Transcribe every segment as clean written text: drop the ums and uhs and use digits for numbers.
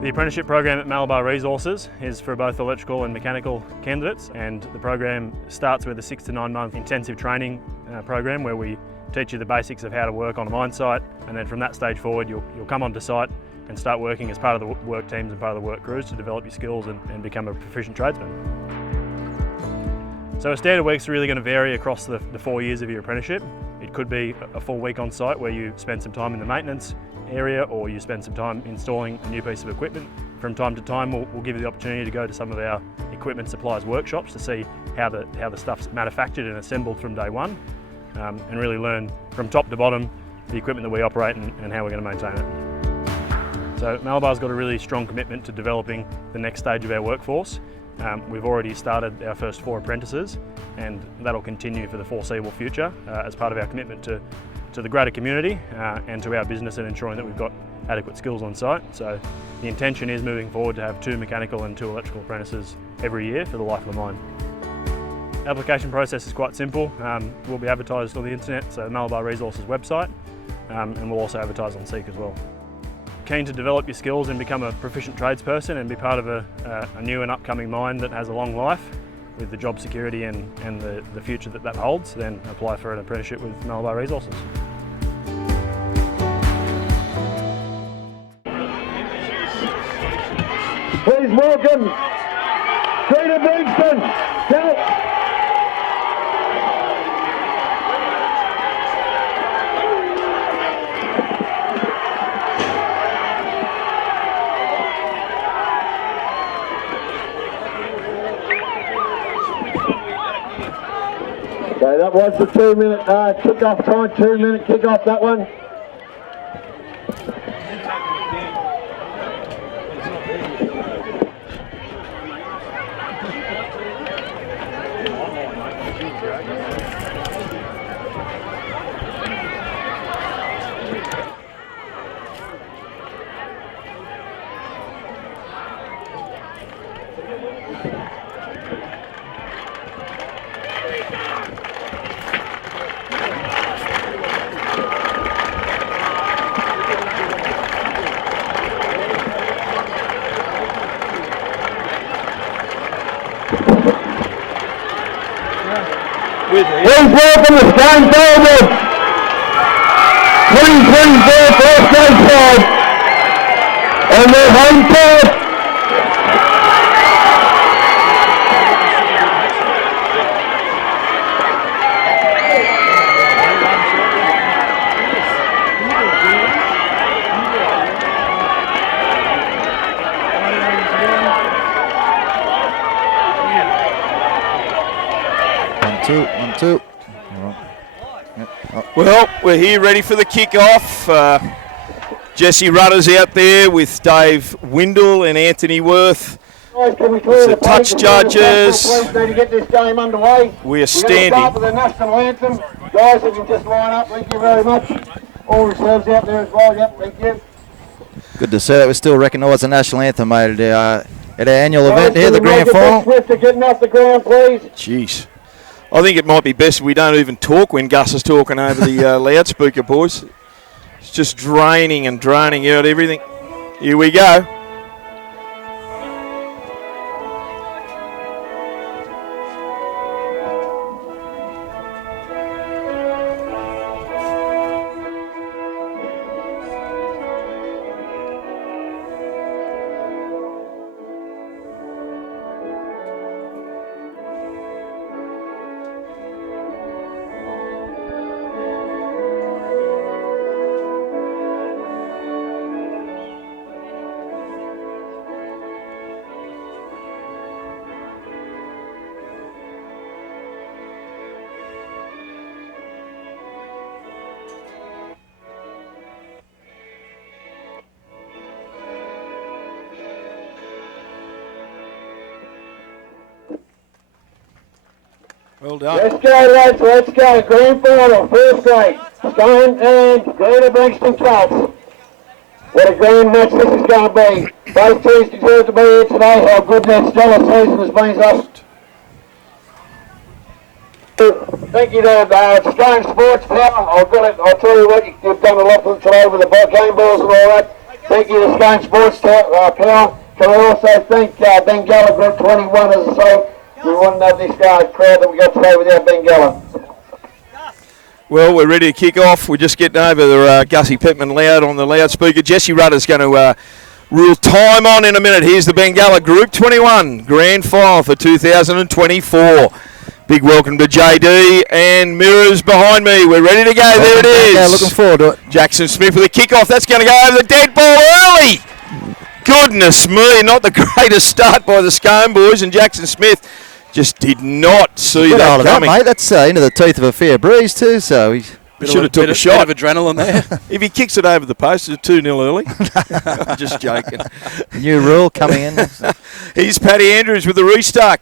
The apprenticeship program at Malabar Resources is for both electrical and mechanical candidates, and the program starts with a 6 to 9 month intensive training program where we teach you the basics of how to work on a mine site, and then from that stage forward you'll come onto site and start working as part of the work teams and part of the work crews to develop your skills and become a proficient tradesman. So a standard week's really going to vary across the 4 years of your apprenticeship. It could be a full week on site where you spend some time in the maintenance area, or you spend some time installing a new piece of equipment. From time to time we'll give you the opportunity to go to some of our equipment suppliers workshops to see how the stuff's manufactured and assembled from day one, and really learn from top to bottom the equipment that we operate and how we're going to maintain it. So Malabar's got a really strong commitment to developing the next stage of our workforce. We've already started our first 4 apprentices, and that'll continue for the foreseeable future as part of our commitment to the greater community and to our business and ensuring that we've got adequate skills on site. So the intention is moving forward to have 2 mechanical and 2 electrical apprentices every year for the life of the mine. Application process is quite simple. We'll be advertised on the internet, so Malabar Resources website, and we'll also advertise on Seek as well. Keen to develop your skills and become a proficient tradesperson and be part of a new and upcoming mine that has a long life with the job security and the future that holds, then apply for an apprenticeship with Malabar Resources. Please welcome Greta Branxton. Okay, that was the 2-minute kick-off time, 2-minute kick-off, that one. Please welcome the Scone Forward, 2024 first grade side, on their home court. One, two. Well, we're here ready for the kick-off. Jesse Rudder's out there with Dave Windle and Anthony Worth. Guys, can we clear the touch judges. Please need to get this game underway. We are standing. We're going to start with the national anthem. Guys, if you just line up, thank you very much. All reserves out there as well, yep, thank you. Good to see that we still recognise the national anthem, mate, at our annual event here, the grand final. Swift to getting off the ground, please. Jeez. I think it might be best if we don't even talk when Gus is talking over the loudspeaker, boys. It's just draining and droning out everything. Here we go. Well done. Let's go, lads, let's go. Grand final, first grade. Scone and Greta Branxton Colts. What a grand match this is going to be. Both teams deserve to be here today. How good that stellar season has been us. Thank you to Scone Sports Power. I'll tell you what, you've done a lot for them today with the game balls and all that. Thank you to Scone Sports Power. Can I also thank Bengala Group 21, as I say. We wouldn't have this crowd that we got today without Bengala. Well, we're ready to kick off. We're just getting over the Gussie Pittman loud on the loudspeaker. Jesse Rudder's going to rule time on in a minute. Here's the Bengala Group 21 Grand Final for 2024. Big welcome to JD and Mirrors behind me. We're ready to go. There it is. Yeah, looking forward to it. Jackson Smith with a kickoff. That's going to go over the dead ball early. Goodness me, not the greatest start by the Scone boys, and Jackson Smith just did not see that coming. Mate. That's into the teeth of a fair breeze too, so he should have took a shot. Bit of adrenaline there. If he kicks it over the post, it's 2-0 early. I'm just joking. New rule coming in. Here's Paddy Andrews with the restart.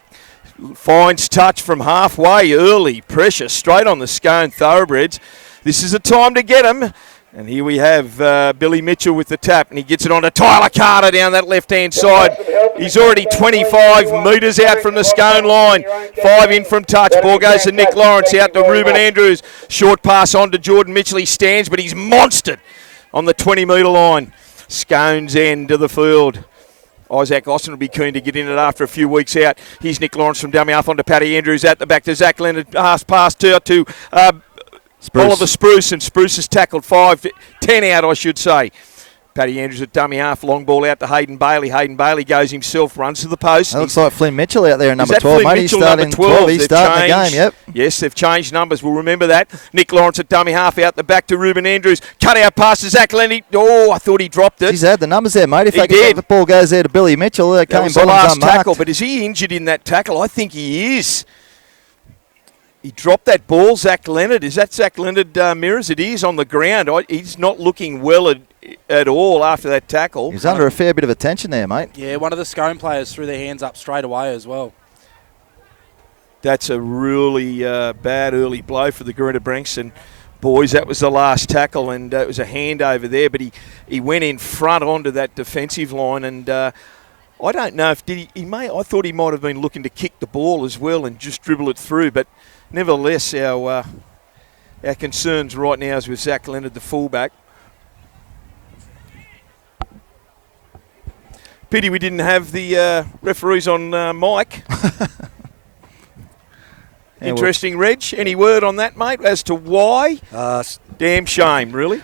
Finds touch from halfway early. Pressure straight on the Scone thoroughbreds. This is a time to get him. And here we have Billy Mitchell with the tap, and he gets it on to Tyler Carter down that left-hand side. He's already 25 metres out from the Scone line. 5 in from touch. Ball goes to Nick Lawrence, out to Ruben Andrews. Short pass on to Jordan Mitchell. He stands, but he's monstered on the 20-metre line. Scone's end of the field. Isaac Austin will be keen to get in it after a few weeks out. Here's Nick Lawrence from dummy half on to Paddy Andrews, at the back to Zach Leonard. Pass to Oliver Spruce, and Spruce has tackled 10 out, I should say. Paddy Andrews at dummy half, long ball out to Hayden Bailey. Hayden Bailey goes himself, runs to the post. That looks like Flynn Mitchell out there in number 12, Flynn mate. He's starting 12. He's starting the game, yep. Yes, they've changed numbers. We'll remember that. Nick Lawrence at dummy half, out the back to Ruben Andrews. Cut out pass to Zach Lenny. Oh, I thought he dropped it. He's had the numbers there, mate. If did. The ball goes there to Billy Mitchell, that was the last tackle, but is he injured in that tackle? I think he is. He dropped that ball, Zach Leonard. Is that Zach Leonard, Mirrors? It is on the ground. He's not looking well at all after that tackle. He's under a fair bit of attention there, mate. Yeah, one of the Scone players threw their hands up straight away as well. That's a really bad early blow for the Greta Branxton boys. That was the last tackle, and it was a handover there, but he went in front onto that defensive line, and I don't know if I thought he might have been looking to kick the ball as well and just dribble it through, but nevertheless, our concerns right now is with Zach Leonard, the fullback. Pity we didn't have the referees on mic. Interesting, Reg. Any word on that, mate, as to why? Damn shame, really.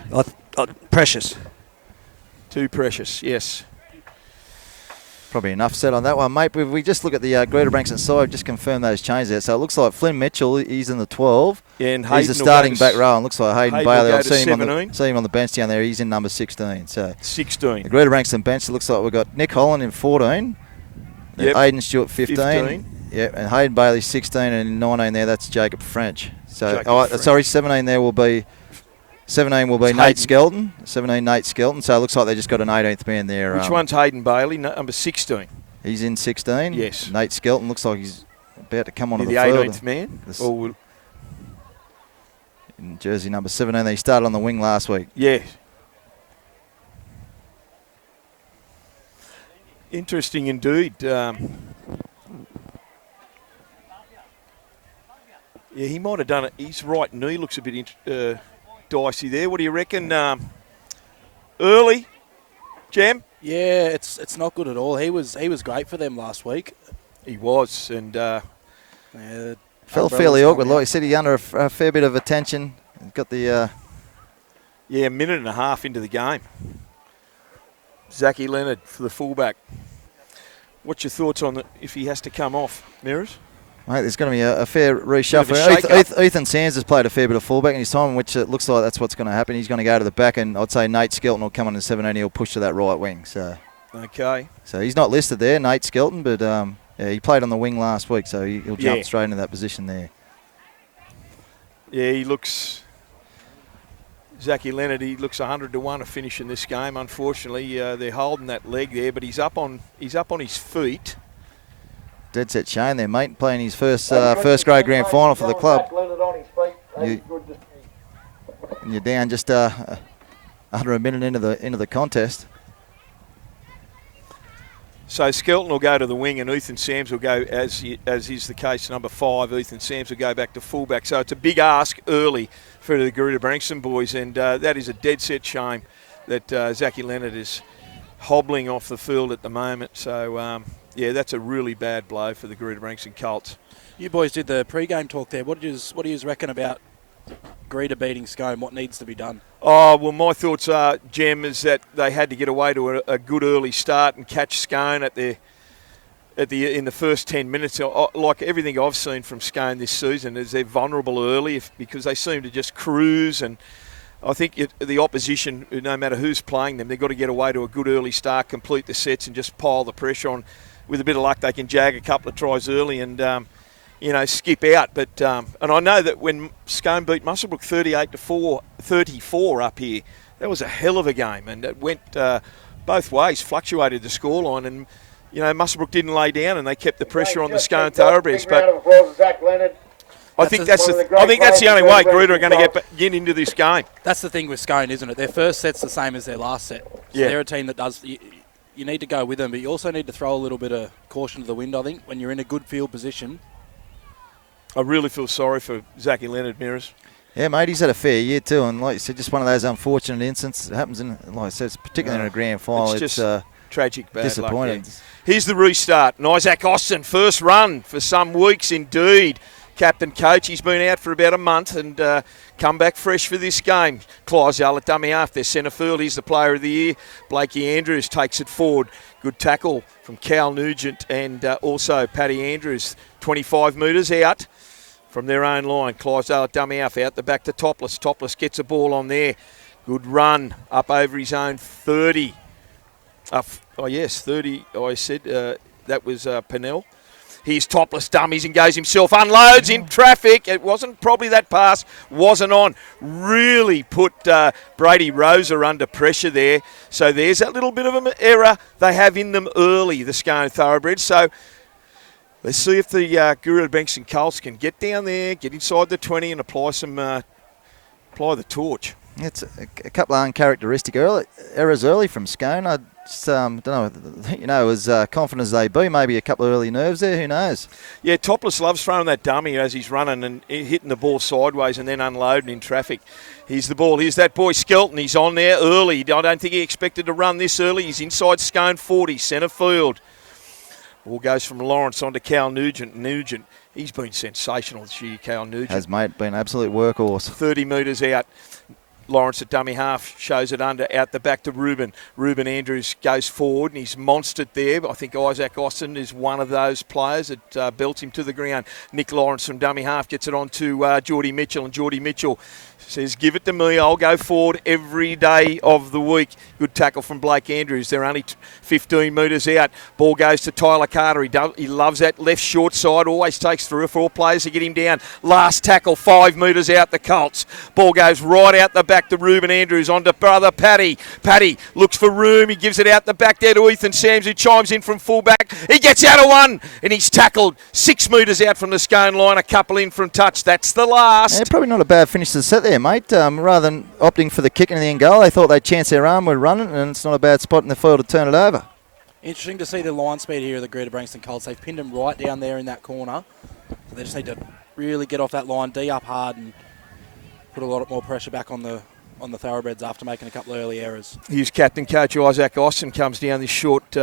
Precious. Too precious, yes. Probably enough said on that one, mate. If we just look at the Greta Branxton side, just confirm those changes there. So it looks like Flynn Mitchell, he's in the 12. Yeah, and he's the starting back row, and looks like Hayden Bailey. Will go I've to seen him on the bench down there. He's in number 16. So 16. The Greta Branxton bench, it looks like we've got Nick Holland in 14. Yep. Aidan Stewart 15. Yeah, and Hayden Bailey 16, and in 19 there, that's Jacob French. So, sorry, 17 there will be... 17 will be Nate Skelton. 17, Nate Skelton. So it looks like they just got an 18th man there. Which one's Hayden Bailey? Number 16. He's in 16. Yes. Nate Skelton looks like he's about to come onto the 18th man? In jersey number 17. He started on the wing last week. Yeah. Interesting indeed. Yeah, he might have done it. His right knee looks a bit dicey there. What do you reckon? Early, Jam? Yeah, it's not good at all. He was great for them last week. He was, and felt fairly awkward. Like you said, he under a fair bit of attention. Got the a minute and a half into the game. Zachy Leonard for the fullback. What's your thoughts on if he has to come off, Mirrors? Mate, there's going to be a fair reshuffle. Ethan Sands has played a fair bit of fullback in his time, which it looks like that's what's going to happen. He's going to go to the back, and I'd say Nate Skelton will come on in 17. He'll push to that right wing. So okay. So he's not listed there, Nate Skelton, but he played on the wing last week, so he'll jump straight into that position there. Yeah, he looks... Zachy Leonard, he looks 100 to 1 to finish in this game. Unfortunately, they're holding that leg there, but he's up on his feet. Dead set Shane there, mate, playing his first grade grand final for the club. And you're down just under a minute into the contest. So Skelton will go to the wing, and Ethan Sams will go, as is the case, number 5. Ethan Sams will go back to fullback. So it's a big ask early for the Greta Branxton boys, and that is a dead set shame. that Zachy Leonard is hobbling off the field at the moment. So, that's a really bad blow for the Greta Branxton Colts. You boys did the pre-game talk there. What do you reckon about Greta beating Scone? What needs to be done? Oh, well, my thoughts are, Jem, is that they had to get away to a good early start and catch Scone in the first 10 minutes. Like everything I've seen from Scone this season is they're vulnerable early because they seem to just cruise, and I think the opposition, no matter who's playing them, they've got to get away to a good early start, complete the sets and just pile the pressure on. With a bit of luck, they can jag a couple of tries early and skip out. But and I know that when Scone beat Muswellbrook 38-34 up here, that was a hell of a game, and it went both ways, fluctuated the scoreline, and Muswellbrook didn't lay down and they kept the pressure on the Scone Thoroughbreds. But I think that's the only way Greta are going to get into this game. That's the thing with Scone, isn't it? Their first set's the same as their last set. So they're a team that does. You need to go with them, but you also need to throw a little bit of caution to the wind, I think, when you're in a good field position. I really feel sorry for Zachy Leonard, Mears. Yeah, mate, he's had a fair year too, and like you said, just one of those unfortunate incidents that happens in, like I said, particularly in a grand final. It's just tragic, bad disappointing. Luck, Here's the restart. And Isaac Austin, first run for some weeks indeed. Captain coach, he's been out for about a month and come back fresh for this game. Clydesdale at dummy half, their centre field. He's the player of the year. Blakey Andrews takes it forward. Good tackle from Cal Nugent and also Paddy Andrews. 25 metres out from their own line. Clydesdale at dummy half, out the back to Topless. Topless gets a ball on there. Good run up over his own 30. 30. I said that was Pennell. He's Topless dummies and goes himself, unloads in traffic. It wasn't probably that pass, wasn't on. Really put Brady Rosa under pressure there. So there's that little bit of an error they have in them early, the Scone Thoroughbreds. So let's see if the Greta Branxton Colts can get down there, get inside the 20 and apply the torch. It's a couple of uncharacteristic errors early from Scone. I just don't know, as confident as they be, maybe a couple of early nerves there, who knows? Yeah, Topless loves throwing that dummy as he's running and hitting the ball sideways and then unloading in traffic. Here's the ball. Here's that boy Skelton. He's on there early. I don't think he expected to run this early. He's inside Scone 40, centre field. Ball goes from Lawrence on to Cal Nugent. Nugent, he's been sensational this year, Cal Nugent. Has, mate, been an absolute workhorse. 30 metres out. Lawrence at dummy half shows it under, out the back to Ruben. Ruben Andrews goes forward and he's monstered there. I think Isaac Austin is one of those players that belts him to the ground. Nick Lawrence from dummy half gets it on to Geordie Mitchell, and Geordie Mitchell says, give it to me, I'll go forward every day of the week. Good tackle from Blake Andrews. They're only 15 metres out. Ball goes to Tyler Carter. He loves that left short side, always takes 3 or 4 players to get him down. Last tackle, 5 metres out the Colts. Ball goes right out the back to Ruben Andrews, on to brother Paddy. Paddy looks for room. He gives it out the back there to Ethan Sams, who chimes in from fullback. He gets out of one and he's tackled 6 metres out from the Scone line, a couple in from touch. That's the last. Yeah, probably not a bad finish to the set there, mate. Rather than opting for the kick in the end goal, they thought they'd chance their arm with running, and it's not a bad spot in the field to turn it over. Interesting to see the line speed here of the Greta Branxton Colts. They've pinned them right down there in that corner. So they just need to really get off that line, D up hard, and put a lot more pressure back on the Thoroughbreds after making a couple of early errors. Here's captain coach Isaac Austin, comes down this short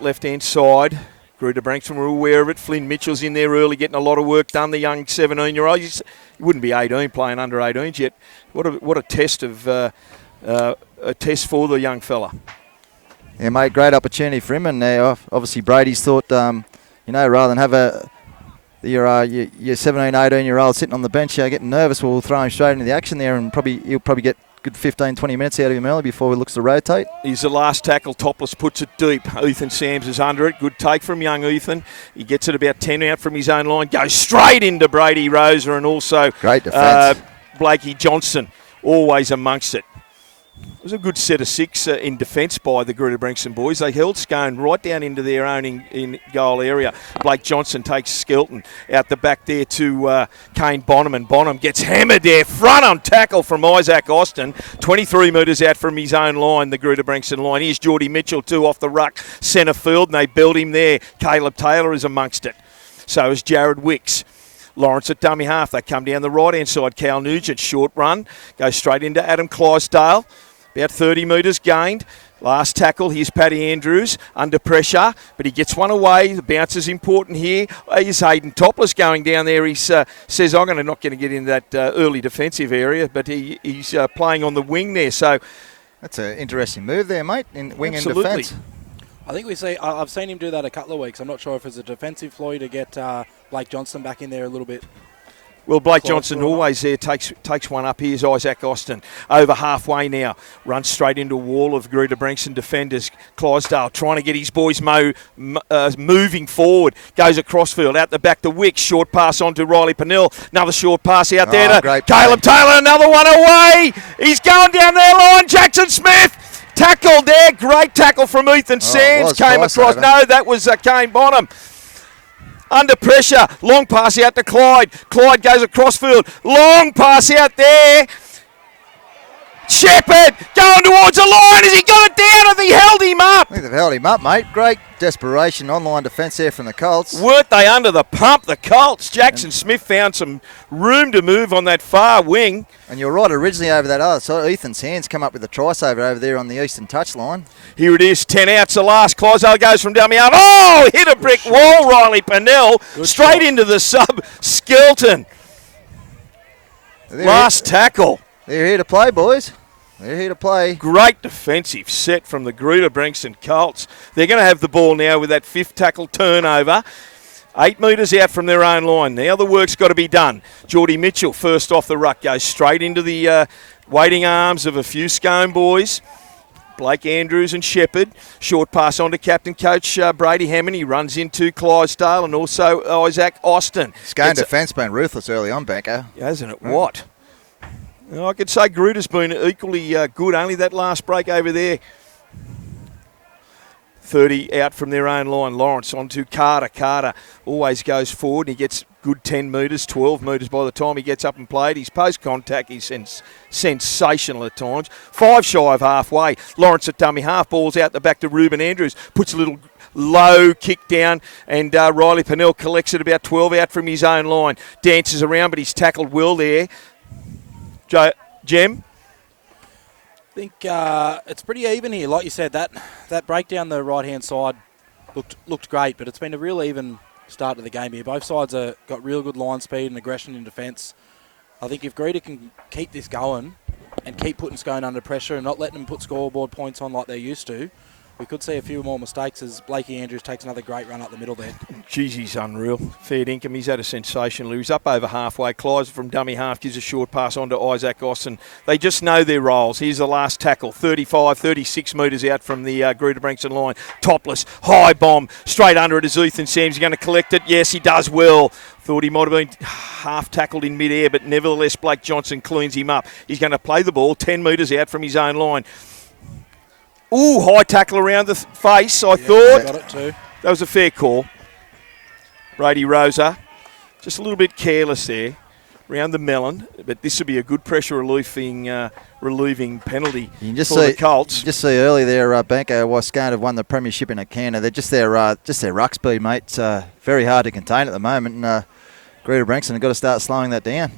left-hand side. Greta Branxton were aware of it. Flynn Mitchell's in there early, getting a lot of work done, the young 17-year-old. He wouldn't be 18 playing under 18s yet. What a test for the young fella. Yeah, mate, great opportunity for him. And obviously Brady's thought, rather than have your 17, 18-year-old sitting on the bench getting nervous, we'll throw him straight into the action there, and he'll probably get good 15, 20 minutes out of him early before he looks to rotate. He's the last tackle. Topless puts it deep. Ethan Sams is under it. Good take from young Ethan. He gets it about 10 out from his own line. Goes straight into Brady Rosa, and also great defence. Blakey Johnson always amongst it. It was a good set of 6 in defence by the Greta Branxton boys. They held Scone right down into their own in goal area. Blake Johnson takes Skelton out the back there to Kane Bonham, and Bonham gets hammered there. Front on tackle from Isaac Austin. 23 metres out from his own line, the Greta Branxton line. Here's Geordie Mitchell too off the ruck, centre field, and they build him there. Caleb Taylor is amongst it. So is Jared Wicks. Lawrence at dummy half. They come down the right-hand side. Cal Nugent, short run. Goes straight into Adam Clydesdale. About 30 metres gained. Last tackle, here's Paddy Andrews under pressure, but he gets one away. The bounce is important here. Here's Hayden Topless going down there. He says, I'm not going to get in that early defensive area, but he's playing on the wing there. So that's an interesting move there, mate, in wing and absolutely. defence. I think I've seen him do that a couple of weeks. I'm not sure if it's a defensive ploy to get Blake Johnston back in there a little bit. Well, Blake Johnston always there, takes one up. Here's Isaac Austin, over halfway now. Runs straight into a wall of Greta Branxton defenders. Clydesdale trying to get his boys moving forward. Goes across field, out the back to Wicks. Short pass on to Riley Pennell. Another short pass out there to Caleb Taylor. Another one away. He's going down their line. Jackson Smith tackled there. Great tackle from Ethan Sands. Came across. No, that was Kane Bonham. Under pressure, long pass out to Clyde. Clyde goes across field, long pass out there. Shepherd going towards the line. Has he got it down? Have they held him up? I think they've held him up, mate. Great desperation online defence there from the Colts. Weren't they under the pump, the Colts? Jackson Smith found some room to move on that far wing. And you're right, originally over that other side, Ethan's hands come up with the try saver over there on the eastern touchline. Here it is, 10 outs the last. Clydesdale goes from dummy out. Oh, hit a brick wall, Riley Pennell. Straight into the sub, Skelton. Last tackle. They're here to play, boys. They're here to play. Great defensive set from the Greta Branxton Colts. They're going to have the ball now with that fifth tackle turnover. 8 metres out from their own line. Now the work's got to be done. Geordie Mitchell, first off the ruck, goes straight into the waiting arms of a few Scone boys. Blake Andrews and Shepherd. Short pass on to captain coach Brady Hammond. He runs into Clydesdale and also Isaac Austin. Scone defence been ruthless early on, Banker. Hasn't it? What? I could say Gruta's been equally good, only that last break over there. 30 out from their own line. Lawrence onto Carter. Carter always goes forward. He gets good 10 metres, 12 metres by the time he gets up and played. His post-contact is sensational at times. 5 shy of halfway. Lawrence at dummy half. Ball's out the back to Ruben Andrews. Puts a little low kick down and Riley Pennell collects it about 12 out from his own line. Dances around, but he's tackled well there. Jem? I think it's pretty even here. Like you said, that break down the right-hand side looked great, but it's been a real even start to the game here. Both sides have got real good line speed and aggression in defence. I think if Greta can keep this going and keep putting Scone under pressure and not letting them put scoreboard points on like they used to, we could see a few more mistakes as Blakey Andrews takes another great run up the middle there. Jeez, he's unreal. Fair dinkum. He's had a sensational. He's up over halfway. Clyde from dummy half gives a short pass on to Isaac Austin. They just know their roles. Here's the last tackle. 35, 36 metres out from the Greta Branxton line. Topless. High bomb. Straight under it is Ethan Sams. He's going to collect it. Yes, he does well. Thought he might have been half tackled in mid-air, but nevertheless Blake Johnson cleans him up. He's going to play the ball 10 metres out from his own line. Ooh, high tackle around the face, I thought. Got it too. That was a fair call. Brady Rosa, just a little bit careless there, around the melon, but this would be a good pressure relieving penalty for the Colts. You just see early there, Banco, why Scone have won the premiership in a canter. They're just their ruck speed, mate. It's very hard to contain at the moment, and Greta Branxton have got to start slowing that down.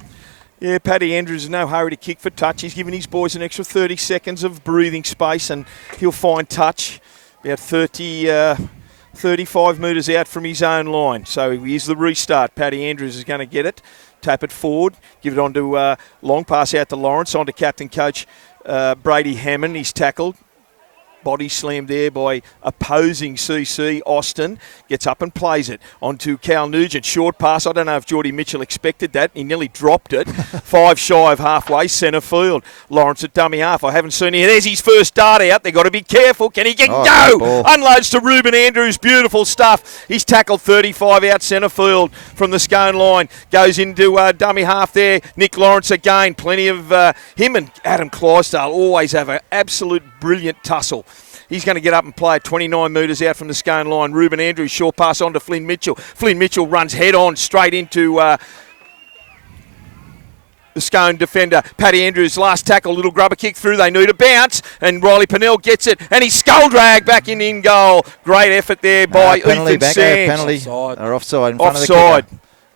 Yeah, Paddy Andrews is no hurry to kick for touch. He's given his boys an extra 30 seconds of breathing space and he'll find touch about 35 metres out from his own line. So here's the restart. Paddy Andrews is going to get it, tap it forward, give it on to long pass out to Lawrence, on to captain coach Brady Hammond. He's tackled. Body slammed there by opposing CC. Austin gets up and plays it onto Cal Nugent. Short pass. I don't know if Geordie Mitchell expected that. He nearly dropped it. 5 shy of halfway, centre field. Lawrence at dummy half. I haven't seen it. There's his first dart out. They've got to be careful. Can he go? Unloads to Ruben Andrews. Beautiful stuff. He's tackled 35 out centre field from the Scone line. Goes into dummy half there. Nick Lawrence again. Plenty of him and Adam Clydesdale always have an absolute brilliant tussle. He's going to get up and play at 29 metres out from the Scone line. Ruben Andrews, short pass on to Flynn Mitchell. Flynn Mitchell runs head on straight into the Scone defender. Paddy Andrews, last tackle, little grubber kick through. They need a bounce, and Riley Pennell gets it, and he's skull drag back in goal. Great effort there by Ethan Sands. Penalty, or offside in front of the kicker.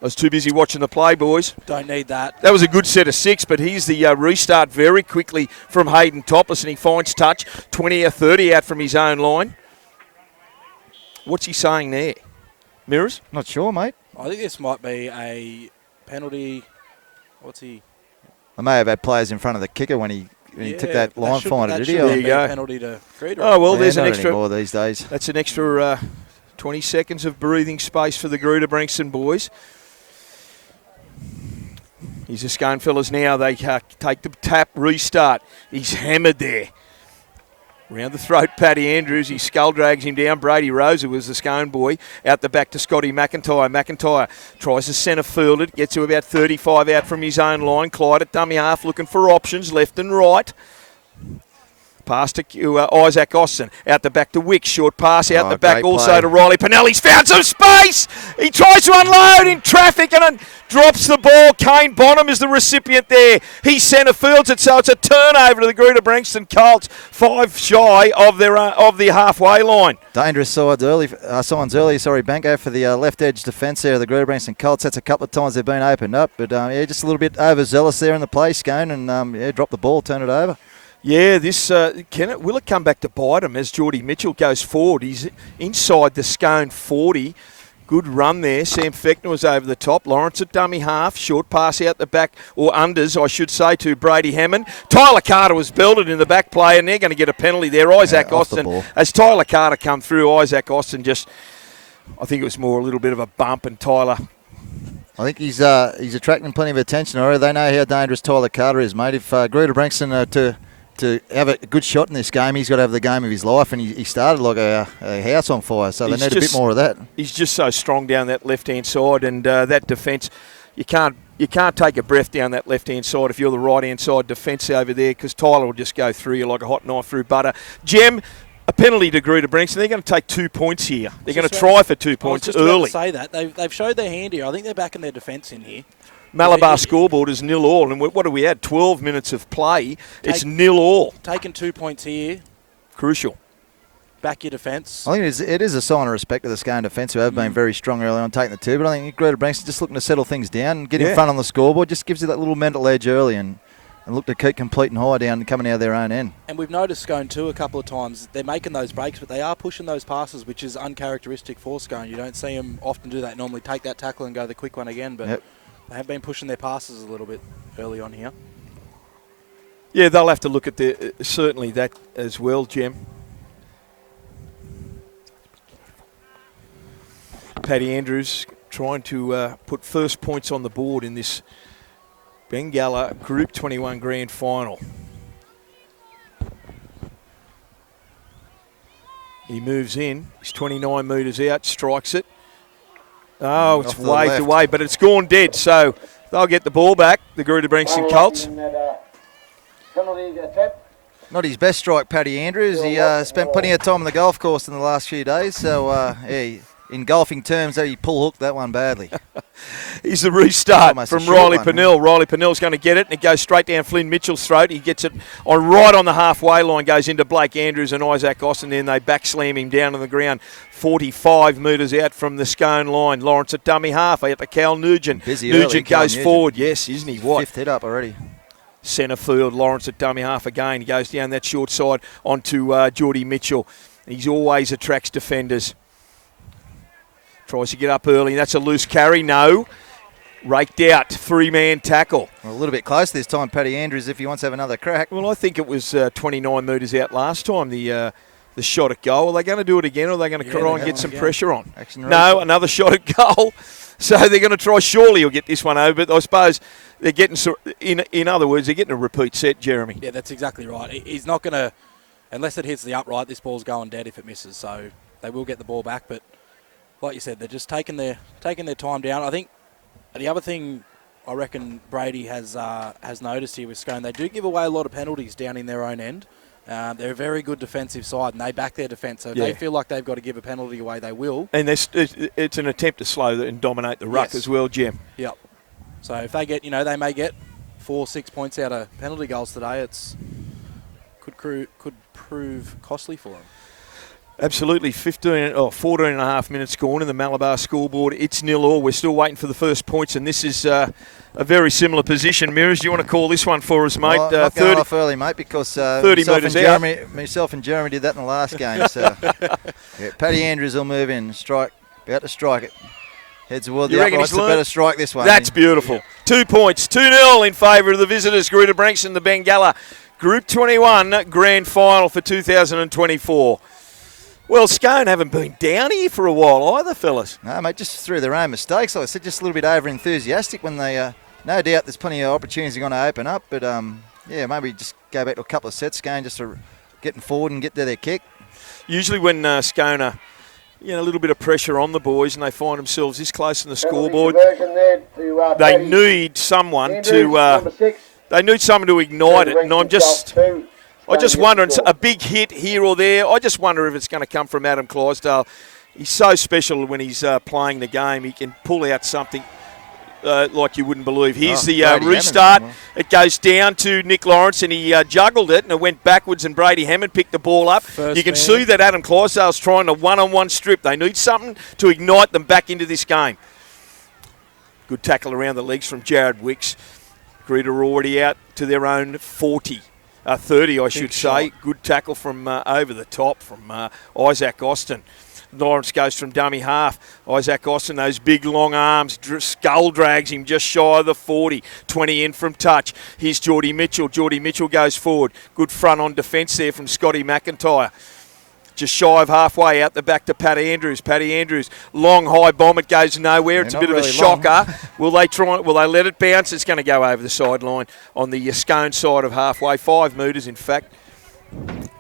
I was too busy watching the play, boys. Don't need that. That was a good set of 6, but here's the restart very quickly from Hayden Topless, and he finds touch, 20 or 30 out from his own line. What's he saying there? Mirrors? Not sure, mate. I think this might be a penalty. What's he? I may have had players in front of the kicker when he took that line finder, did he? There you go. Penalty to Greta. Oh, well, Yeah, there's an not extra. anymore these days. That's an extra 20 seconds of breathing space for the Greta Branxton boys. He's the Scone fellas now. They take the tap, restart. He's hammered there. Round the throat, Paddy Andrews. He skull drags him down. Brady Rosa was the Scone boy. Out the back to Scotty McIntyre. McIntyre tries to centre field it. Gets to about 35 out from his own line. Clyde at dummy half looking for options left and right. Pass to Isaac Austin. Out the back to Wicks. Short pass out the back also play to Riley Pinelli's found some space. He tries to unload in traffic and drops the ball. Kane Bonham is the recipient there. He centre fields it, so it's a turnover to the Greta Branxton Colts. 5 shy of the halfway line. Dangerous signs early. Banco for the left edge defence there of the Greta Branxton Colts. That's a couple of times they've been opened up, but just a little bit overzealous there in the play, Scone, and drop the ball, turn it over. Yeah, this will it come back to bite him as Geordie Mitchell goes forward? He's inside the Scone 40. Good run there. Sam Fechner was over the top. Lawrence at dummy half. Short pass out the back, or unders, I should say, to Brady Hammond. Tyler Carter was belted in the back play, and they're going to get a penalty there. Isaac Austin, as Tyler Carter come through, Isaac Austin just, I think it was more a little bit of a bump, and Tyler... I think he's attracting plenty of attention already. They know how dangerous Tyler Carter is, mate. If Greta Branxton to have a good shot in this game, he's got to have the game of his life, and he started like a house on fire, so they need a bit more of that. He's just so strong down that left-hand side, and that defence, you can't take a breath down that left-hand side if you're the right-hand side defence over there, because Tyler will just go through you like a hot knife through butter. Jem, a penalty to Greta Branxton. They're going to take 2 points here. They're going to try for 2 points early. I was just about to say that. They've showed their hand here. I think they're backing their defence in here. Malabar scoreboard is 0-0, and what do we add? 12 minutes of play. It's 0-0. Taking 2 points here. Crucial. Back your defence. I think it is a sign of respect to the Scone defence, who have been very strong early on taking the 2, but I think Greta Branxton just looking to settle things down and get in front on the scoreboard, just gives you that little mental edge early and look to keep complete and high down and coming out of their own end. And we've noticed Scone too a couple of times. They're making those breaks, but they are pushing those passes, which is uncharacteristic for Scone. You don't see them often do that. Normally take that tackle and go the quick one again, but... They have been pushing their passes a little bit early on here. Yeah, they'll have to look at certainly that as well, Jem. Paddy Andrews trying to put first points on the board in this Bengala Group 21 Grand Final. He moves in. He's 29 metres out, strikes it. Oh, it's waved away, but it's gone dead, so they'll get the ball back, the Greta Branxton Colts. Not his best strike, Paddy Andrews. He spent plenty of time on the golf course in the last few days, so in golfing terms, he pull-hooked that one badly. Here's the restart from Riley Pennell. Riley Pennell's going to get it, and it goes straight down Flynn Mitchell's throat. He gets it right on the halfway line, goes into Blake Andrews and Isaac Austin, then they back slam him down on the ground, 45 metres out from the Scone line. Lawrence at dummy half, out to Cal Nugent. Nugent goes forward, yes, isn't he? What? Fifth hit up already. Centre field, Lawrence at dummy half again. He goes down that short side onto Geordie Mitchell. He always attracts defenders. Tries to get up early, and that's a loose carry. No. Raked out. 3-man tackle. Well, a little bit close this time, Paddy Andrews, if he wants to have another crack. Well, I think it was 29 metres out last time, the shot at goal. Are they going to do it again, or are they going to try and get some pressure on? No, another shot at goal. So they're going to try. Surely he'll get this one over, but I suppose they're getting, in other words, they're getting a repeat set, Jeremy. Yeah, that's exactly right. He's not going to, unless it hits the upright, this ball's going dead if it misses. So they will get the ball back, but like you said, they're just taking their time down. I think the other thing I reckon Brady has noticed here with Scone, they do give away a lot of penalties down in their own end. They're a very good defensive side, and they back their defence. So if they feel like they've got to give a penalty away, they will. And it's an attempt to slow and dominate the ruck as well, Jem. Yep. So if they get, they may get 4-6 points out of penalty goals today. Could prove costly for them. Absolutely, 14 and a half minutes gone in the Malabar scoreboard. It's 0-0. We're still waiting for the first points, and this is a very similar position. Mirrors, do you want to call this one for us, mate? Well, not going off early, mate, because 30 metres out. Myself and Jeremy did that in the last game. So yeah, Paddy Andrews will move in, strike, about to strike it. Heads toward the uprights, a better strike this one. That's beautiful. 2 points, 2-0 in favour of the visitors. Greta Branxton, the Bengala. Group 21 grand final for 2024. Well, Scone haven't been down here for a while either, fellas. No, mate, just through their own mistakes. Like I said, just a little bit over-enthusiastic when they, no doubt there's plenty of opportunities going to open up, but yeah, maybe just go back to a couple of sets, Scone, just to getting forward and get to their kick. Usually when Scone are, a little bit of pressure on the boys and they find themselves this close in the scoreboard, they need someone to ignite it, and I just wonder, it's a big hit here or there. I just wonder if it's going to come from Adam Clydesdale. He's so special when he's playing the game. He can pull out something like you wouldn't believe. Here's the restart. It goes down to Nick Lawrence, and he juggled it, and it went backwards, and Brady Hammond picked the ball up. You can see that Adam Clydesdale's trying a one-on-one strip. They need something to ignite them back into this game. Good tackle around the legs from Jared Wicks. Greta are already out to their own 40. 30, I should say. Good tackle from over the top from Isaac Austin. Lawrence goes from dummy half. Isaac Austin, those big long arms, skull drags him just shy of the 40. 20 in from touch. Here's Geordie Mitchell. Geordie Mitchell goes forward. Good front on defence there from Scotty McIntyre. Just shy of halfway out the back to Pat Andrews. Paddy Andrews, long high bomb. It goes nowhere. It's a bit of a shocker. Will they let it bounce? It's going to go over the sideline on the Scone side of halfway. 5 metres, in fact.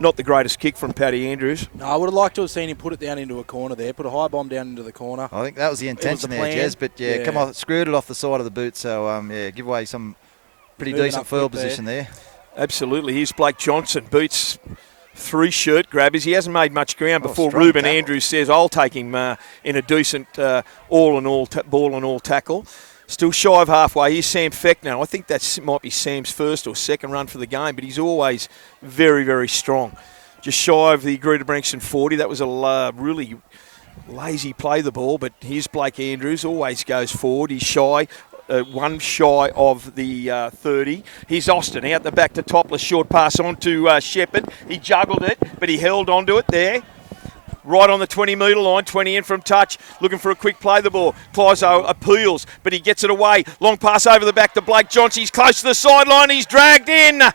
Not the greatest kick from Paddy Andrews. No, I would have liked to have seen him put it down into a corner there. Put a high bomb down into the corner. I think that was the intention there, Jez. But come on, screwed it off the side of the boot. So give away some pretty decent field position there. Absolutely. Here's Blake Johnson. Beats 3 shirt grabbers. He hasn't made much ground before Ruben Andrews says, I'll take him in a decent ball and all tackle. Still shy of halfway. Here's Sam Fechner. I think that might be Sam's first or second run for the game, but he's always very, very strong. Just shy of the Greta Branxton 40. That was a really lazy play the ball, but here's Blake Andrews. Always goes forward. He's shy. One shy of the 30. Here's Austin out the back to Topless. Short pass on to Shepherd. He juggled it, but he held onto it there. Right on the 20-metre line, 20 in from touch, looking for a quick play the ball. Clyzo appeals, but he gets it away. Long pass over the back to Blake Johnson. He's close to the sideline. He's dragged in. I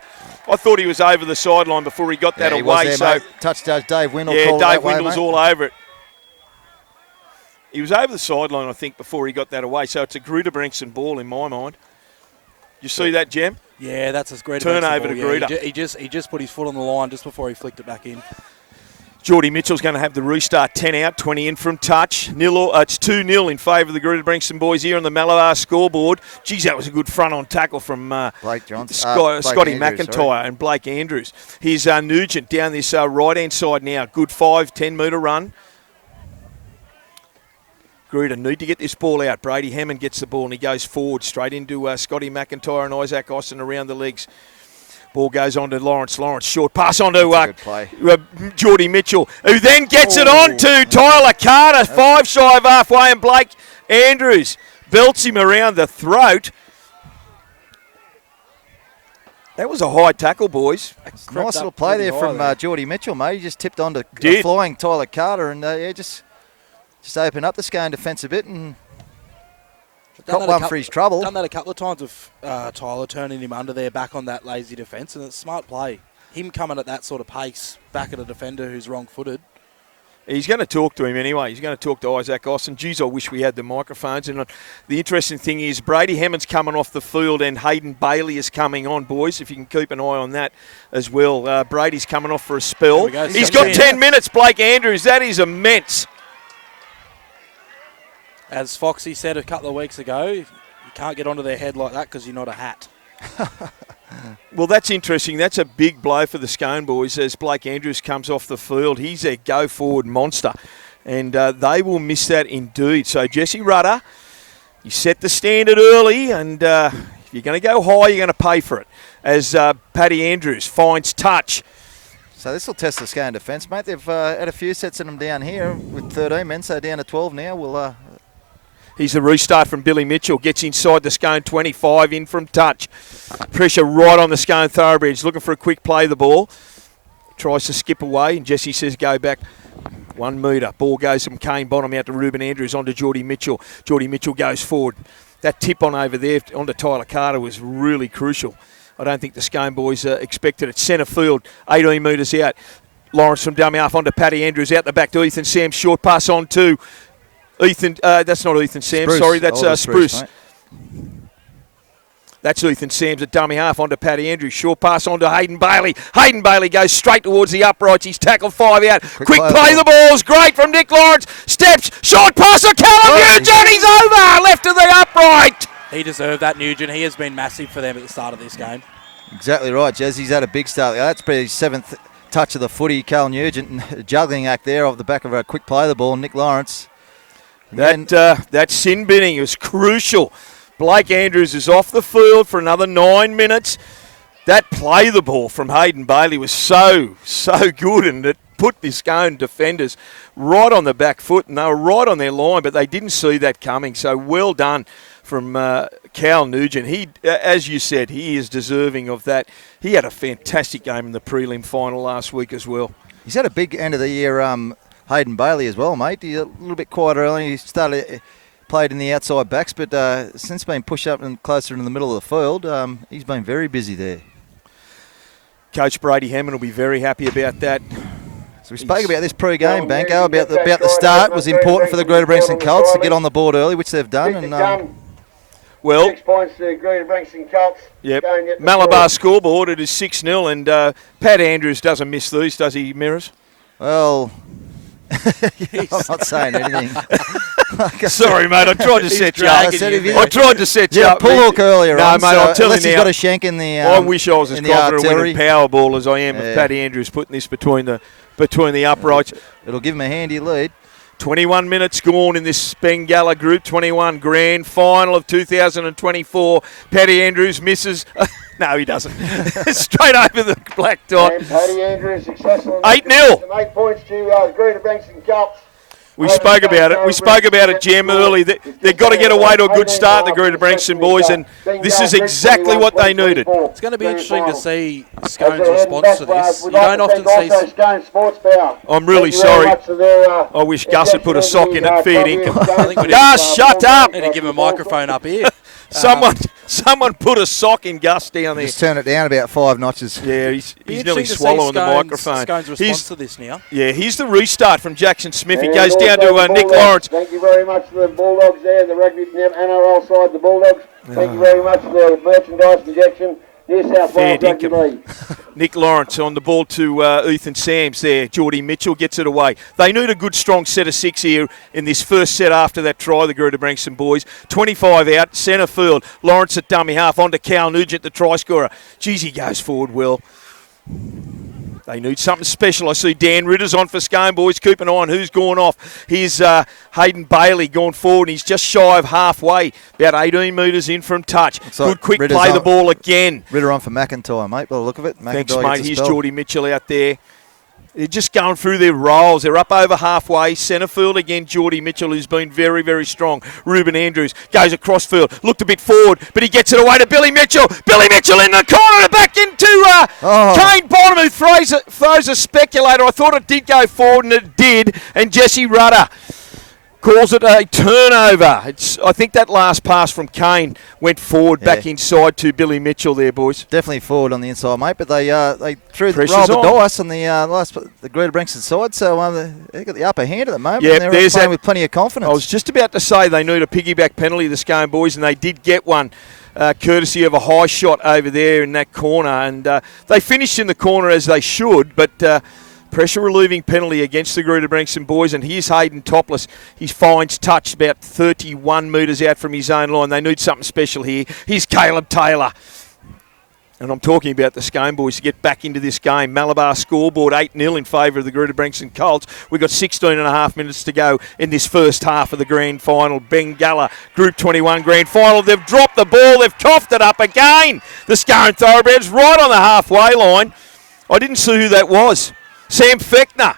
thought he was over the sideline before he got that away. Was there, mate. Touch judge Dave Windle. Yeah, Dave Windle's all over it. He was over the sideline, I think, before he got that away. So it's a Greta Branxton ball in my mind. You see that, Jem? Yeah, that's a Greta turnover to ball. Greta. He just put his foot on the line just before he flicked it back in. Geordie Mitchell's going to have the restart. 10 out, 20 in from touch. It's 2-0 in favour of the Greta Branxton boys here on the Malabar scoreboard. Geez, that was a good front-on tackle from Blake Johnson, Scotty Andrews, McIntyre and Blake Andrews. Here's Nugent down this right-hand side now. Good 10-metre run. Greta need to get this ball out. Brady Hammond gets the ball and he goes forward straight into Scotty McIntyre and Isaac Austin around the legs. Ball goes on to Lawrence. Lawrence, short pass on to Geordie Mitchell, who then gets it on to Tyler Carter, 5 shy of halfway, and Blake Andrews belts him around the throat. That was a high tackle, boys. Nice little play there from Geordie Mitchell, mate. He just tipped on to flying Tyler Carter and just open up the Scone defence a bit and got one for his trouble. Done that a couple of times with Tyler turning him under there back on that lazy defence, and it's a smart play. Him coming at that sort of pace back at a defender who's wrong-footed. He's going to talk to him anyway. He's going to talk to Isaac Austin. Geez, I wish we had the microphones. And the interesting thing is Brady Hammond's coming off the field and Hayden Bailey is coming on, boys, if you can keep an eye on that as well. Brady's coming off for a spell. He's got 10 minutes, Blake Andrews. That is immense. As Foxy said a couple of weeks ago, you can't get onto their head like that because you're not a hat. Well, that's interesting. That's a big blow for the Scone boys as Blake Andrews comes off the field. He's a go-forward monster, and they will miss that indeed. So Jesse Rudder, you set the standard early, and if you're going to go high, you're going to pay for it. As Paddy Andrews finds touch. So this will test the Scone defence, mate. They've had a few sets in them down here with 13 men, so down to 12 now. We'll... Here's the restart from Billy Mitchell. Gets inside the Scone 25, in from touch. Pressure right on the Scone thoroughbreds. Looking for a quick play the ball. Tries to skip away, and Jesse says go back 1 metre. Ball goes from Kane Bonham out to Ruben Andrews onto Geordie Mitchell. Geordie Mitchell goes forward. That tip on over there onto Tyler Carter was really crucial. I don't think the Scone boys expected it. Centre field, 18 metres out. Lawrence from dummy half onto Paddy Andrews. Out the back to Ethan Sam. Short pass on to Ethan. That's not Ethan Sam. Spruce. Sorry, that's Spruce. Mate. That's Ethan Sam's at dummy half onto Paddy Andrews. Short pass on to Hayden Bailey. Hayden Bailey goes straight towards the uprights. He's tackled 5 out. Quick play the ball's great from Nick Lawrence. Steps. Short pass to Callum Nugent. He's over. Left of the upright. He deserved that, Nugent. He has been massive for them at the start of this game. Exactly right, Jez. He's had a big start. That's probably his 7th touch of the footy. Cal Nugent, and juggling act there off the back of a quick play the ball. Nick Lawrence. That sin binning was crucial. Blake Andrews is off the field for another 9 minutes. That play the ball from Hayden Bailey was so good, and it put the Scone defenders right on the back foot, and they were right on their line, but they didn't see that coming. So well done from Cal Nugent. He, as you said, he is deserving of that. He had a fantastic game in the prelim final last week as well. He's had a big end of the year, Hayden Bailey as well, mate. He's a little bit quiet early. He played in the outside backs, but since being pushed up and closer in the middle of the field, he's been very busy there. Coach Brady Hammond will be very happy about that. So we spoke about this pre-game, Banco, about the start. It was important for the Greta Branxton Colts to get on the board early, which they've done. And well, 6 points to Greta Branxton Colts. Yep. Malabar scoreboard, it is 6-0, and Pat Andrews doesn't miss these, does he, Mirrors? Well, I'm not saying anything. Sorry, mate, I tried to set you up. I tried to set you up. Pull hook earlier on. No, mate, I'm telling unless you he's now, got a shank in the I wish I was as confident winning Powerball as I am Yeah. with Paddy Andrews putting this between the uprights. It'll give him a handy lead. 21 minutes gone in this Bengala Group 21 Grand Final of 2024. Paddy Andrews misses. No, he doesn't. Straight over the black dot. And Paddy Andrews successful. 8-0. 8 points to Greta Branxton Colts. We spoke about it. We spoke about it, Jim, early. They've got to get away to a good start, the Greta Branxton boys, and this is exactly what they needed. It's going to be interesting to see Scone's response to this. You don't often see... I'm really sorry. I wish Gus had put a sock in it, fair income. Gus, shut up! Need to give him a microphone up here. Someone put a sock in Gus down there. Just turn it down about 5 notches. Yeah, he's nearly swallowing the microphone. Scone's response to this now. Yeah, here's the restart from Jackson Smith. He goes down to Nick Lawrence. Thank you very much to the Bulldogs there, the rugby NRL side, the Bulldogs. Thank you very much for the merchandise injection. New South Wales Rugby League. Nick Lawrence on the ball to Ethan Sams there. Geordie Mitchell gets it away. They need a good, strong set of 6 here in this first set after that try, the Greta Branxton boys. 25 out, centre field. Lawrence at dummy half, on to Cal Nugent, the try scorer. Geez, he goes forward well. They need something special. I see Dan Ritter's on for Scone, boys. Keep an eye on who's gone off. Here's Hayden Bailey going forward. He's just shy of halfway, about 18 metres in from touch. Good quick Ritter's play the ball again. Ritter on for McIntyre, mate, by the look of it. Thanks, mate. Here's Geordie Mitchell out there. They're just going through their roles. They're up over halfway. Centre field again, Geordie Mitchell, who's been very, very strong. Ruben Andrews goes across field. Looked a bit forward, but he gets it away to Billy Mitchell. Billy Mitchell in the corner, back into Kane Bonham, who throws a speculator. I thought it did go forward, and it did. And Jesse Rudder calls it a turnover. I think that last pass from Kane went forward, back inside to Billy Mitchell there, boys. Definitely forward on the inside, mate, but they rolled the dice on the Greta Branxton side, so they've got the upper hand at the moment, and they're playing with plenty of confidence. I was just about to say they need a piggyback penalty, the Scone boys, and they did get one. Courtesy of a high shot over there in that corner, and they finished in the corner as they should, but pressure relieving penalty against the Greta Branxton boys, and here's Hayden topless. He finds touch about 31 metres out from his own line. They need something special here. Here's Caleb Taylor. And I'm talking about the Scone boys to get back into this game. Malabar scoreboard 8-0 in favour of the Greta Branxton Colts. We've got 16 and a half minutes to go in this first half of the grand final. Bengala Group 21 grand final. They've dropped the ball. They've coughed it up again. The Scone Thoroughbreds right on the halfway line. I didn't see who that was. Sam Fechner.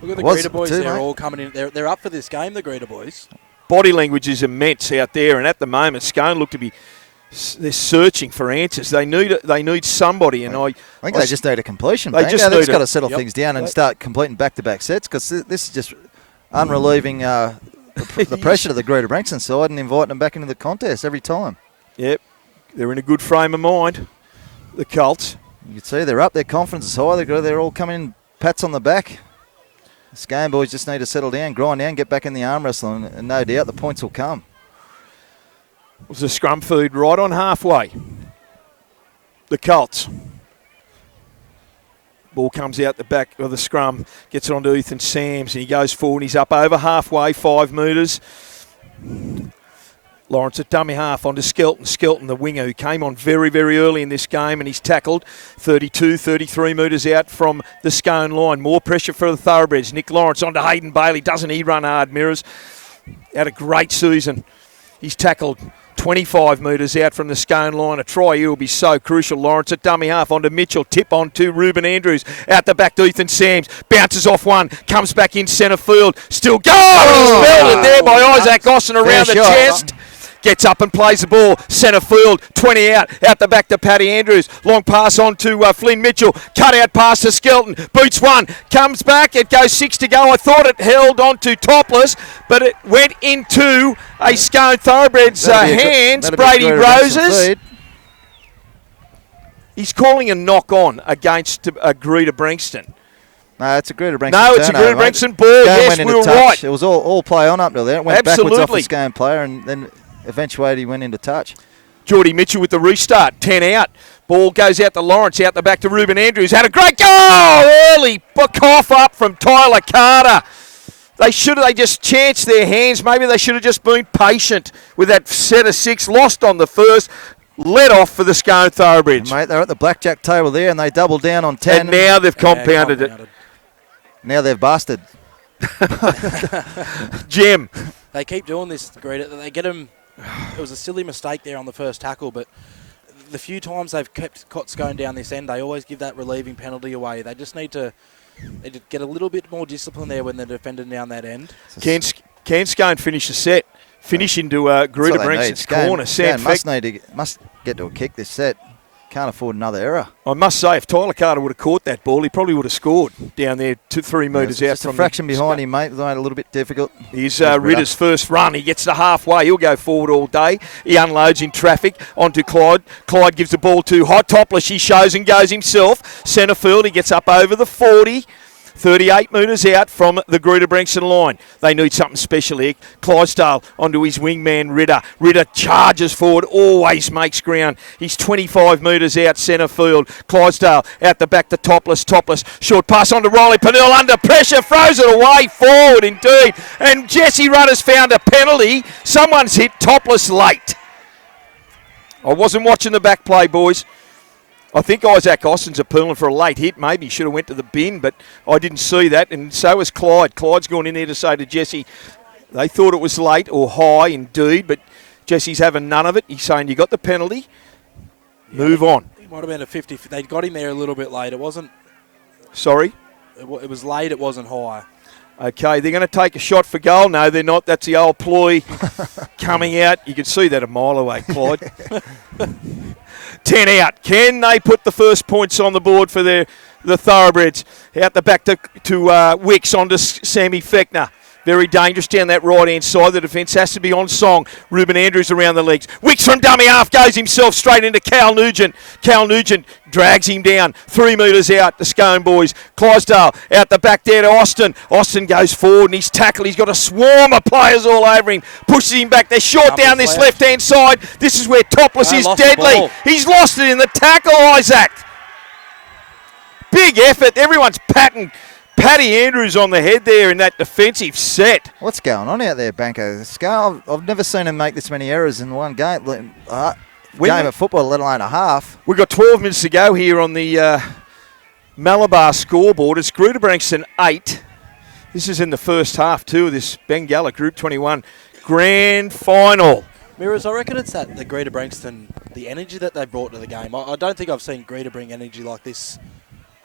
Look at the Was Greta boys. too, They're mate. all coming in. They're up for this game, the Greta boys. Body language is immense out there, and at the moment, Scone look to be. They're searching for answers. They need somebody, and I think they just need a completion. They just they've need got a- to settle things down and start completing back-to-back sets, because this is just unrelieving the pressure to the Greta Branxton side and inviting them back into the contest every time. Yep, they're in a good frame of mind. The Colts. You can see they're up. Their confidence is high. They're all coming in pats on the back. The Scone boys just need to settle down, grind down, get back in the arm wrestling, and no doubt the points will come. It was a scrum feed right on halfway. The Colts. Ball comes out the back of the scrum, gets it onto Ethan Sams, and he goes forward. He's up over halfway, 5 metres. Lawrence at dummy half onto Skelton. Skelton, the winger, who came on very, very early in this game, and he's tackled 32, 33 metres out from the Scone line. More pressure for the Thoroughbreds. Nick Lawrence onto Hayden Bailey. Doesn't he run hard, Mirrors? Had a great season. He's tackled 25 metres out from the Scone line. A try here will be so crucial. Lawrence at dummy half onto Mitchell. Tip on to Ruben Andrews. Out the back to Ethan Sams. Bounces off one. Comes back in centre field. Still going. He's belted there by Isaac Austin around the shot. chest. Gets up and plays the ball. Centre field. 20 out. Out the back to Paddy Andrews. Long pass on to Flynn Mitchell. Cut out pass to Skelton. Boots one. Comes back. It goes 6 to go. I thought it held on to Topless, but it went into a Scone Thoroughbreds hands. Brady Roses. He's calling a knock on against Greta Branxton. No, it's a Greta Branxton. No, it's a Greta turnover, mate. Branxton ball. Scone Yes, went we into were touch. right. It was all play on up to there. It went backwards off Absolutely. the Scone player, and then eventuated he went into touch. Geordie Mitchell with the restart. 10 out. Ball goes out to Lawrence. Out the back to Ruben Andrews. Had a great goal early. Cough up from Tyler Carter. They just chanced their hands. Maybe they should have just been patient with that set of 6. Lost on the first. Let off for the Scone Thoroughbreds. Mate, they're at the blackjack table there, and they doubled down on 10. And now they've compounded it. Now they've busted. Jim. They keep doing this, Greta. They get them. It was a silly mistake there on the first tackle, but the few times they've caught Scone down this end, they always give that relieving penalty away. They just need to get a little bit more discipline there when they're defending down that end. Can Scone finish the set? Finish into Greta Branxton's corner. Sam must get to a kick this set. Can't afford another error. I must say, if Tyler Carter would have caught that ball, he probably would have scored down there 3 metres out just from a fraction behind him, mate. Made it a little bit difficult. Here's Ritter's first run. He gets to halfway. He'll go forward all day. He unloads in traffic onto Clyde. Clyde gives the ball to Hot Topless. He shows and goes himself. Centre field. He gets up over the 40. 38 metres out from the Greta Branxton line. They need something special here. Clydesdale onto his wingman Ritter. Ritter charges forward, always makes ground. He's 25 metres out centre field. Clydesdale out the back to Topless. Topless, short pass on to Riley Pennell under pressure, throws it away, forward indeed. And Jesse Rutter's found a penalty. Someone's hit Topless late. I wasn't watching the back play, boys. I think Isaac Austin's appealing for a late hit. Maybe he should have went to the bin, but I didn't see that, and so has Clyde. Clyde's gone in there to say to Jesse, they thought it was late or high indeed, but Jesse's having none of it. He's saying you got the penalty, move on. It might have been a 50. They got him there a little bit late. It wasn't. Sorry? It was late. It wasn't high. Okay, they're going to take a shot for goal. No, they're not. That's the old ploy coming out. You can see that a mile away, Clyde. 10 out. Can they put the first points on the board for the Thoroughbreds? Out the back to Wicks onto Sammy Fechner. Very dangerous down that right-hand side. The defence has to be on song. Ruben Andrews around the legs. Wicks from dummy half goes himself straight into Cal Nugent. Cal Nugent drags him down 3 metres out. The Scone boys. Clydesdale out the back there to Austin. Austin goes forward and he's tackled. He's got a swarm of players all over him. Pushes him back. They're short down this left-hand side. This is where Topless is deadly. He's lost it in the tackle, Isaac. Big effort. Everyone's patting Paddy Andrews on the head there in that defensive set. What's going on out there, Banco? Scone, I've never seen him make this many errors in one game. Game of football, let alone a half. We've got 12 minutes to go here on the Malabar scoreboard. It's Greta Branxton 8. This is in the first half, too, of this Bengala Group 21 Grand Final. Mirrors, I reckon it's the Greta Branxton, the energy that they brought to the game. I don't think I've seen Greta bring energy like this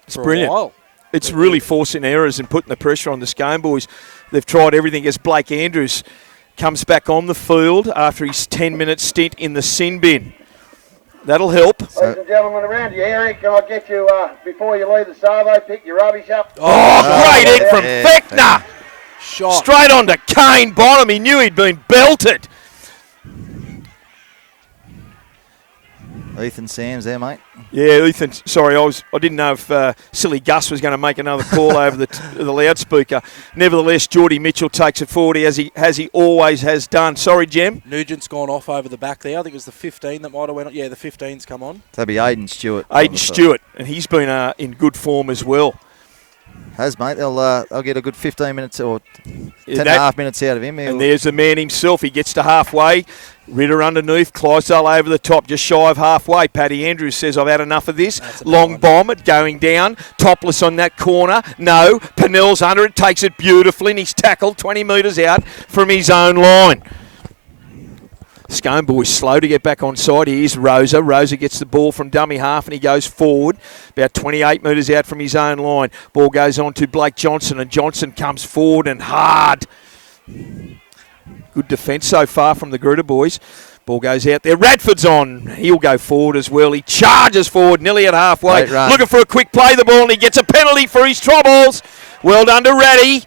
for brilliant. a while. it's really forcing errors and putting the pressure on the Scone boys. They've tried everything as Blake Andrews comes back on the field after his 10-minute stint in the sin bin. That'll help. Ladies and gentlemen, around you, Eric, can I get you, before you leave the Savo, pick your rubbish up? Oh, great hit from Fechner. Shot. Straight on to Kane Bonham. He knew he'd been belted. Ethan Sams there, mate. Yeah, Ethan. Sorry, I didn't know if Silly Gus was going to make another call over the loudspeaker. Nevertheless, Geordie Mitchell takes it forward as he always has done. Sorry, Jem. Nugent's gone off over the back there. I think it was the 15 that might have went on. Yeah, the 15's come on. That'd be Aiden Stewart. Aiden Stewart, and he's been in good form as well. Has, mate. They'll get a good 15 minutes or 10.5 minutes out of him. And there's the man himself. He gets to halfway. Ritter underneath. Clydesdale over the top, just shy of halfway. Paddy Andrews says, I've had enough of this. Long bomb, it going down. Topless on that corner. No. Pennell's under it, takes it beautifully, and he's tackled 20 metres out from his own line. Scone boys slow to get back on side. Here's Rosa. Rosa gets the ball from dummy half and he goes forward about 28 metres out from his own line. Ball goes on to Blake Johnson and Johnson comes forward and hard. Good defence so far from the Greta boys. Ball goes out there. Radford's on. He'll go forward as well. He charges forward nearly at halfway. Looking for a quick play the ball and he gets a penalty for his troubles. Well done to Ratty.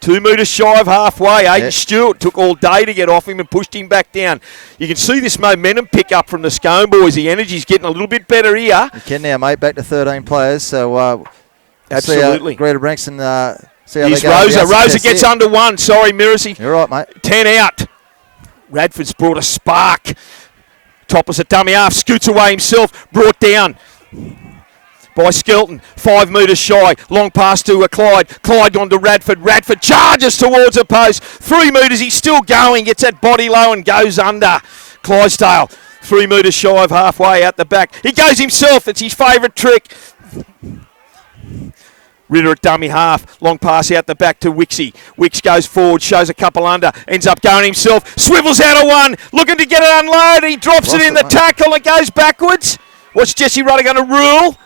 2 metres shy of halfway. Aiden Stewart took all day to get off him and pushed him back down. You can see this momentum pick up from the Scone boys. The energy's getting a little bit better here. You can now, mate. Back to 13 players. So absolutely. Greta Branxton. See how Here's they go. Rosa. Rosa gets under one. Sorry, Mirasy. You're right, mate. 10 out. Radford's brought a spark. Topless at dummy half. Scoots away himself. Brought down by Skelton, 5 metres shy. Long pass to Clyde. Clyde on to Radford. Radford charges towards a post. 3 metres, he's still going. Gets that body low and goes under. Clydesdale, 3 metres shy of halfway out the back. He goes himself. It's his favourite trick. Ritter at dummy half. Long pass out the back to Wixie. Wix goes forward, shows a couple under, ends up going himself. Swivels out of one, looking to get it unloaded. He drops it in the tackle and goes backwards. What's Jesse Rutter going to rule?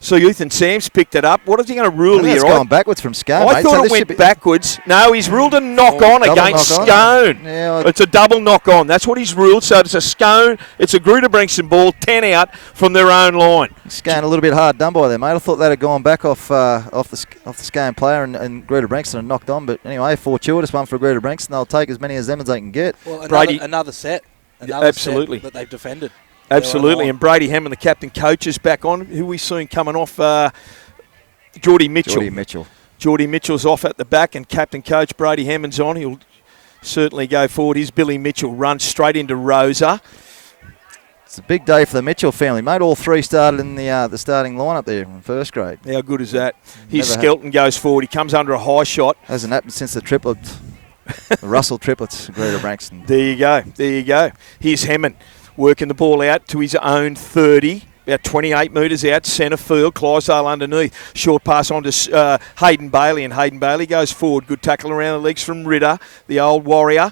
So Ethan Sams picked it up. What is he going to rule here? It's going backwards from Scone. I thought it went backwards. No, he's ruled a knock-on against Scone. Yeah, it's a double knock-on. That's what he's ruled. So it's a Scone. It's a Greta Branxton ball, 10 out from their own line. Scone a little bit hard done by there, mate. I thought that had gone back off the Scone player and Greta Branxton had knocked on. But anyway, fortuitous one for Greta Branxton. They'll take as many of them as they can get. Well, another set. Absolutely. Set that they've defended. Absolutely, and Brady Hammond, the captain coach, is back on. Who we seen coming off? Geordie Mitchell. Geordie Mitchell's off at the back, and captain coach Brady Hammond's on. He'll certainly go forward. Here's Billy Mitchell, runs straight into Rosa. It's a big day for the Mitchell family, mate. All three started in the starting lineup there in first grade. How good is that? Here's Skelton goes forward. He comes under a high shot. Hasn't happened since the Russell triplets, Greta Branxton. There you go. Here's Hammond. Working the ball out to his own 30, about 28 metres out, centre field. Clydesdale underneath. Short pass on to Hayden Bailey, and Hayden Bailey goes forward. Good tackle around the legs from Ritter, the old warrior.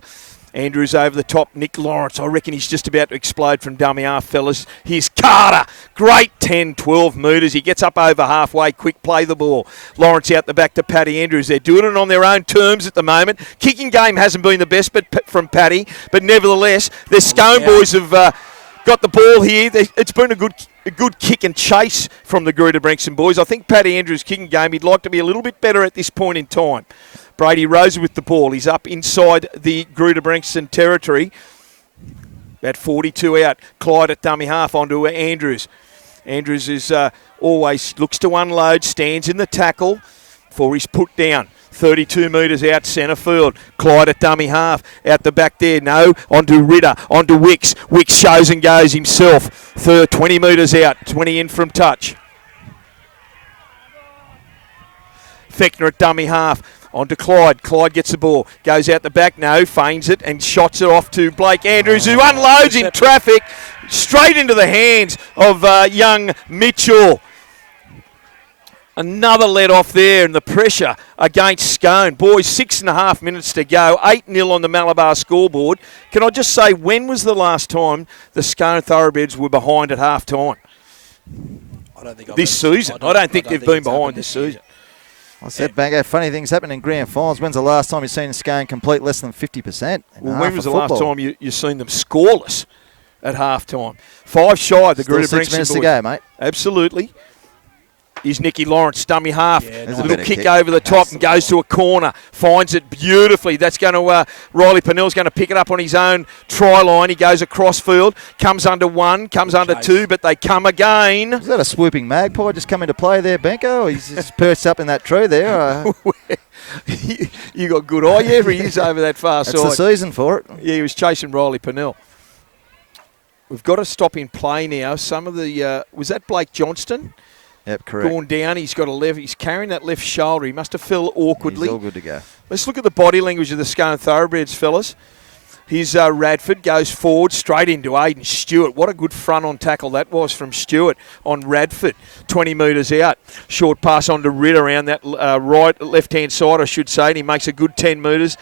Andrews over the top. Nick Lawrence, I reckon he's just about to explode from dummy half, fellas. Here's Carter. Great 10, 12 metres. He gets up over halfway. Quick play the ball. Lawrence out the back to Paddy Andrews. They're doing it on their own terms at the moment. Kicking game hasn't been the best from Paddy, but nevertheless, the Scone boys have got the ball here. It's been a good kick and chase from the Greta Branxton boys. I think Paddy Andrews' kicking game, he'd like to be a little bit better at this point in time. Brady Rosa with the ball. He's up inside the Greta Branxton territory. About 42 out. Clyde at dummy half onto Andrews. Andrews is always looks to unload, stands in the tackle for his put down. 32 metres out centre field. Clyde at dummy half. Out the back there. No. Onto Ritter. Onto Wicks. Wicks shows and goes himself. 20 metres out. 20 in from touch. Fechner at dummy half. On to Clyde. Clyde gets the ball. Goes out the back. No. Feigns it and shots it off to Blake Andrews, who unloads in traffic straight into the hands of young Mitchell. Another let off there, and the pressure against Scone. Boys, 6.5 minutes to go. 8-0 on the Malabar scoreboard. Can I just say, when was the last time the Scone Thoroughbreds were behind at half time? I don't think this season. I don't think they've been behind this season. I said, Bango, funny things happen in grand finals. When's the last time you've seen Scone complete less than 50%? Well, when was the last time you seen them scoreless at half-time? 5 shy of the Greta Branxton 6 minutes boys. to go, mate. Absolutely. Here's Nicky Lawrence, dummy half. Yeah, A little kick over the top and goes to a corner. Finds it beautifully. That's going to, Riley Pennell's going to pick it up on his own try line. He goes across field, comes under 1, comes under 2, but they come again. Is that a swooping magpie just come into play there, Benko? Or he's just perched up in that tree there. You got good eye. Yeah, he is over that far That's side. the season for it. Yeah, he was chasing Riley Pennell. We've got to stop in play now. Some of the, was that Blake Johnston? Yep, correct. Gone down. He's got a left. He's carrying that left shoulder. He must have fell awkwardly. He's all good to go. Let's look at the body language of the Scone Thoroughbreds, fellas. Here's Radford goes forward straight into Aiden Stewart. What a good front-on tackle that was from Stewart on Radford. 20 metres out. Short pass on to Ritter around that left-hand side, I should say, and he makes a good 10 metres.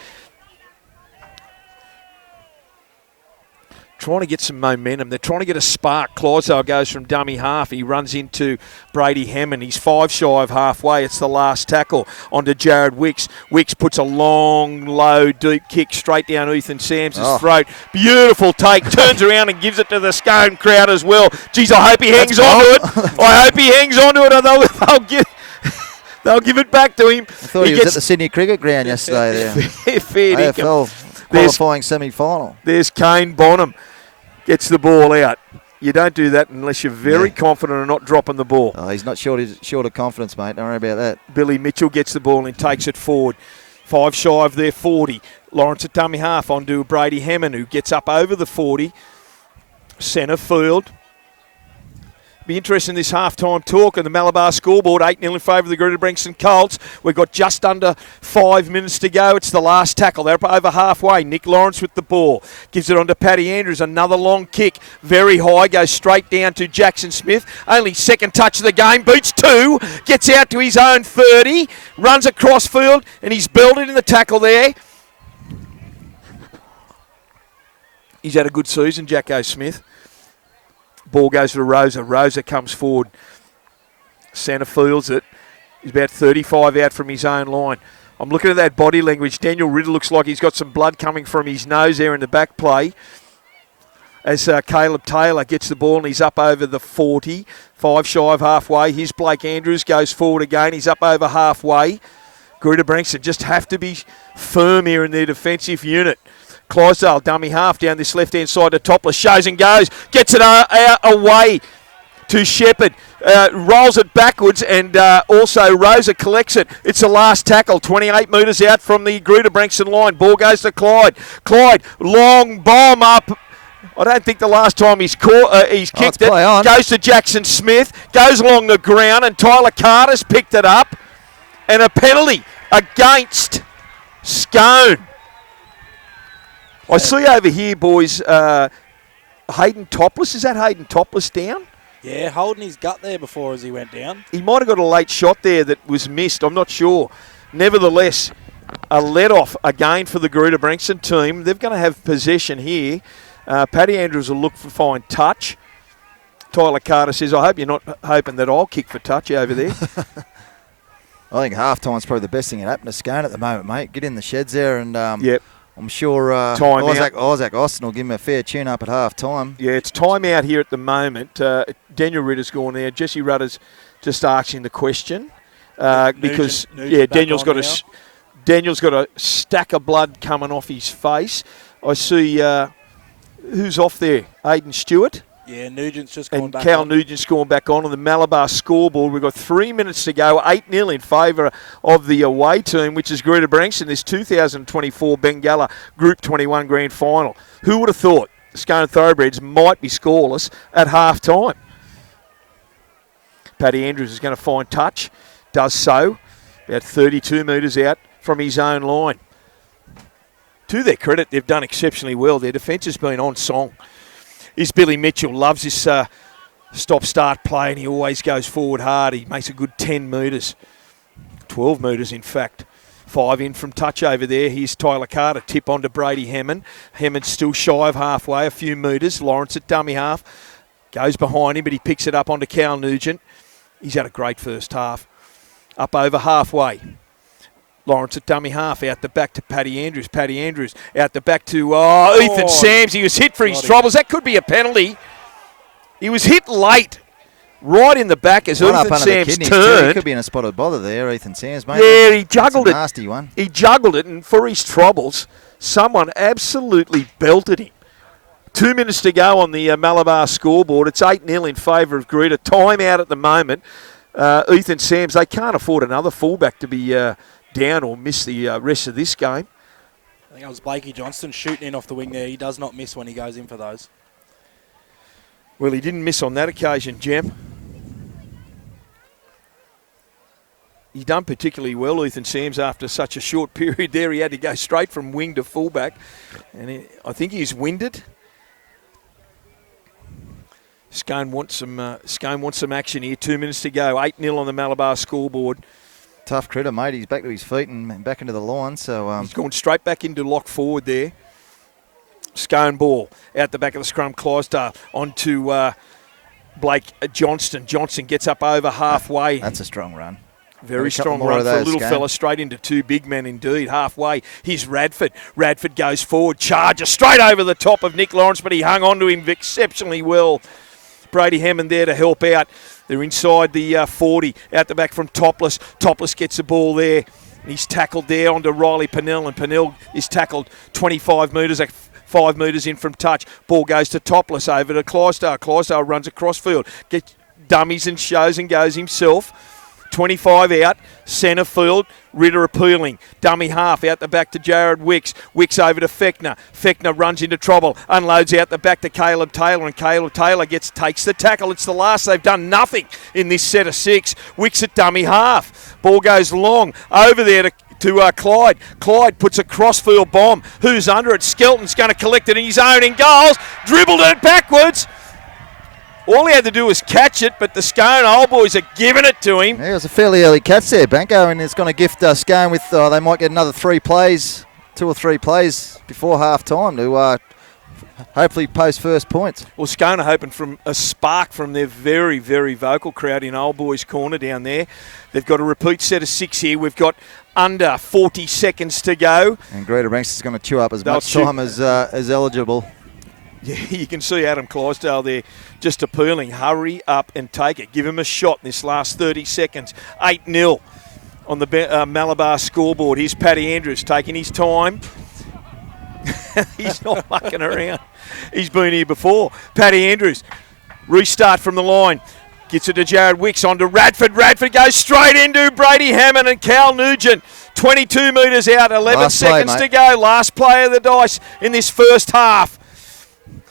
Trying to get some momentum. They're trying to get a spark. Clydesdale goes from dummy half. He runs into Brady Hammond. He's 5 shy of halfway. It's the last tackle onto Jared Wicks. Wicks puts a long, low, deep kick straight down Ethan Sams' throat. Beautiful take. Turns around and gives it to the Scone crowd as well. Geez, I hope he hangs on to it. I hope he hangs on to it, or they'll give it back to him. I thought he was at the Sydney Cricket Ground yesterday there. Fair AFL qualifying semi-final. There's Kane Bonham. Gets the ball out. You don't do that unless you're very confident of not dropping the ball. Oh, he's not short of confidence, mate. Don't worry about that. Billy Mitchell gets the ball and takes it forward. 5 shy of their 40. Lawrence at dummy half onto Brady Hammond, who gets up over the 40. Centre field. Be interesting in this half-time talk and the Malabar scoreboard, 8-0 in favour of the Greta Branxton Colts. We've got just under 5 minutes to go. It's the last tackle. They're up over halfway. Nick Lawrence with the ball. Gives it on to Paddy Andrews. Another long kick. Very high. Goes straight down to Jackson Smith. Only second touch of the game. Beats 2. Gets out to his own 30. Runs across field and he's belted in the tackle there. He's had a good season, Jacko Smith. Ball goes to Rosa. Rosa comes forward. Centre fields it. He's about 35 out from his own line. I'm looking at that body language. Daniel Ritter looks like he's got some blood coming from his nose there in the back play. As Caleb Taylor gets the ball and he's up over the 40. 5 shy of halfway. Here's Blake Andrews. Goes forward again. He's up over halfway. Greta Branxton just have to be firm here in their defensive unit. Clydesdale, dummy half down this left-hand side to Topless. Shows and goes. Gets it out away to Shepherd. Rolls it backwards and also Rosa collects it. It's the last tackle. 28 metres out from the Greta Branxton line. Ball goes to Clyde. Clyde, long bomb up. I don't think the last time he's kicked it. Goes to Jackson Smith. Goes along the ground and Tyler Carter's picked it up. And a penalty against Scone. I see over here, boys, Hayden Topless. Is that Hayden Topless down? Yeah, holding his gut there before as he went down. He might have got a late shot there that was missed. I'm not sure. Nevertheless, a let-off again for the Greta Branxton team. They're going to have possession here. Paddy Andrews will look for fine touch. Tyler Carter says, I hope you're not hoping that I'll kick for touch over there. I think half-time's probably the best thing that happened to Scone at the moment, mate. Get in the sheds there and yep. I'm sure Isaac Austin will give him a fair tune-up at half-time. Yeah, it's time out here at the moment. Daniel Ritter's gone there. Jesse Rudder's just asking the question because Daniel's got a stack of blood coming off his face. I see who's off there? Aiden Stewart. Yeah, Nugent's just gone back on. And Cal on. Nugent's gone back on the Malabar scoreboard. We've got 3 minutes to go, 8-0 in favour of the away team, which is Greta Branxton, this 2024 Bengala Group 21 Grand Final. Who would have thought the Scone Thoroughbreds might be scoreless at half-time? Paddy Andrews is going to find touch. Does so. About 32 metres out from his own line. To their credit, they've done exceptionally well. Their defence has been on song. Is Billy Mitchell, loves this stop-start play, and he always goes forward hard. He makes a good 10 metres, 12 metres in fact. 5 in from touch over there. Here's Tyler Carter, tip on to Brady Hammond. Hammond's still shy of halfway, a few metres. Lawrence at dummy half, goes behind him, but he picks it up onto Cal Nugent. He's had a great first half. Up over halfway. Lawrence at dummy half, out the back to Paddy Andrews. Paddy Andrews out the back to Ethan Sams. He was hit for his troubles. That could be a penalty. He was hit late, right in the back as Ethan Sams turned. He could be in a spot of bother there, Ethan Sams, mate. Yeah, he juggled it. Nasty one. He juggled it, and for his troubles, someone absolutely belted him. 2 minutes to go on the Malabar scoreboard. It's 8-0 in favour of Greta. Time out at the moment. Ethan Sams, they can't afford another fullback to be down or miss the rest of this game. I think it was Blakey Johnston shooting in off the wing there. He does not miss when he goes in for those. Well, he didn't miss on that occasion, Jem. He done particularly well, Ethan Sams, after such a short period there. He had to go straight from wing to fullback. And I think he's winded. Scone wants some action here. 2 minutes to go. 8-0 on the Malabar scoreboard. Tough critter, mate. He's back to his feet and back into the line. So he's gone straight back into lock forward there. Scone ball out the back of the scrum. Clydesdale onto Blake Johnston. Johnston gets up over halfway. That's a strong run. Very strong run for a little fella, straight into two big men indeed. Halfway, here's Radford. Radford goes forward, charger straight over the top of Nick Lawrence, but he hung on to him exceptionally well. Brady Hammond there to help out. They're inside the 40, out the back from Topless. Topless gets the ball there. He's tackled there onto Riley Pennell, and Pennell is tackled 25 metres, 5 metres in from touch. Ball goes to Topless, over to Clydesdale. Clydesdale runs across field, gets dummies and shows and goes himself. 25 out, centre field, Ritter appealing. Dummy half out the back to Jared Wicks. Wicks over to Fechner. Fechner runs into trouble, unloads out the back to Caleb Taylor, and Caleb Taylor takes the tackle. It's the last. They've done nothing in this set of 6. Wicks at dummy half. Ball goes long over there to Clyde. Clyde puts a crossfield bomb. Who's under it? Skelton's going to collect it in his own in goals. Dribbled it backwards. All he had to do was catch it, but the Scone old boys are giving it to him. Yeah, it was a fairly early catch there, Banco, and it's going to gift Scone with, they might get another 2 or 3 plays before half-time to hopefully post first points. Well, Scone are hoping from a spark from their very, very vocal crowd in old boys' corner down there. They've got a repeat set of 6 here. We've got under 40 seconds to go. And Greta Branxton is going to chew up as much time as eligible. Yeah, you can see Adam Clydesdale there just appealing. Hurry up and take it. Give him a shot in this last 30 seconds. 8-0 on the Malabar scoreboard. Here's Paddy Andrews taking his time. He's not mucking around. He's been here before. Paddy Andrews, restart from the line. Gets it to Jared Wicks, on to Radford. Radford goes straight into Brady Hammond and Cal Nugent. 22 metres out, 11 seconds to go. Last play of the dice in this first half.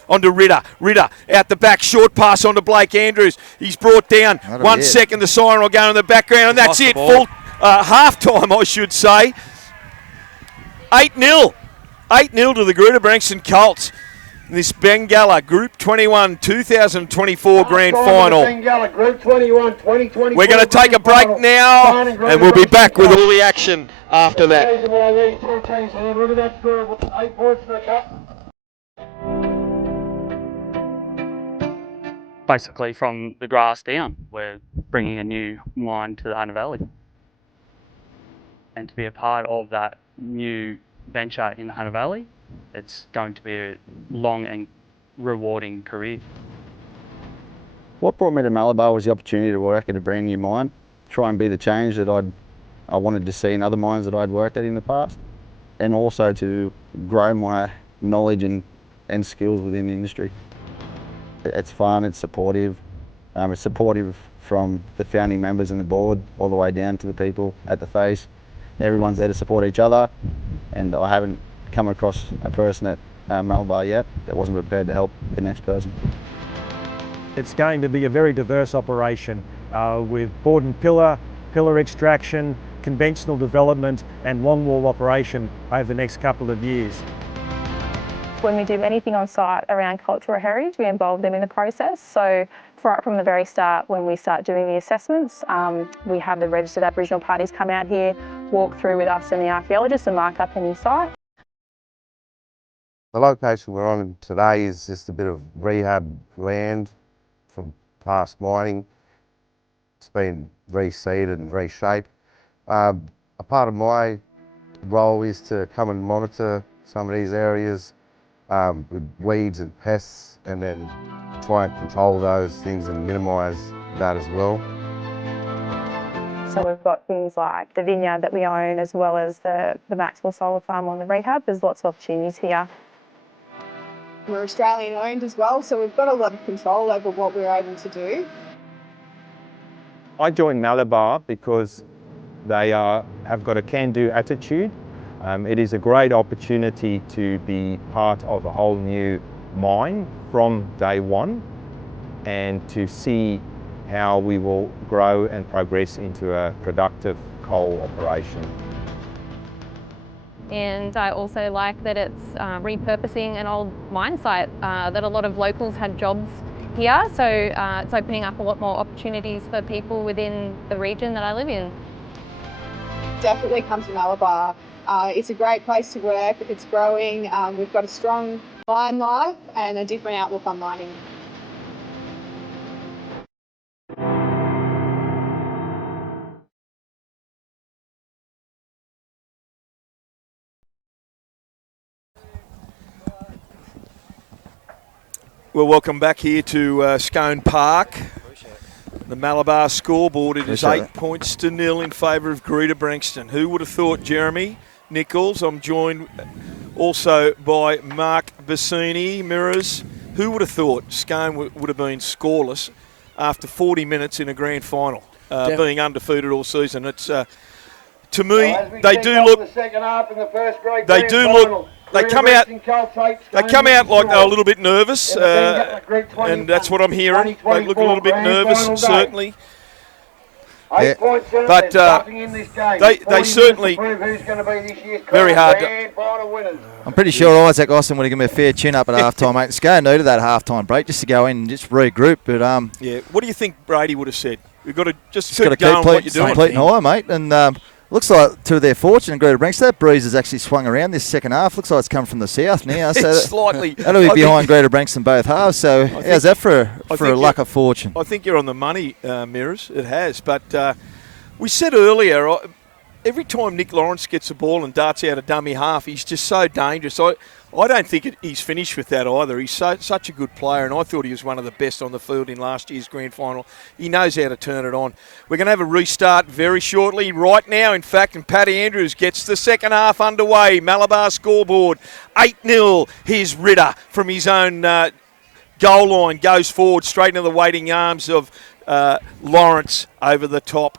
Onto Ritter. Ritter out the back, short pass onto Blake Andrews. He's brought down. 1 second, the siren will go in the background, and that's it. Full half-time, I should say. 8-0. 8-0 to the Greta Branxton Colts. This Bengala Group 21 2024 Grand Final. Bengala Group 21 2024. We're going to take a break now, and we'll be back with all the action after that. Look at that score. 8 points for the cup. Basically, from the grass down, we're bringing a new line to the Hunter Valley. And to be a part of that new venture in the Hunter Valley, it's going to be a long and rewarding career. What brought me to Malabar was the opportunity to work at a brand new mine, try and be the change that I wanted to see in other mines that I'd worked at in the past, and also to grow my knowledge and skills within the industry. It's fun, it's supportive. It's supportive from the founding members and the board all the way down to the people at the face. Everyone's there to support each other, and I haven't come across a person at Malabar yet that wasn't prepared to help the next person. It's going to be a very diverse operation with board and pillar extraction, conventional development and longwall operation over the next couple of years. When we do anything on site around cultural heritage, we involve them in the process. So right from the very start, when we start doing the assessments, we have the registered Aboriginal parties come out here, walk through with us and the archaeologists and mark up any site. The location we're on today is just a bit of rehab land from past mining. it's been reseeded and reshaped. A part of my role is to come and monitor some of these areas with weeds and pests, and then try and control those things and minimise that as well. So we've got things like the vineyard that we own, as well as the Maxwell Solar Farm on the rehab. There's lots of opportunities here. We're Australian owned as well, so we've got a lot of control over what we're able to do. I joined Malabar because they have got a can-do attitude. It is a great opportunity to be part of a whole new mine from day one, and to see how we will grow and progress into a productive coal operation. And I also like that it's repurposing an old mine site that a lot of locals had jobs here, so it's opening up a lot more opportunities for people within the region that I live in. Definitely come to Malabar. It's a great place to work, it's growing, we've got a strong mine life and a different outlook on mining. Well, welcome back here to Scone Park. The Malabar scoreboard, it is 8-0 in favour of Greta Branxton. Who would have thought, Jeremy Nichols? I'm joined also by Mark Bassini, Mirrors. Who would have thought Scone would have been scoreless after 40 minutes in a grand final, being undefeated all season? It's to me, they do look. They do look. They come out like they're a little bit nervous, and that's what I'm hearing. They look a little bit nervous, certainly. Yeah. But they certainly very hard. I'm pretty sure Isaac Austin would have given me a fair chin up at half-time, mate. Scone needed that half-time break just to go in and just regroup. But yeah, what do you think Brady would have said? We've got to just keep going what you're doing. Completing high, mate, and. Looks like, to their fortune, Greta Branxton, that breeze has actually swung around this second half. Looks like it's come from the south now. So slightly. That'll be behind Greta Branxton both halves. So how's that for a luck of fortune? I think you're on the money, Mirrors. It has. But we said earlier, every time Nick Lawrence gets the ball and darts out a dummy half, he's just so dangerous. I don't think he's finished with that either. He's such a good player, and I thought he was one of the best on the field in last year's grand final. He knows how to turn it on. We're going to have a restart very shortly, right now, in fact, and Paddy Andrews gets the second half underway. Malabar scoreboard, 8-0. Here's Ritter from his own goal line, goes forward straight into the waiting arms of Lawrence. Over the top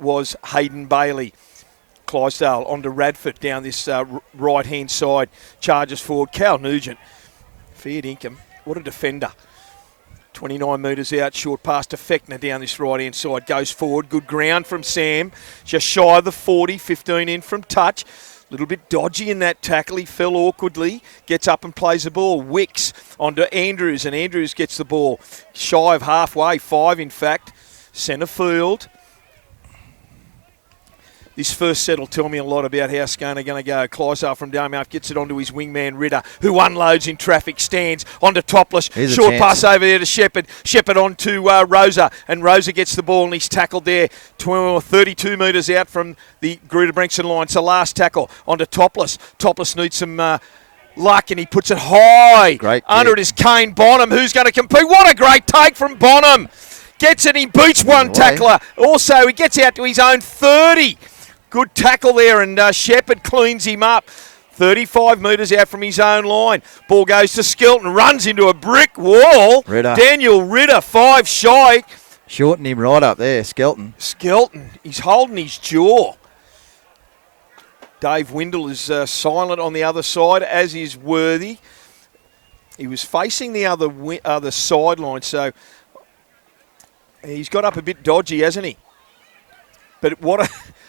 was Hayden Bailey. Clydesdale onto Radford down this right-hand side. Charges forward. Cal Nugent. Fair dinkum. What a defender. 29 metres out. Short pass to Fechner down this right-hand side. Goes forward. Good ground from Sam. Just shy of the 40. 15 in from touch. A little bit dodgy in that tackle. He fell awkwardly. Gets up and plays the ball. Wicks onto Andrews, and Andrews gets the ball. Shy of halfway. 5, in fact. Centre field. This first set will tell me a lot about how Scone are going to go. Clydesdale from down half gets it onto his wingman Ritter, who unloads in traffic, stands onto Topless. Short pass over there to Shepherd. Shepherd onto Rosa, and Rosa gets the ball and he's tackled there 32 metres out from the Greta Branxton line. So last tackle onto Topless. Topless needs some luck and he puts it high. Great under it is Kane Bonham, who's going to compete. What a great take from Bonham. Gets it, he beats one tackler. Also, he gets out to his own 30. Good tackle there, and Shepherd cleans him up. 35 metres out from his own line. Ball goes to Skelton, runs into a brick wall. Ritter. Daniel Ritter, 5 shy. Shorten him right up there, Skelton. Skelton, he's holding his jaw. Dave Windle is silent on the other side, as is Worthy. He was facing the other sideline, so he's got up a bit dodgy, hasn't he? But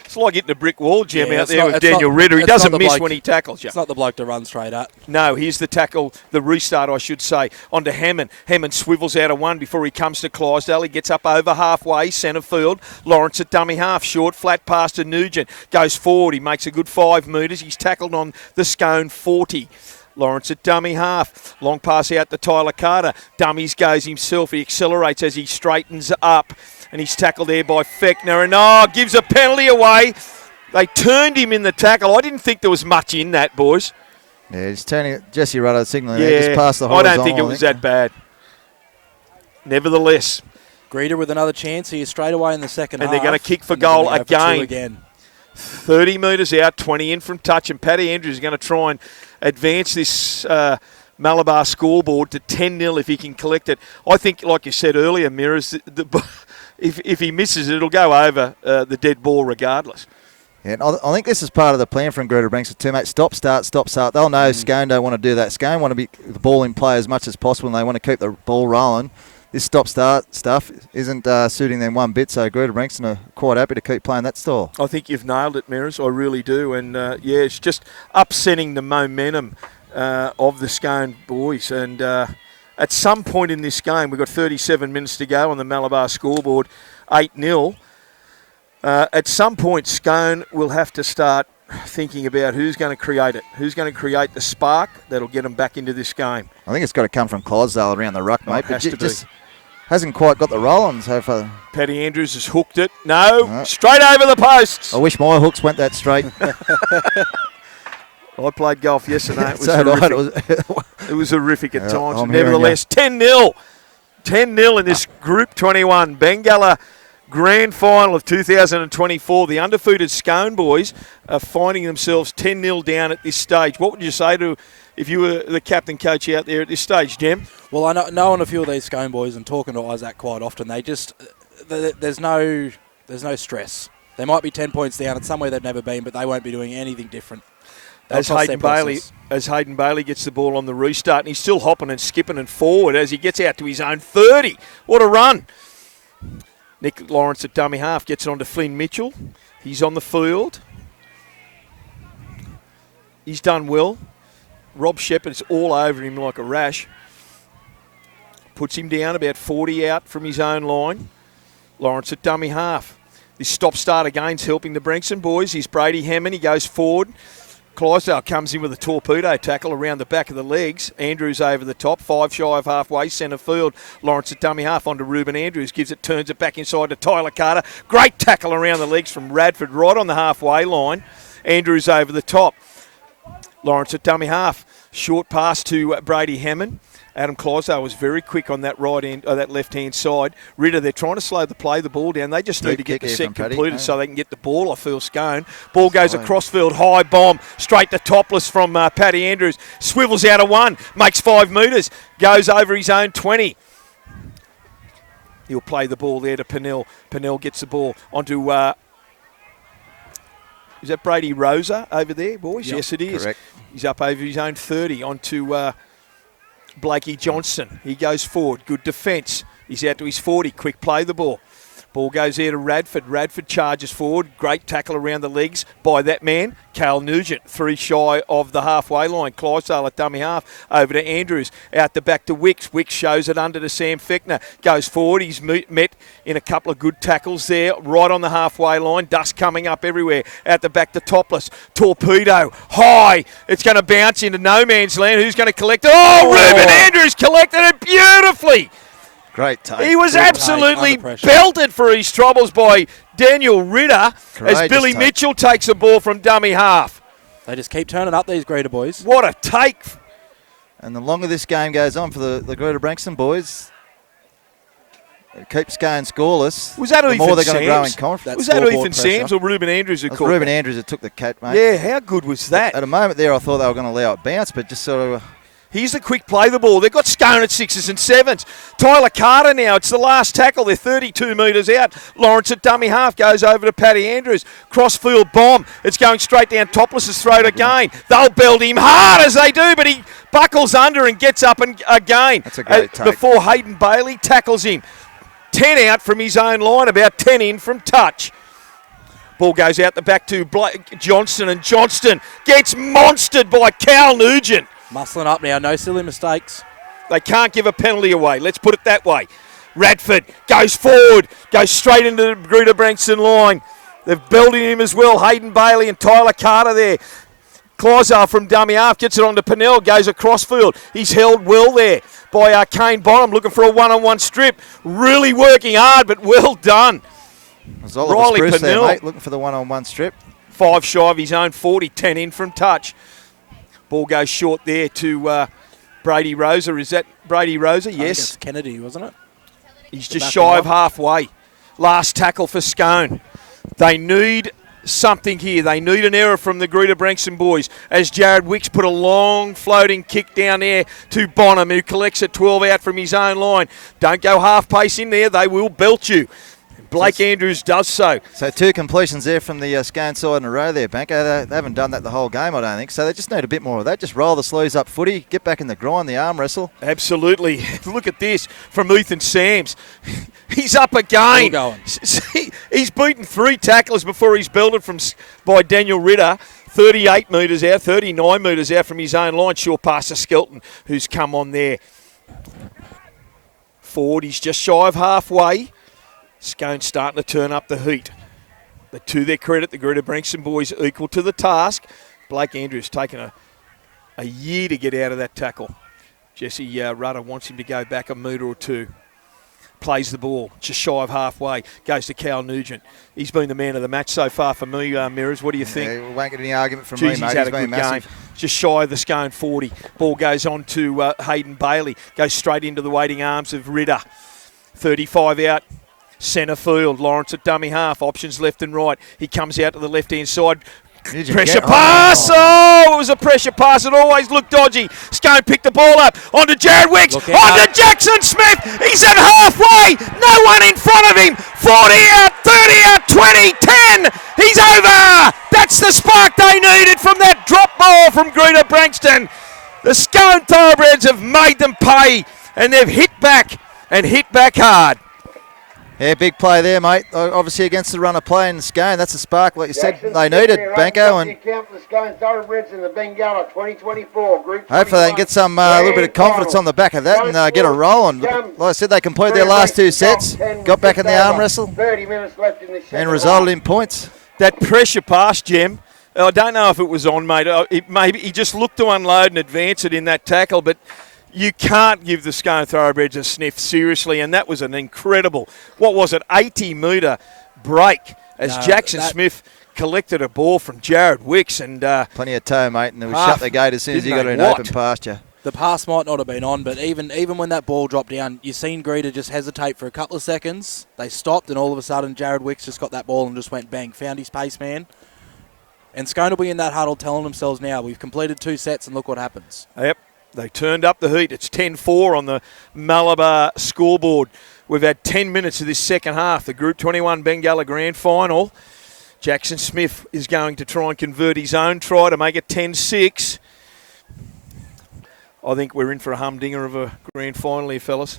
it's like hitting a brick wall, Jim, out there with Daniel Ritter. He doesn't miss when he tackles you. It's not the bloke to run straight at. No, here's the tackle, the restart, I should say, onto Hammond. Hammond swivels out of one before he comes to Clydesdale. He gets up over halfway, centre field. Lawrence at dummy half, short, flat pass to Nugent. Goes forward, he makes a good 5 metres. He's tackled on the Scone 40. Lawrence at dummy half. Long pass out to Tyler Carter. Dummies goes himself. He accelerates as he straightens up. And he's tackled there by Fechner. And gives a penalty away. They turned him in the tackle. I didn't think there was much in that, boys. Yeah, he's turning Jesse Rudder signaling there, just past the horizontal. I don't think it was that bad. Nevertheless. Greta with another chance here straight away in the second half. And they're going to kick for goal again. 30 metres out, 20 in from touch. And Paddy Andrews is going to try and advance this Malabar scoreboard to 10-0 if he can collect it. I think, like you said earlier, Mirrors, if he misses it, it'll go over the dead ball regardless. Yeah, I think this is part of the plan from Greta Branxton too, mate. Stop, start. They'll know Scone don't want to do that. Scone want to be the ball in play as much as possible, and they want to keep the ball rolling. This stop-start stuff isn't suiting them one bit, so Greta Branxton are quite happy to keep playing that style. I think you've nailed it, Mirrors. I really do. And, it's just upsetting the momentum of the Scone boys. And at some point in this game, we've got 37 minutes to go on the Malabar scoreboard, 8-0. At some point, Scone will have to start thinking about who's going to create it, who's going to create the spark that'll get them back into this game. I think it's got to come from Clydesdale around the ruck, mate. It has to just hasn't quite got the roll on so far. Paddy Andrews has hooked it. No, straight over the posts. I wish my hooks went that straight. I played golf yesterday. It was So horrific. It was horrific at times. I'm Nevertheless, 10-0. 10-0 in this Group 21 Bengala Grand Final of 2024. The undefeated Scone boys are finding themselves 10-0 down at this stage. What would you say to if you were the captain coach out there at this stage, Jem? Well, I know on a few of these Scone boys and talking to Isaac quite often, they just there's no stress. They might be 10 points down. It's somewhere they've never been, but they won't be doing anything different. As Hayden Bailey gets the ball on the restart, and he's still hopping and skipping and forward as he gets out to his own 30. What a run. Nick Lawrence at dummy half gets it on to Flynn Mitchell. He's on the field. He's done well. Rob Shepherd's all over him like a rash. Puts him down about 40 out from his own line. Lawrence at dummy half. This stop-start again's helping the Branxton boys. Here's Brady Hammond. He goes forward. Clydesdale comes in with a torpedo tackle around the back of the legs. Andrews over the top, 5 shy of halfway, centre field. Lawrence at dummy half onto Ruben Andrews. Turns it back inside to Tyler Carter. Great tackle around the legs from Radford right on the halfway line. Andrews over the top. Lawrence at dummy half. Short pass to Brady Hammond. Adam Clydesdale was very quick on that that left-hand side. Ritter, they're trying to slow the ball down. They just need to get the set completed so they can get the ball off Phil Scone. Ball goes across field, high bomb, straight to topless from Paddy Andrews. Swivels out of one, makes 5 metres, goes over his own 20. He'll play the ball there to Pennell. Pennell gets the ball onto... is that Brady Rosa over there, boys? Yep, yes, it is. Correct. He's up over his own 30 onto... Blakey Johnson, he goes forward, good defence. He's out to his 40, quick play the ball. Ball goes there to Radford. Radford charges forward, great tackle around the legs by that man, Cal Nugent, 3 shy of the halfway line. Clydesdale at dummy half, over to Andrews, out the back to Wicks. Wicks shows it under to Sam Fechner, goes forward, he's met in a couple of good tackles there, right on the halfway line, dust coming up everywhere, out the back to Topless, torpedo, high, it's going to bounce into no man's land. Who's going to collect it? Ruben Andrews collected it beautifully. Great take. He was absolutely belted for his troubles by Daniel Ritter as Billy Mitchell takes the ball from dummy half. They just keep turning up, these Greta boys. What a take. And the longer this game goes on for the Greta Branxton boys, it keeps going scoreless. Was that the Ethan more they're going to grow in Sams? confidence. Was that Ethan Sams or Ruben Andrews who caught Ruben Andrews that took the cat, mate. Yeah, how good was that? At a moment there, I thought they were going to allow it bounce, but just sort of... Here's the quick play the ball. They've got Scone at 6s and 7s. Tyler Carter now. It's the last tackle. They're 32 metres out. Lawrence at dummy half goes over to Paddy Andrews. Crossfield bomb. It's going straight down Topless's throat again. They'll belt him hard as they do, but he buckles under and gets up and again. That's a great take. Before Hayden Bailey tackles him. 10 out from his own line, about 10 in from touch. Ball goes out the back to Johnston, and Johnston gets monstered by Cal Nugent. Muscling up now, no silly mistakes. They can't give a penalty away, let's put it that way. Radford goes forward, goes straight into the Greta Branxton line. They've belted him as well, Hayden Bailey and Tyler Carter there. Clozar from dummy half gets it on to Pennell, goes across field. He's held well there by Kane Bonham, looking for a one-on-one strip. Really working hard, but well done. There's Oliver Riley Spruce there, Pennell. mate, looking for the one-on-one strip. 5 shy of his own 40, 10 in from touch. Ball goes short there to Brady Rosa. Is that Brady Rosa? Yes. Kennedy, wasn't it? He's just shy of halfway. Last tackle for Scone. They need something here. They need an error from the Greta Branxton boys as Jared Wicks put a long floating kick down there to Bonham, who collects it 12 out from his own line. Don't go half pace in there. They will belt you. Blake Andrews does so. So 2 completions there from the Scone side in a row there, Banko. They haven't done that the whole game, I don't think. So they just need a bit more of that. Just roll the sleeves up footy, get back in the grind, the arm wrestle. Absolutely. Look at this from Ethan Sams. He's up again. Still going. He's beaten 3 tacklers before he's belted by Daniel Ritter. 38 metres out, 39 metres out from his own line. Sure pass to Skelton, who's come on there. Forward, he's just shy of halfway. Scone's starting to turn up the heat. But to their credit, the Greta Branxton boys equal to the task. Blake Andrews taken a year to get out of that tackle. Jesse Rudder wants him to go back a metre or 2. Plays the ball, just shy of halfway. Goes to Cal Nugent. He's been the man of the match so far for me, Mirrors. What do you think? Yeah, we won't get any argument from Jeez, me, he's mate. had He's a been good massive. game. Just shy of the Scone 40. Ball goes on to Hayden Bailey. Goes straight into the waiting arms of Ritter. 35 out. Centre field, Lawrence at dummy half, options left and right. He comes out to the left-hand side. Pressure pass! Oh, it was a pressure pass. It always looked dodgy. Scone picked the ball up. Onto Jared Wicks. Onto Jackson Smith. He's at halfway. No one in front of him. 40 out, 30 out, 20, 10. He's over. That's the spark they needed from that drop ball from Greta Branxton. The Scone Thoroughbreds have made them pay, and they've hit back and hit back hard. Yeah, big play there, mate. Obviously against the runner play in Scone. That's a spark, like you said, they needed, Banko. And hopefully they can get some a little bit of confidence on the back of that and get a roll. And like I said, they completed their last 2 sets, got back in the arm wrestle, and resulted in points. That pressure pass, Jem, I don't know if it was on, mate. Maybe he just looked to unload and advance it in that tackle, but you can't give the Scone Thoroughbreds a sniff, seriously, and that was an incredible, 80-metre break as Jackson Smith collected a ball from Jared Wicks. And plenty of toe, mate, and it was shut the gate as soon as he got it in open pasture. The pass might not have been on, but even when that ball dropped down, you seen Greta just hesitate for a couple of seconds. They stopped, and all of a sudden Jared Wicks just got that ball and just went bang, found his pace man. And Scone will be in that huddle telling themselves now, we've completed 2 sets and look what happens. Yep. They turned up the heat. It's 10-4 on the Malabar scoreboard. We've had 10 minutes of this second half. The Group 21 Bengala Grand Final. Jackson Smith is going to try and convert his own try to make it 10-6. I think we're in for a humdinger of a grand final here, fellas.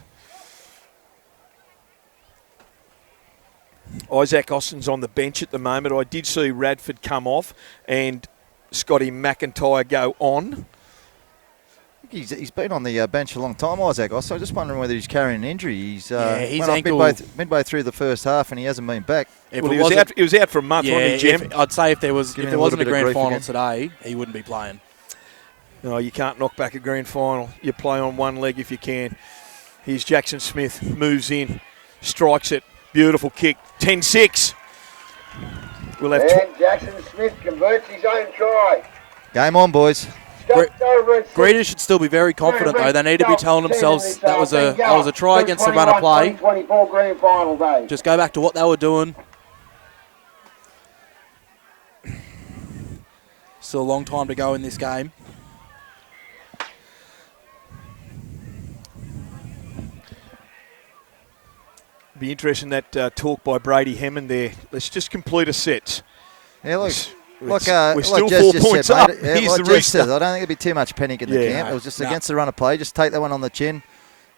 Isaac Austin's on the bench at the moment. I did see Radford come off and Scotty McIntyre go on. He's been on the bench a long time, Isaac. I was just wondering whether he's carrying an injury. He's his went ankle off midway through the first half, and he hasn't been back. He was out for a month, wasn't he, Jim? I'd say if there wasn't a grand final today, he wouldn't be playing. No, you can't knock back a grand final. You play on one leg if you can. Here's Jackson Smith, moves in, strikes it. Beautiful kick. 10-6. We'll have Jackson Smith converts his own try. Game on, boys. Greta should still be very confident, though. They need to be telling themselves that was a try against the runner play. Just go back to what they were doing. Still a long time to go in this game. Be interesting that talk by Brady Hammond there. Let's just complete a set. Yeah, look. We're still still Jess 4 points said, up. Mate, Here's like the restart. I don't think there'd be too much panic in the camp. It was just against the run of play. Just take that one on the chin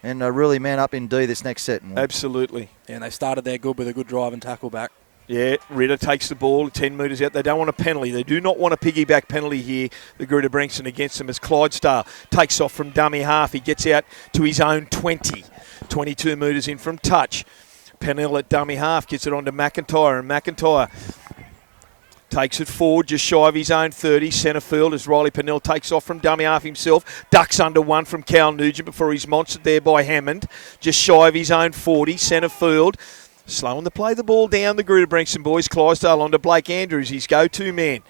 and really man up in D this next set. Absolutely. Yeah, and they started there good with a good drive and tackle back. Yeah, Ritter takes the ball 10 metres out. They don't want a penalty. They do not want a piggyback penalty here, the Greta Branxton against them, as Clydesdale takes off from dummy half. He gets out to his own 20. 22 metres in from touch. Pennell at dummy half gets it on to McIntyre, and McIntyre Takes it forward, just shy of his own 30. Centre field as Riley Pennell takes off from dummy half himself. Ducks under one from Cal Nugent before he's monstered there by Hammond. Just shy of his own 40. Centre field. Slowing to play the ball down the Greta Branxton boys. Clydesdale on to Blake Andrews, his go-to man.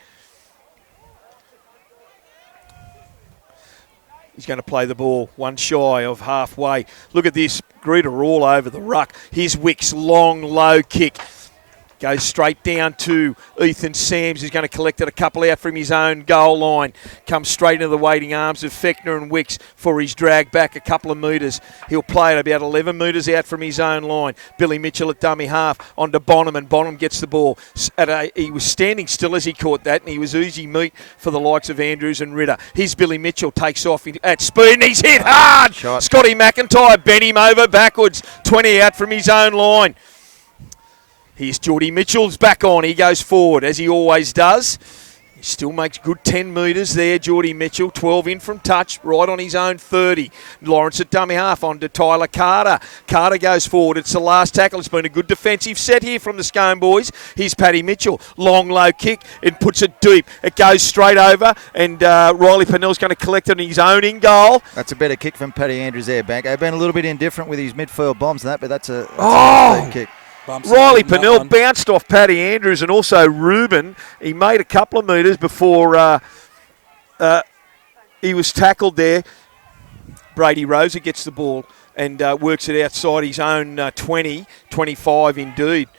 He's going to play the ball one shy of halfway. Look at this. Greta all over the ruck. Here's Wicks, long, low kick. Goes straight down to Ethan Sams, who's going to collect it a couple out from his own goal line. Comes straight into the waiting arms of Fechner and Wicks for his drag back a couple of metres. He'll play it about 11 metres out from his own line. Billy Mitchell at dummy half onto Bonham, and Bonham gets the ball. He was standing still as he caught that, and he was easy meat for the likes of Andrews and Ritter. Here's Billy Mitchell, takes off at speed, and he's hit hard. Shot. Scotty McIntyre bent him over backwards, 20 out from his own line. Here's Geordie Mitchell's back on. He goes forward, as he always does. He still makes good 10 metres there, Geordie Mitchell. 12 in from touch, right on his own 30. Lawrence at dummy half on to Tyler Carter. Carter goes forward. It's the last tackle. It's been a good defensive set here from the Scone boys. Here's Paddy Mitchell. Long, low kick. It puts it deep. It goes straight over, and Riley Pennell's going to collect it on his own in goal. That's a better kick from Paddy Andrews there, Bank. They've been a little bit indifferent with his midfield bombs and that, but that's a great kick. Riley Pennell bounced off Paddy Andrews and also Reuben. He made a couple of metres before he was tackled there. Brady Rosa gets the ball and works it outside his own 20, 25 indeed.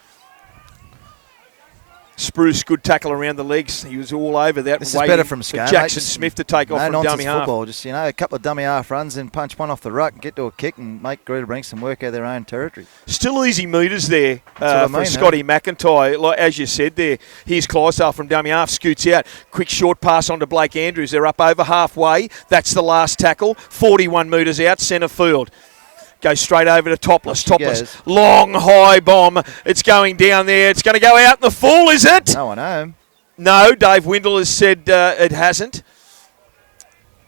Spruce, good tackle around the legs. He was all over that. This is better from Scone. Jackson Smith to take off from dummy half. Football. Just, a couple of dummy half runs and punch one off the ruck and get to a kick and make Greta Branxton work out their own territory. Still easy metres there for Scotty McIntyre. Like, as you said there, here's Clydesdale from dummy half, scoots out. Quick short pass on to Blake Andrews. They're up over halfway. That's the last tackle. 41 metres out, centre field. Goes straight over to Topless. Long, high bomb. It's going down there. It's going to go out in the full, is it? No one home. No, Dave Windle has said it hasn't.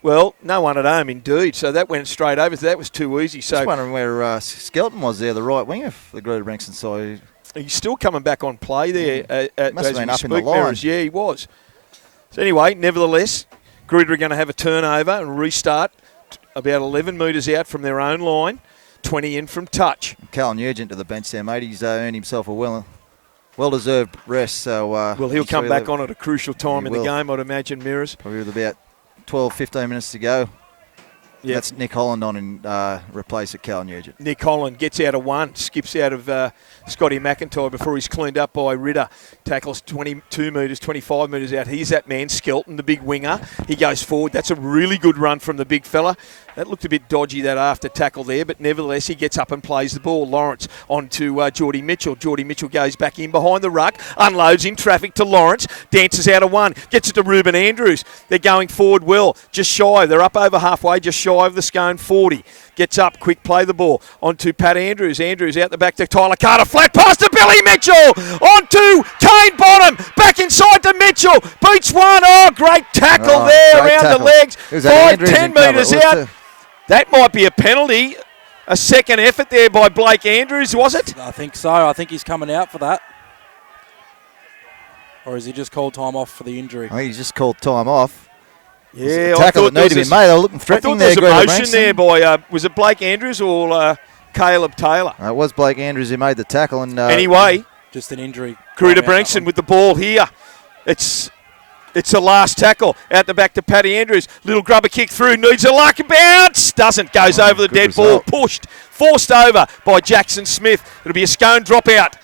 Well, no one at home indeed. So that went straight over. So that was too easy. So just wondering where Skelton was there, the right winger for the Greta Branxton side. He's still coming back on play there. Must have been up in the line. Yeah, he was. So anyway, nevertheless, Greta are going to have a turnover and restart about 11 metres out from their own line. 20 in from touch. Cal Nugent to the bench there, mate. He's earned himself a well-deserved rest. So well, he'll come back on at a crucial time in the game, I'd imagine, Mirrors. Probably with about 12, 15 minutes to go. Yep. That's Nick Holland on and replace at Cal Nugent. Nick Holland gets out of one, skips out of Scotty McIntyre before he's cleaned up by Ritter. Tackles 22 metres, 25 metres out. He's that man, Skelton, the big winger. He goes forward. That's a really good run from the big fella. That looked a bit dodgy, that after tackle there, but nevertheless, he gets up and plays the ball. Lawrence on to Geordie Mitchell. Geordie Mitchell goes back in behind the ruck, unloads in traffic to Lawrence, dances out of one, gets it to Reuben Andrews. They're going forward well, just shy. They're up over halfway, just shy of the Scone 40. Gets up, quick play the ball on to Pat Andrews. Andrews out the back to Tyler Carter. Flat pass to Billy Mitchell. On to Kane Bonham. Back inside to Mitchell. Beats one. Oh, great tackle there around the legs. 5-10 metres out. That might be a penalty. A second effort there by Blake Andrews, was it? I think so. I think he's coming out for that. Or is he just called time off for the injury? I think he's just called time off. Yeah, tackle that needed to be made. They were looking threatening there. I thought there was a motion there by, was it Blake Andrews or Caleb Taylor? It was Blake Andrews who made the tackle. And anyway, just an injury. Greta Branxton with the ball here. It's the last tackle. Out the back to Paddy Andrews. Little grubber kick through. Needs a lucky bounce. Doesn't. Goes over the dead ball. Pushed. Forced over by Jackson Smith. It'll be a Scone dropout.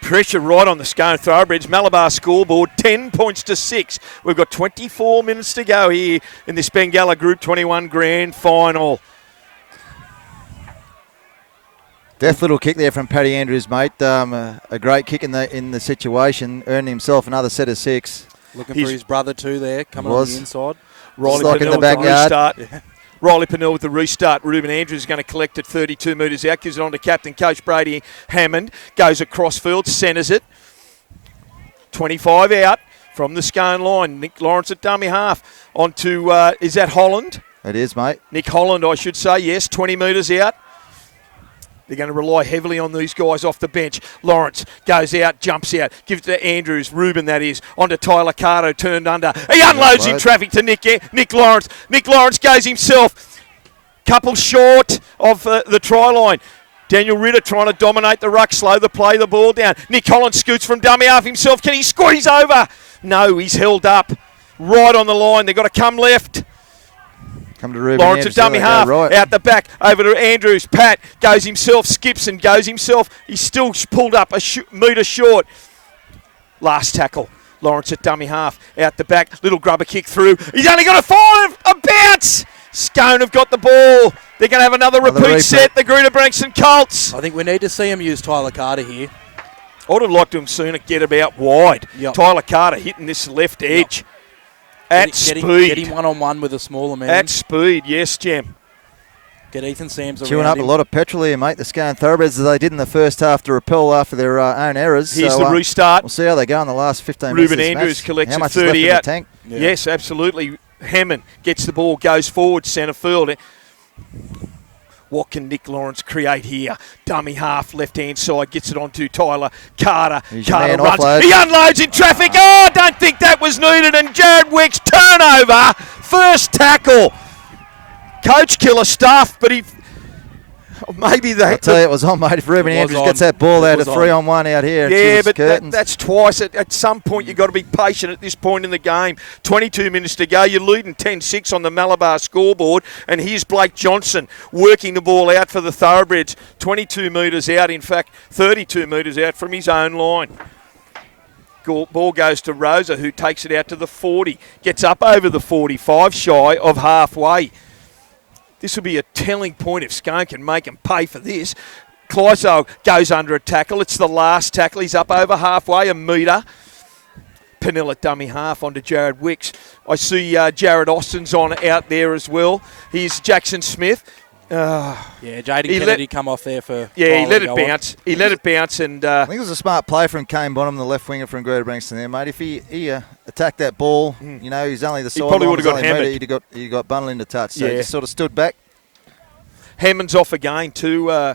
Pressure right on the Scone Thoroughbreds. Malabar scoreboard, 10 points to 6. We've got 24 minutes to go here in this Bengala Group 21 Grand Final. Death little kick there from Paddy Andrews, mate. A great kick in the situation. Earned himself another set of 6. Looking for his brother too there, coming on the inside. Riley Pennell in the backyard. Riley Pennell with the restart. Reuben Andrews is going to collect it 32 metres out. Gives it on to captain, Coach Brady Hammond. Goes across field, centres it. 25 out from the Scone line. Nick Lawrence at dummy half. On to, is that Holland? It is, mate. Nick Holland, I should say, yes. 20 metres out. They're going to rely heavily on these guys off the bench. Lawrence goes out, jumps out, gives it to Andrews, Ruben that is, onto Tyler Carter, turned under. He unloads in traffic to Nick Lawrence. Nick Lawrence goes himself, couple short of the try line. Daniel Ritter trying to dominate the ruck, slow the play, the ball down. Nick Holland scoots from dummy half himself. Can he squeeze over? No, he's held up right on the line. They've got to come left. Come to Ruben Lawrence at dummy half, right. out the back, over to Andrews. Pat goes himself, skips and goes himself. He's still pulled up a metre short. Last tackle. Lawrence at dummy half, out the back. Little grubber kick through. He's only got a bounce. Scone have got the ball. They're going to have another repeat set, the Greta Branxton Colts. I think we need to see him use Tyler Carter here. I would have liked to have seen it get about wide. Yep. Tyler Carter hitting this left edge. At speed. Get him one-on-one with a smaller man. At speed, yes, Jem. Get Ethan Sams around Chewing up him. a lot of petrol here, mate. The Scone Thoroughbreds, as they did in the first half to repel after their own errors. Here's the restart. We'll see how they go in the last 15 minutes. Ruben Andrews collects how much 30 is left in out. the tank? Yeah. Yes, absolutely. Hammond gets the ball, goes forward, centre field. What can Nick Lawrence create here? Dummy half, left-hand side, gets it onto Tyler Carter. Carter runs. Offload. He unloads in traffic. Oh, I don't think that was needed. And Jared Wick's turnover. First tackle. Coach killer stuff, but he... Maybe they... I'll tell you, it was on, mate. If Ruben Andrews gets that ball out of 3-on-1 out here. Yeah, but that's twice. At some point, you've got to be patient at this point in the game. 22 minutes to go. You're leading 10-6 on the Malabar scoreboard. And here's Blake Johnson working the ball out for the Thoroughbreds. 22 metres out, in fact, 32 metres out from his own line. Ball goes to Rosa, who takes it out to the 40. Gets up over the 45, shy of halfway. This will be a telling point if Scone can make him pay for this. Clyso goes under a tackle. It's the last tackle. He's up over halfway, a metre. Penill at dummy half onto Jared Wicks. I see Jared Austin's out there as well. Here's Jackson Smith. Jaden Kennedy come off there for... Yeah, he let it bounce. He let it bounce and... I think it was a smart play from Kane Bonham, the left winger from Greta Branxton there, mate. If he attacked that ball, you know, he's only the side. He probably would have got hammered. He got bundled into touch, so he just sort of stood back. Hammond's off again too,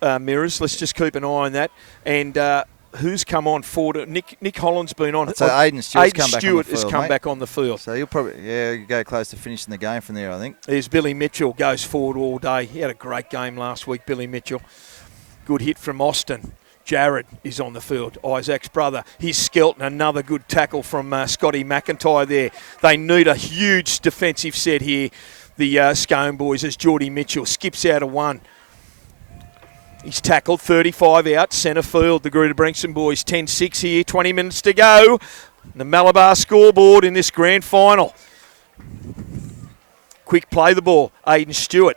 Mirrors. Let's just keep an eye on that. And who's come on forward? Nick Holland's been on. So Aiden Stewart has come back on the field. So he'll probably go close to finishing the game from there, I think. There's Billy Mitchell, goes forward all day. He had a great game last week, Billy Mitchell. Good hit from Austin. Jared is on the field, Isaac's brother. Here's Skelton, another good tackle from Scotty McIntyre there. They need a huge defensive set here, the Scone boys, as Geordie Mitchell skips out of one. He's tackled, 35 out, centre field. The Greta Branxton boys, 10-6 here, 20 minutes to go. The Malabar scoreboard in this grand final. Quick play the ball, Aiden Stewart.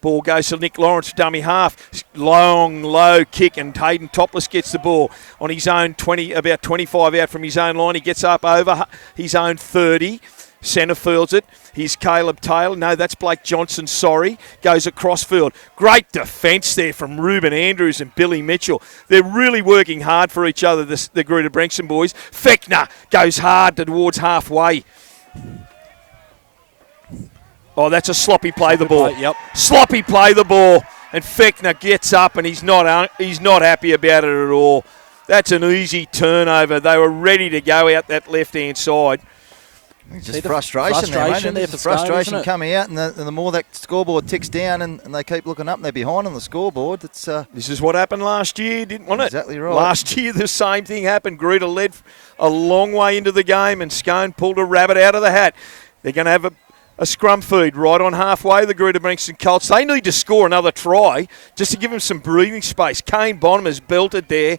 Ball goes to Nick Lawrence, dummy half. Long, low kick, and Hayden Topless gets the ball on his own 20, about 25 out from his own line. He gets up over his own 30. Centre fields it. Here's Caleb Taylor. No, that's Blake Johnson, sorry. Goes across field. Great defence there from Ruben Andrews and Billy Mitchell. They're really working hard for each other, the Greta Branxton boys. Fechner goes hard towards halfway. Oh, that's a sloppy play the ball. Yep. Sloppy play the ball. And Fechner gets up and he's not happy about it at all. That's an easy turnover. They were ready to go out that left-hand side. Just frustration there, mate. Frustration coming out, and the more that scoreboard ticks down and they keep looking up and they're behind on the scoreboard. This is what happened last year, didn't it? Exactly right. Last year, the same thing happened. Greta led a long way into the game and Scone pulled a rabbit out of the hat. They're going to have a scrum feed right on halfway, the Greta Branxton Colts. They need to score another try just to give them some breathing space. Kane Bonham has belted there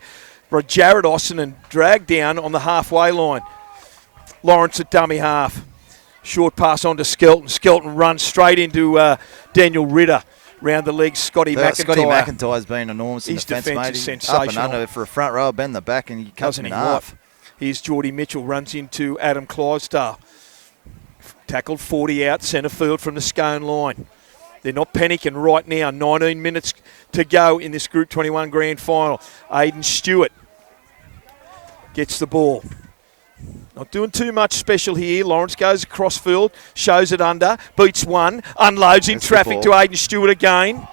for Jared Austin and dragged down on the halfway line. Lawrence at dummy half. Short pass on to Skelton. Skelton runs straight into Daniel Ritter. Round the legs, Scotty McIntyre. Scotty McIntyre's been enormous in his defence, defence mate. is sensational. Up and under for a front row, bend the back, and he cuts him in half. Here's Geordie Mitchell, runs into Adam Clydesdale. Tackled 40 out, centre field from the Scone line. They're not panicking right now. 19 minutes to go in this Group 21 Grand Final. Aiden Stewart gets the ball. Not doing too much special here. Lawrence goes across field, shows it under, beats one, unloads in traffic to Aiden Stewart again.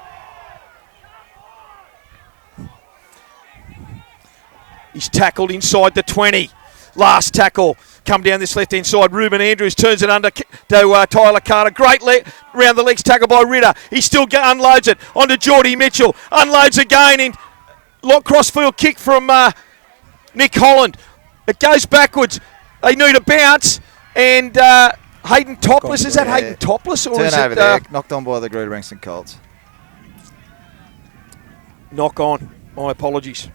He's tackled inside the 20. Last tackle. Come down this left-hand side. Ruben Andrews turns it under to Tyler Carter. Great round the legs tackle by Ritter. He still unloads it onto Geordie Mitchell. Unloads again in long crossfield kick from Nick Holland. It goes backwards. They need a bounce. And Hayden Topless. Is that Hayden Topless? Or is Turnover it there. Knocked on by the Greta Branxton Colts. Knock on. My apologies.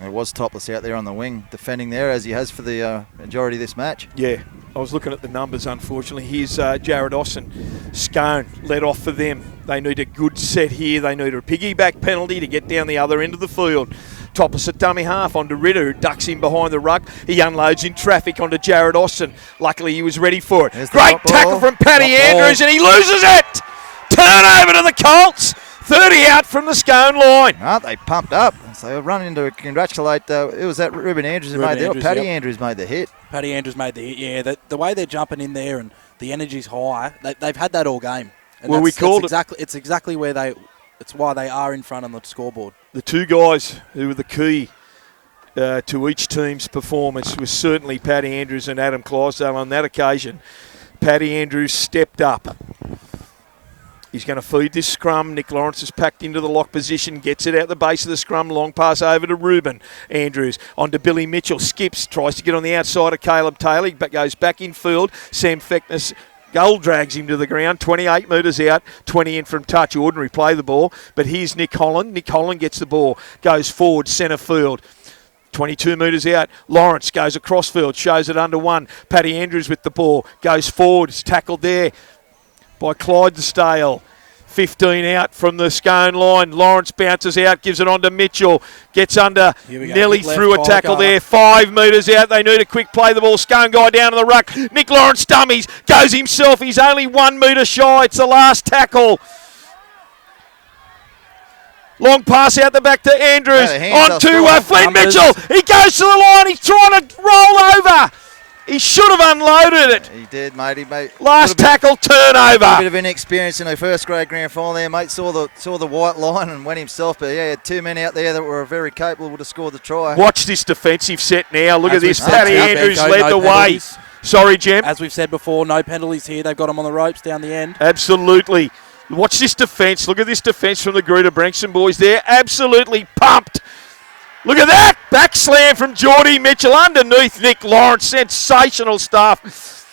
It was Topless out there on the wing, defending there as he has for the majority of this match. Yeah, I was looking at the numbers, unfortunately. Here's Jared Austin. Scone led off for them. They need a good set here. They need a piggyback penalty to get down the other end of the field. Topless at dummy half onto Ritter, who ducks in behind the ruck. He unloads in traffic onto Jared Austin. Luckily, he was ready for it. Great tackle from Paddy Andrews, and he loses it! Turnover to the Colts. 30 out from the Scone line. Aren't they pumped up? So they're running to congratulate, it was that Ruben Andrews who made the hit. Paddy Andrews made the hit. Paddy Andrews made the hit, yeah. The way they're jumping in there and the energy's high, they've had that all game. And well, it's exactly where it's why they are in front on the scoreboard. The two guys who were the key to each team's performance was certainly Paddy Andrews and Adam Clydesdale on that occasion. Paddy Andrews stepped up. He's going to feed this scrum. Nick Lawrence is packed into the lock position, gets it out the base of the scrum, long pass over to Ruben Andrews. On to Billy Mitchell, skips, tries to get on the outside of Caleb Taylor, but goes back in field. Sam Feckness goal drags him to the ground, 28 metres out, 20 in from touch. Ordinary play the ball, but here's Nick Holland. Nick Holland gets the ball, goes forward, centre field. 22 metres out. Lawrence goes across field, shows it under one. Paddy Andrews with the ball, goes forward, is tackled there by Clydesdale. 15 out from the Scone line. Lawrence bounces out, gives it on to Mitchell. Gets under, nearly through a tackle there. 5 metres out. They need a quick play the ball. Scone guy down to the ruck. Nick Lawrence dummies. Goes himself. He's only 1 metre shy. It's the last tackle. Long pass out the back to Andrews. On to Flynn Mitchell. He goes to the line. He's trying to roll over. He should have unloaded it. He did, mate. Last tackle, turnover. A bit of inexperience in a first grade grand final there, mate. Saw the white line and went himself. But yeah, he had 2 men out there that were very capable to score the try. Watch this defensive set now. Look at this. Paddy Andrews led the way. Sorry, Jem. As we've said before, no penalties here. They've got him on the ropes down the end. Absolutely. Watch this defence. Look at this defence from the Greta Branxton boys there. Absolutely pumped. Look at that! Back slam from Geordie Mitchell underneath Nick Lawrence. Sensational stuff.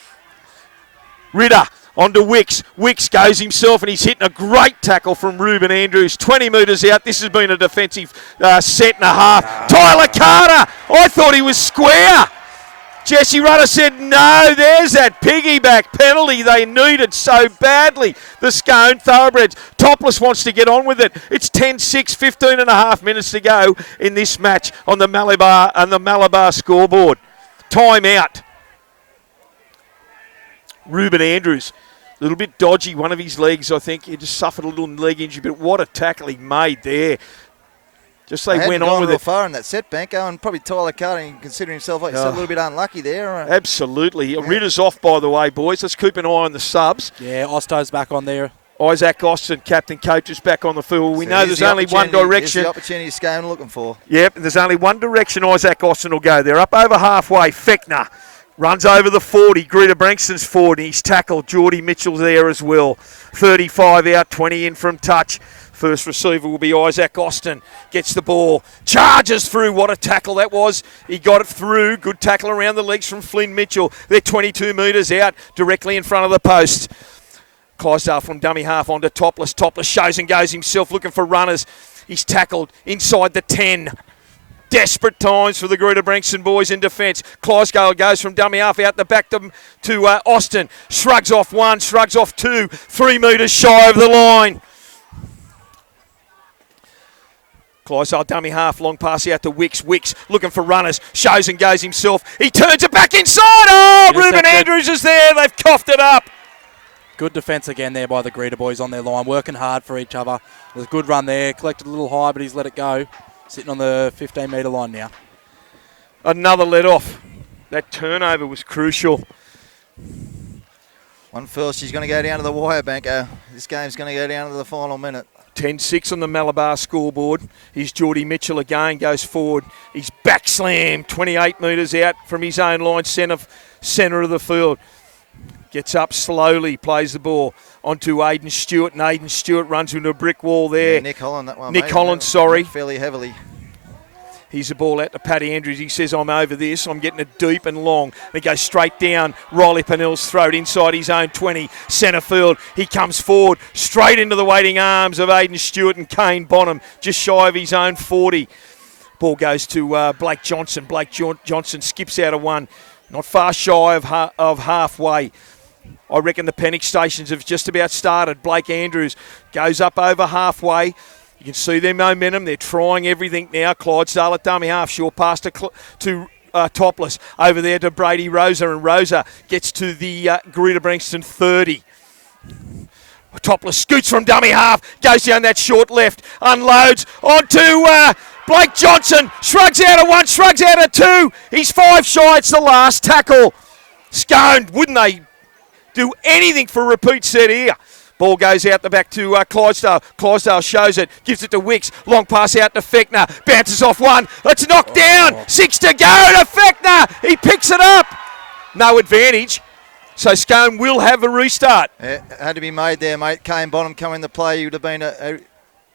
Ritter onto Wicks. Wicks goes himself and he's hitting a great tackle from Ruben Andrews. 20 metres out. This has been a defensive set and a half. Tyler Carter! I thought he was square. Jesse Rutter said, no, there's that piggyback penalty they needed so badly. The Scone Thoroughbreds. Topless wants to get on with it. It's 10-6, 15 and a half minutes to go in this match on the Malabar scoreboard. Time out. Ruben Andrews, a little bit dodgy, one of his legs, I think. He just suffered a little leg injury, but what a tackle he made there. Just they went on with it. Far in that set, Banko, and probably Tyler Carter considering himself, like you said, a little bit unlucky there. Absolutely. Yeah. Ritter's off, by the way, boys. Let's keep an eye on the subs. Yeah, Osto's back on there. Isaac Austin, captain coach, is back on the field. We know there's only one direction. The opportunity Scone looking for. Yep, and there's only one direction Isaac Austin will go. They're up over halfway. Feckner runs over the 40. Greta Branxton's 40. He's tackled. Geordie Mitchell's there as well. 35 out, 20 in from touch. First receiver will be Isaac Austin. Gets the ball. Charges through. What a tackle that was. He got it through. Good tackle around the legs from Flynn Mitchell. They're 22 metres out, directly in front of the post. Clydesdale from dummy half onto Topless. Topless shows and goes himself looking for runners. He's tackled inside the 10. Desperate times for the Greta Branxton boys in defence. Clydesdale goes from dummy half out the back to Austin. Shrugs off one, shrugs off two. 3 metres shy of the line. Clydesdale dummy half, long pass out to Wicks. Wicks looking for runners, shows and goes himself. He turns it back inside. Oh, Ruben Andrews is there. They've coughed it up. Good defence again there by the Greta boys on their line, working hard for each other. There's a good run there, collected a little high, but he's let it go. Sitting on the 15-metre line now. Another let off. That turnover was crucial. One first, she's going to go down to the wire, Banko. This game's going to go down to the final minute. 10-6 on the Malabar scoreboard. Here's Geordie Mitchell again, goes forward. He's back slam, 28 metres out from his own line, centre of the field. Gets up slowly, plays the ball onto Aidan Stewart, and Aidan Stewart runs into a brick wall there. Yeah, Nick Holland, that one. Nick Holland, sorry. Fairly heavily. Here's the ball out to Paddy Andrews. He says, I'm over this. I'm getting it deep and long. And it goes straight down Riley Pennell's throat inside his own 20, centre field. He comes forward, straight into the waiting arms of Aidan Stewart and Kane Bonham, just shy of his own 40. Ball goes to Blake Johnson. Blake Johnson skips out of one, not far shy of halfway. I reckon the panic stations have just about started. Blake Andrews goes up over halfway. You can see their momentum. They're trying everything now. Clydesdale at dummy half. Short pass to Topless. Over there to Brady Rosa. And Rosa gets to the Greta Branxton 30. Topless scoots from dummy half. Goes down that short left. Unloads onto Blake Johnson. Shrugs out of one. Shrugs out of two. He's 5 shy. It's the last tackle. Scone. Wouldn't they do anything for a repeat set here? Ball goes out the back to Clydesdale. Clydesdale shows it, gives it to Wicks. Long pass out to Fechner. Bounces off one. It's knocked down. 6 to go to Fechner. He picks it up. No advantage. So Scone will have a restart. It had to be made there, mate. Kane Bonham coming into play. He would have been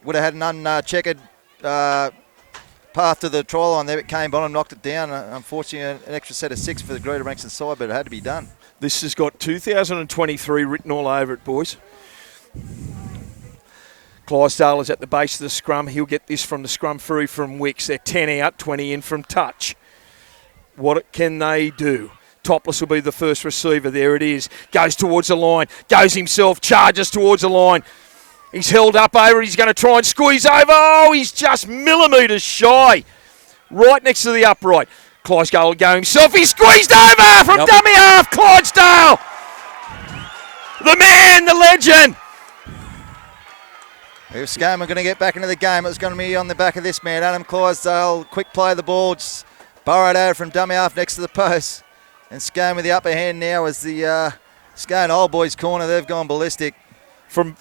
would have had an uncheckered path to the try line there, but Kane Bonham knocked it down. Unfortunately, an extra set of 6 for the Greta Branxton side, but it had to be done. This has got 2023 written all over it, boys. Clydesdale is at the base of the scrum. He'll get this from the scrum free from Wicks. They're 10 out, 20 in from touch. What can they do? Topless will be the first receiver. There it is. Goes towards the line. Goes himself. Charges towards the line. He's held up over. He's going to try and squeeze over. Oh, he's just millimetres shy. Right next to the upright. Clydesdale will go himself. He's squeezed over from dummy half. Clydesdale. The man, the legend. If Scone were going to get back into the game, it was going to be on the back of this man, Adam Clydesdale. Quick play of the ball, just burrowed out from dummy half next to the post. And Scone with the upper hand now as the Scone Old Boys corner. They've gone ballistic. From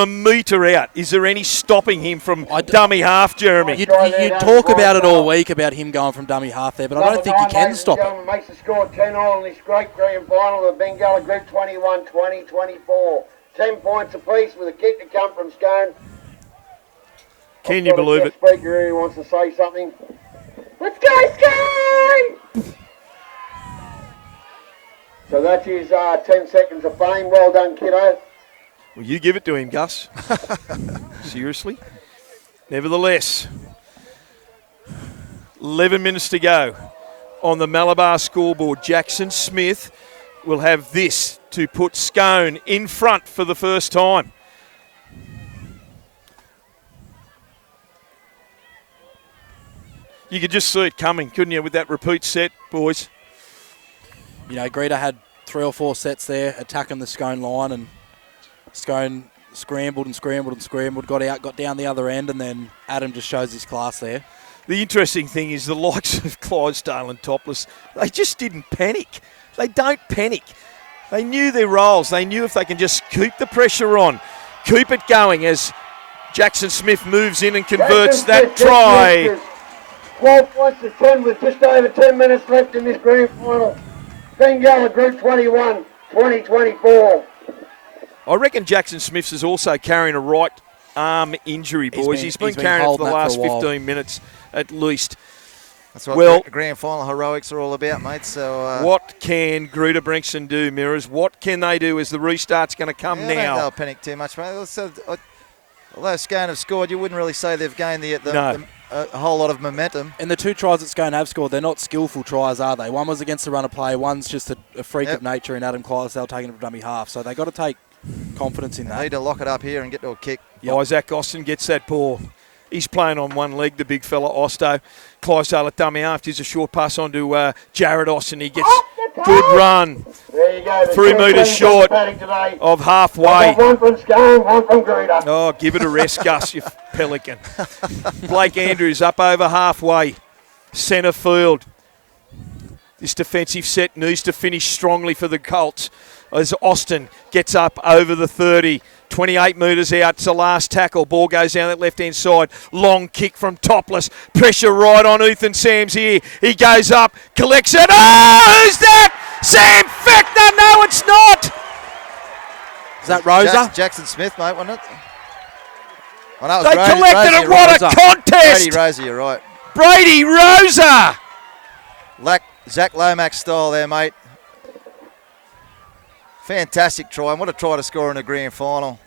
a metre out, is there any stopping him from dummy half, Jeremy? You talk about it all week, about him going from dummy half there, but I don't think you can stop it. Makes the score 10-all in this great grand final of the Bengala Group 21-20-24. 10 points apiece with a kick to come from Scone. Can you believe it? Speaker who wants to say something. Let's go, Scone! So that's his 10 seconds of fame. Well done, kiddo. Well, you give it to him, Gus. Seriously? Nevertheless, 11 minutes to go on the Malabar scoreboard. Jackson Smith will have this to put Scone in front for the first time. You could just see it coming, couldn't you, with that repeat set, boys? You know, Greta had 3 or 4 sets there attacking the Scone line, and Scone scrambled and scrambled and scrambled, got out, got down the other end, and then Adam just shows his class there. The interesting thing is the likes of Clydesdale and Topless, they just didn't panic. They don't panic. They knew their roles. They knew if they can just keep the pressure on, keep it going as Jackson Smith moves in and converts that try. 12 points to 10 with just over 10 minutes left in this grand final. Bengala Group 21-20-24. I reckon Jackson Smiths is also carrying a right arm injury, boys. He's been carrying it for the last 15 minutes at least. That's what grand final heroics are all about, mate. So what can Greta Branxton do, Mirrors? What can they do as the restart's going to come now? I don't think they'll panic too much, mate. Although Scone have scored, you wouldn't really say they've gained a whole lot of momentum. And the 2 tries that Scone have scored, they're not skillful tries, are they? One was against the run of play, one's just a freak of nature in Adam Clydesdale taking it from dummy half. So they've got to take confidence in that. They need to lock it up here and get to a kick. Isaac Austin gets that ball. He's playing on one leg, the big fella, Osto. Clydesdale at dummy half. Here's a short pass on to Jared Austin. He gets good run. There you go. 3 metres short of halfway. One from Scone, one from Greta. Oh, give it a rest, Gus, you pelican. Blake Andrews up over halfway. Centre field. This defensive set needs to finish strongly for the Colts as Austin gets up over the 30. 28 metres out. It's the last tackle. Ball goes down that left-hand side. Long kick from Topless. Pressure right on Ethan Sams here. He goes up, collects it. Oh, who's that? Sam Feckner. No, it's not. Is that Rosa? Jackson Smith, mate, wasn't it? Oh, no, it was They Brady, collected Rosie, it. What right. a contest. Brady Rosie, you're right. Brady Rosa. Zach Lomax style there, mate. Fantastic try. And what a try to score in the grand final.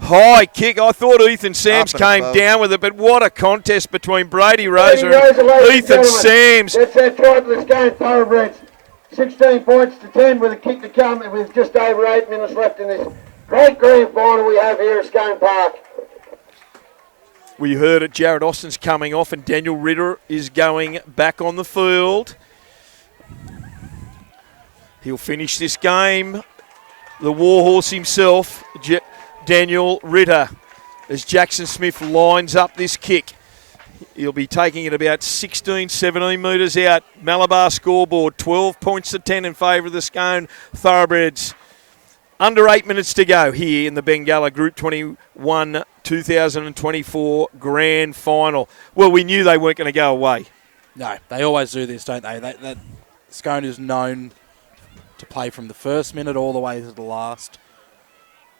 High kick. I thought Ethan Sams Up and came above. down with it, but what a contest between Brady Rosa Rosa, and ladies and Ethan gentlemen. Sams. That's that try for the Scone Thoroughbreds. 16 points to 10 with a kick to come and with just over 8 minutes left in this great grand final we have here at Scone Park. We heard it. Jared Austin's coming off and Daniel Ritter is going back on the field. He'll finish this game. The warhorse himself, Daniel Ritter, as Jackson Smith lines up this kick. He'll be taking it about 16, 17 metres out. Malabar scoreboard, 12 points to 10 in favour of the Scone Thoroughbreds. Under 8 minutes to go here in the Bengala Group 21 2024 Grand Final. Well, we knew they weren't going to go away. No, they always do this, don't they? That Scone is known to play from the first minute all the way to the last.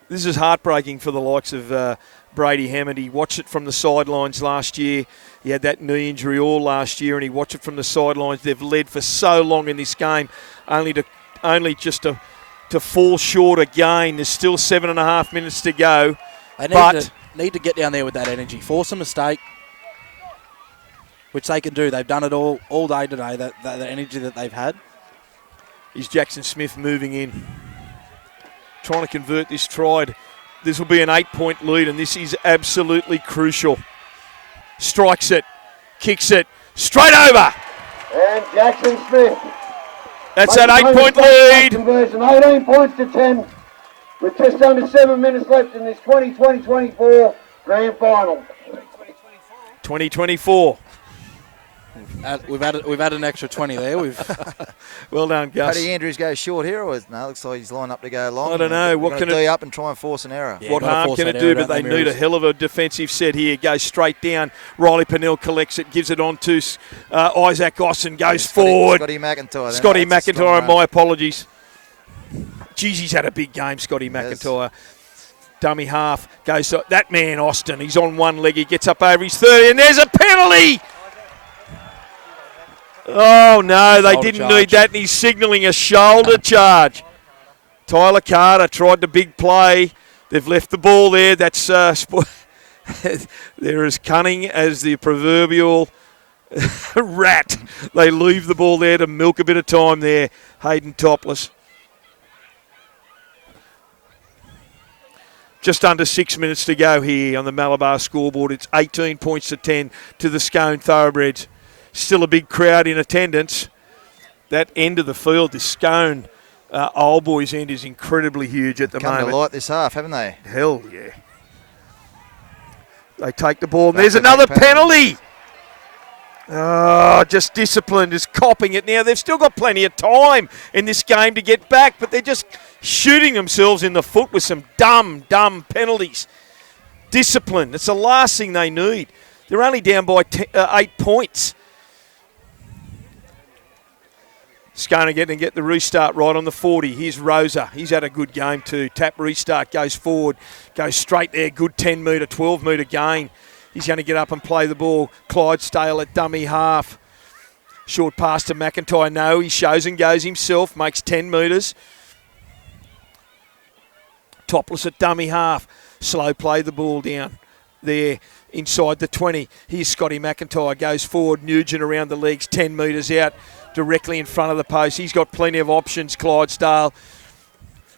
This is heartbreaking for the likes of Brady Hammond. He watched it from the sidelines last year. He had that knee injury all last year, and he watched it from the sidelines. They've led for so long in this game, only just to fall short again. There's still 7.5 minutes to go. They need to get down there with that energy. Force a mistake, which they can do. They've done it all day today, that energy that they've had. Is Jackson Smith moving in, trying to convert this try. This will be an 8-point lead, and this is absolutely crucial. Strikes it, kicks it, straight over. And Jackson Smith. That's that 8-point lead. Conversion, 18 points to 10 with just under 7 minutes left in this 2020-24 grand final. 2024. We've had an extra 20 there. Well done, Gus. Paddy Andrews goes short here, or no? Looks like he's lined up to go long. I don't know. What can it do up and try and force an error? Yeah, what harm can it do? But they need a hell of a defensive set here. Goes straight down. Riley Pennell collects it, gives it on to Isaac Austin. Goes forward. Scotty McIntyre. Scotty McIntyre. My apologies. Geez, he's had a big game, Scotty McIntyre. Dummy half goes. That man Austin. He's on one leg. He gets up over his 30, and there's a penalty. Oh, no, they didn't need that, and he's signalling a shoulder charge. Tyler Carter tried the big play. They've left the ball there. That's they're as cunning as the proverbial rat. They leave the ball there to milk a bit of time there. Hayden Topless. Just under 6 minutes to go here on the Malabar scoreboard. It's 18 points to 10 to the Scone Thoroughbreds. Still a big crowd in attendance. That end of the field, the Scone Old Boys end, is incredibly huge at the moment. Come to light this half, haven't they? Hell yeah. They take the ball, and there's another penalty. Oh, just discipline, just copping it now. They've still got plenty of time in this game to get back, but they're just shooting themselves in the foot with some dumb penalties. Discipline, it's the last thing they need. They're only down by 8 points. Scone again and get the restart right on the 40. Here's Rosa. He's had a good game too. Tap restart, goes forward, goes straight there. Good 10-metre, 12-metre gain. He's going to get up and play the ball. Clydesdale at dummy half. Short pass to McIntyre. No, he shows and goes himself. Makes 10 metres. Topless at dummy half. Slow play the ball down there inside the 20. Here's Scotty McIntyre. Goes forward. Nugent around the legs. 10 metres out. Directly in front of the post. He's got plenty of options, Clydesdale.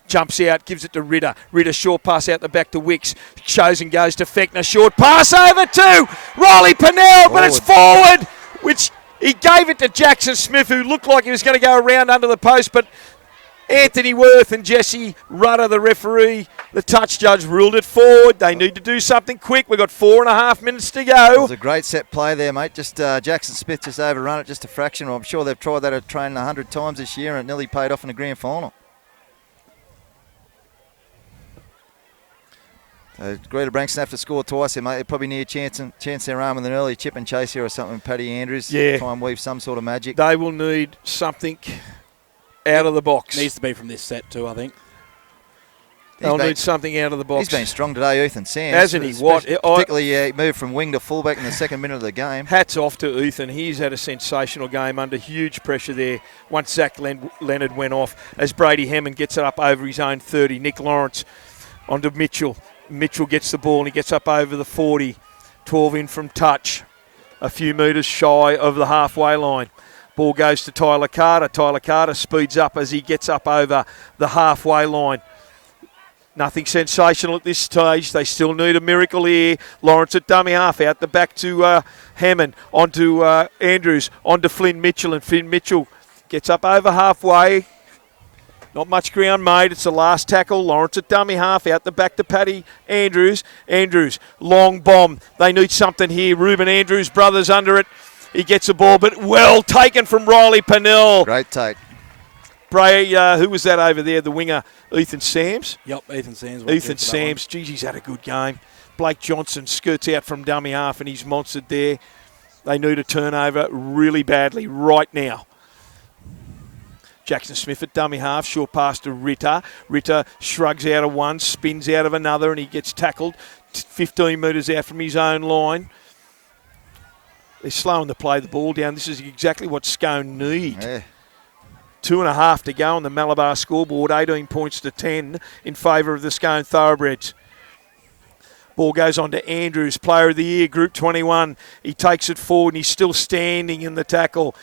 Jumps out, gives it to Ritter. Ritter short pass out the back to Wicks. Shows and goes to Feckner. Short pass over to Riley Pennell, but it's forward, which he gave it to Jackson Smith, who looked like he was going to go around under the post, but Anthony Worth and Jesse Rutter, the referee, the touch judge, ruled it forward. They need to do something quick. We've got 4.5 minutes to go. It was a great set play there, mate. Just Jackson Smith just overrun it just a fraction. I'm sure they've tried that at training 100 times this year, and it nearly paid off in the grand final. Greta Branxton have to score twice. They probably need a chance their arm with an early chip and chase here or something. Paddy Andrews, try and weave some sort of magic. They will need something out of the box. Needs to be from this set too, I think. They'll need something out of the box. He's been strong today, Ethan Sams. Hasn't he? Particularly moved from wing to fullback in the second minute of the game. Hats off to Ethan. He's had a sensational game under huge pressure there once Zach Leonard went off. As Brady Hammond gets it up over his own 30. Nick Lawrence onto Mitchell. Mitchell gets the ball and he gets up over the 40. 12 in from touch. A few metres shy of the halfway line. Ball goes to Tyler Carter. Tyler Carter speeds up as he gets up over the halfway line. Nothing sensational at this stage. They still need a miracle here. Lawrence at dummy half, out the back to Hammond, onto Andrews, onto Flynn Mitchell, and Flynn Mitchell gets up over halfway. Not much ground made. It's the last tackle. Lawrence at dummy half, out the back to Paddy Andrews. Andrews, long bomb. They need something here. Ruben Andrews, brothers under it. He gets the ball, but well taken from Riley Pennell. Great take. Bray, who was that over there? The winger, Ethan Sams? Yep, Ethan Sams. Ethan Sams. Geez, he's had a good game. Blake Johnson skirts out from dummy half and he's monstered there. They need a turnover really badly right now. Jackson Smith at dummy half, short pass to Ritter. Ritter shrugs out of one, spins out of another, and he gets tackled 15 metres out from his own line. They're slowing to play the ball down. This is exactly what Scone need. Yeah. 2.5 to go on the Malabar scoreboard, 18 points to 10 in favour of the Scone Thoroughbreds. Ball goes on to Andrews, player of the year, Group 21. He takes it forward and he's still standing in the tackle.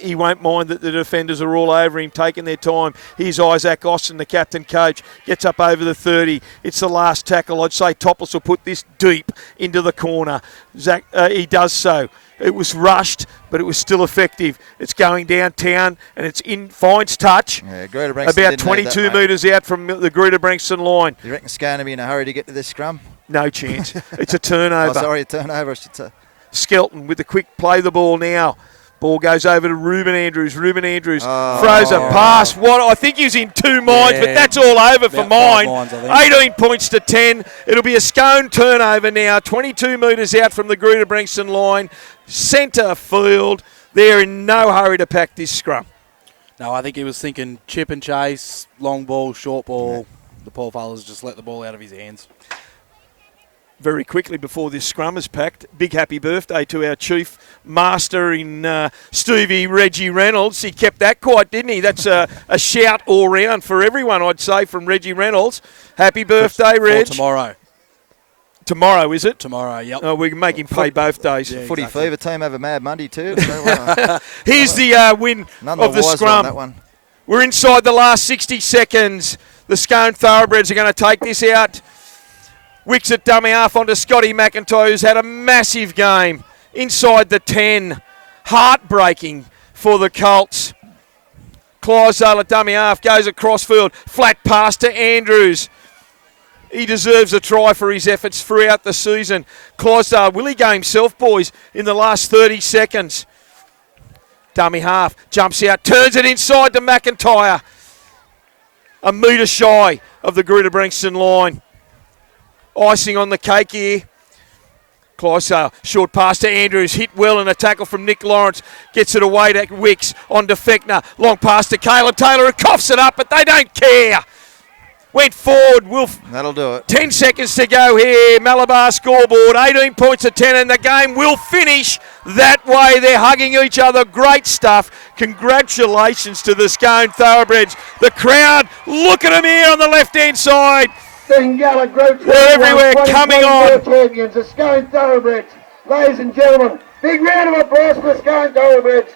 He won't mind that the defenders are all over him, taking their time. Here's Isaac Austin, the captain coach, gets up over the 30. It's the last tackle. I'd say Topless will put this deep into the corner. He does so. It was rushed, but it was still effective. It's going downtown, and it's in, finds touch. Yeah, Greta Branxton about 22 metres out from the Greta Branxton line. You reckon Scone will be in a hurry to get to this scrum? No chance. It's a turnover. A turnover, I should say. Skelton with the quick play the ball now. Ball goes over to Ruben Andrews. Ruben Andrews throws a pass. What I think he's in two minds, but that's all over for mine. 18 points to 10. It'll be a Scone turnover now. 22 metres out from the Greta Branxton line. Centre field. They're in no hurry to pack this scrum. No, I think he was thinking chip and chase, long ball, short ball. The poor fellas just let the ball out of his hands. Very quickly before this scrum is packed, big happy birthday to our chief master in Stevie Reggie Reynolds. He kept that quiet, didn't he? That's a shout all round for everyone, I'd say, from Reggie Reynolds. Happy birthday, Reg. Tomorrow. Tomorrow, is it? Tomorrow, yep. Oh, we can make him play both days. Yeah, Footy Fever team have a mad Monday too. Here's the win of the scrum. That one. We're inside the last 60 seconds. The Scone Thoroughbreds are going to take this out. Wicks at dummy half onto Scotty McIntyre, who's had a massive game inside the 10. Heartbreaking for the Colts. Clydesdale at dummy half goes across field. Flat pass to Andrews. He deserves a try for his efforts throughout the season. Clydesdale, will he go himself, boys, in the last 30 seconds? Dummy half, jumps out, turns it inside to McIntyre. A metre shy of the Greta Branxton line. Icing on the cake here. Clydesdale, short pass to Andrews, hit well and a tackle from Nick Lawrence. Gets it away to Wicks, on to Fechner. Long pass to Caleb Taylor, who coughs it up, but they don't care. Went forward, That'll do it. 10 seconds to go here. Malabar scoreboard, 18 points to 10, and the game will finish that way. They're hugging each other. Great stuff. Congratulations to the Scone Thoroughbreds. The crowd, look at them here on the left-hand side. They're everywhere coming on. Champions, the Scone Thoroughbreds. Ladies and gentlemen, big round of applause for the Scone Thoroughbreds.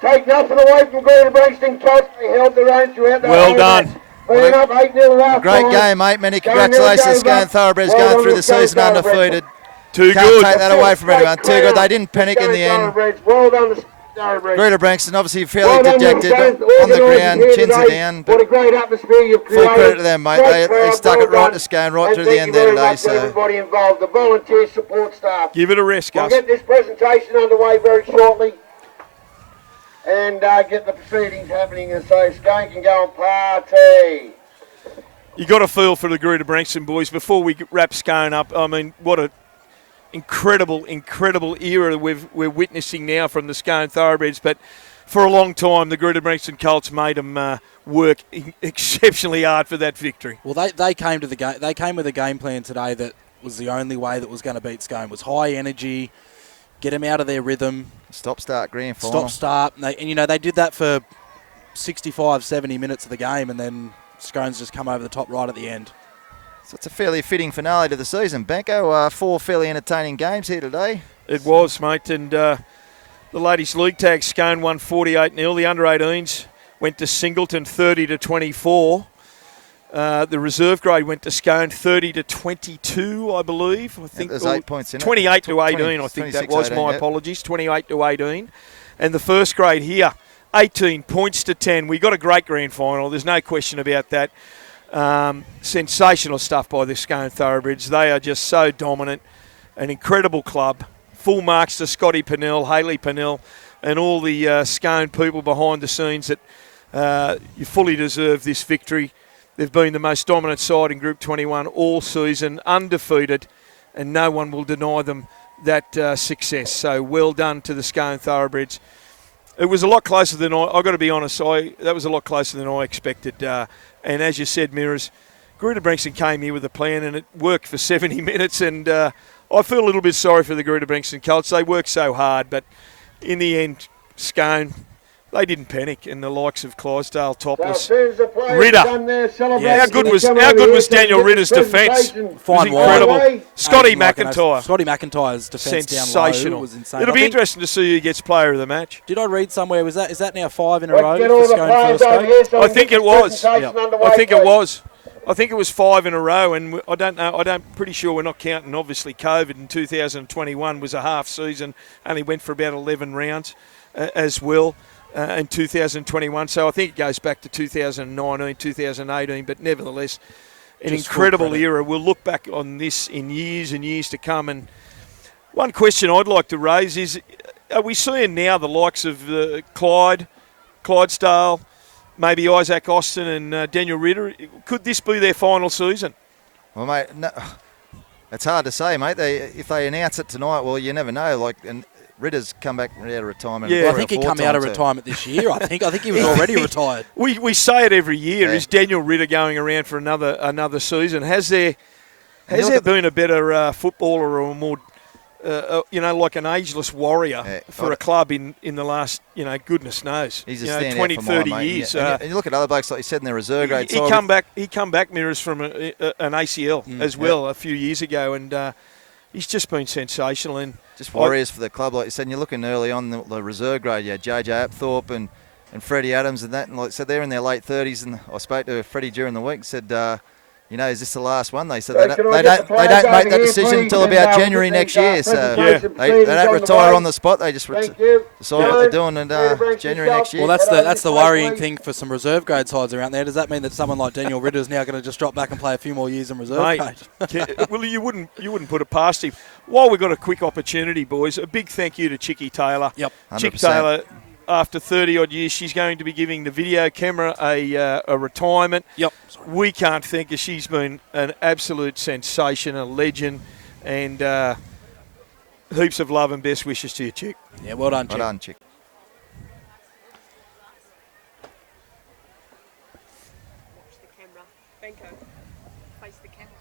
Take nothing away from Greta Branxton Colts. They held their own throughout the Well done. Up 8-0 Great game, mate. Many congratulations, Scone Thoroughbreds, going through the season undefeated. Too Can't good. take that away from anyone. Too good. They didn't panic in the end. Well done, the Thoroughbreds. Greta Branxton obviously fairly dejected on the ground, chins are down. What a great atmosphere you've created. Full credit to them, mate. They stuck it right to Scone, right through the end there today. So everybody involved, the volunteer support staff. Give it a rest, We'll Gus. get this presentation underway very shortly and get the proceedings happening, and so Scone can go and party. You got a feel for the Greta Branxton boys before we wrap Scone up. I mean, what a incredible era we're witnessing now from the Scone Thoroughbreds. But for a long time, the Greta Branxton Colts made them work exceptionally hard for that victory. Well, they came to the game. They came with a game plan today that was the only way that was going to beat Scone. Was high energy, get them out of their rhythm. Stop-start grand final. Stop-start. And they did that for 65, 70 minutes of the game, and then Scone's just come over the top right at the end. So it's a fairly fitting finale to the season. Banco, 4 fairly entertaining games here today. It was, mate. And the Ladies League tag, Scone won 48-0. The under-18s went to Singleton 30-24. The reserve grade went to Scone 30-22, I believe. I think there's 8 points in it. 28-18, I think that was. My apologies. 28-18. And the first grade here, 18 points to 10. We got a great grand final. There's no question about that. Sensational stuff by the Scone Thoroughbreds. They are just so dominant. An incredible club. Full marks to Scotty Pennell, Hayley Pennell, and all the Scone people behind the scenes that you fully deserve this victory. They've been the most dominant side in Group 21 all season, undefeated, and no one will deny them that success. So well done to the Scone Thoroughbreds. It was a lot closer than I've got to be honest. That was a lot closer than I expected. And as you said, Mirrors, Greta Branxton came here with a plan, and it worked for 70 minutes. And I feel a little bit sorry for the Greta Branxton Colts. They worked so hard, but in the end, Scone, they didn't panic. And the likes of Clydesdale, Topless, Ritter. How good was Daniel Ritter's defence? Fine, incredible. Scotty McIntyre. Scotty McIntyre's defence sensational. down low was insane. It'll be interesting to see who gets player of the match. Did I read somewhere? Is that now 5 in a row for Scone first grade? I think it was. I think it was 5 in a row, and I don't know. Pretty sure we're not counting. Obviously, COVID in 2021 was a half season. Only went for about 11 rounds as well in 2021. So I think it goes back to 2019, 2018. But nevertheless, an incredible era. We'll look back on this in years and years to come. And one question I'd like to raise is, are we seeing now the likes of Clydesdale, maybe Isaac Austin and Daniel Ritter? Could this be their final season? Well, mate, no, it's hard to say, mate. If they announce it tonight, well, you never know. And Ritter's come back out of retirement. Yeah, I think he come out of retirement this year. I think he was already retired. We say it every year. Yeah. Is Daniel Ritter going around for another season? Has there been a better footballer or a more like an ageless warrior for a club in the last, goodness knows, he's a 20, 30 years. And you look at other blokes, like you said, in their reserve grade. He come back, Mirrors, from an ACL as well a few years ago, and he's just been sensational. And just warriors for the club, like you said. And you're looking early on the reserve grade, JJ Apthorpe and Freddie Adams and that. And like I said, they're in their late 30s. And I spoke to Freddie during the week and said, is this the last one? They said they don't make that decision until about January next year. So they don't retire on the spot. They just decide what they're doing in January next year. Well, that's the worrying thing for some reserve grade sides around there. Does that mean that someone like Daniel Ritter is now going to just drop back and play a few more years in reserve grade? Well, you wouldn't put it past him. While we've got a quick opportunity, boys, a big thank you to Chicky Taylor. Yep, 100%. Chick Taylor, after 30-odd years, she's going to be giving the video camera a retirement. Yep. We can't thank her. She's been an absolute sensation, a legend, and heaps of love and best wishes to you, Chick. Yeah, well done, Chick. Well done, Chick.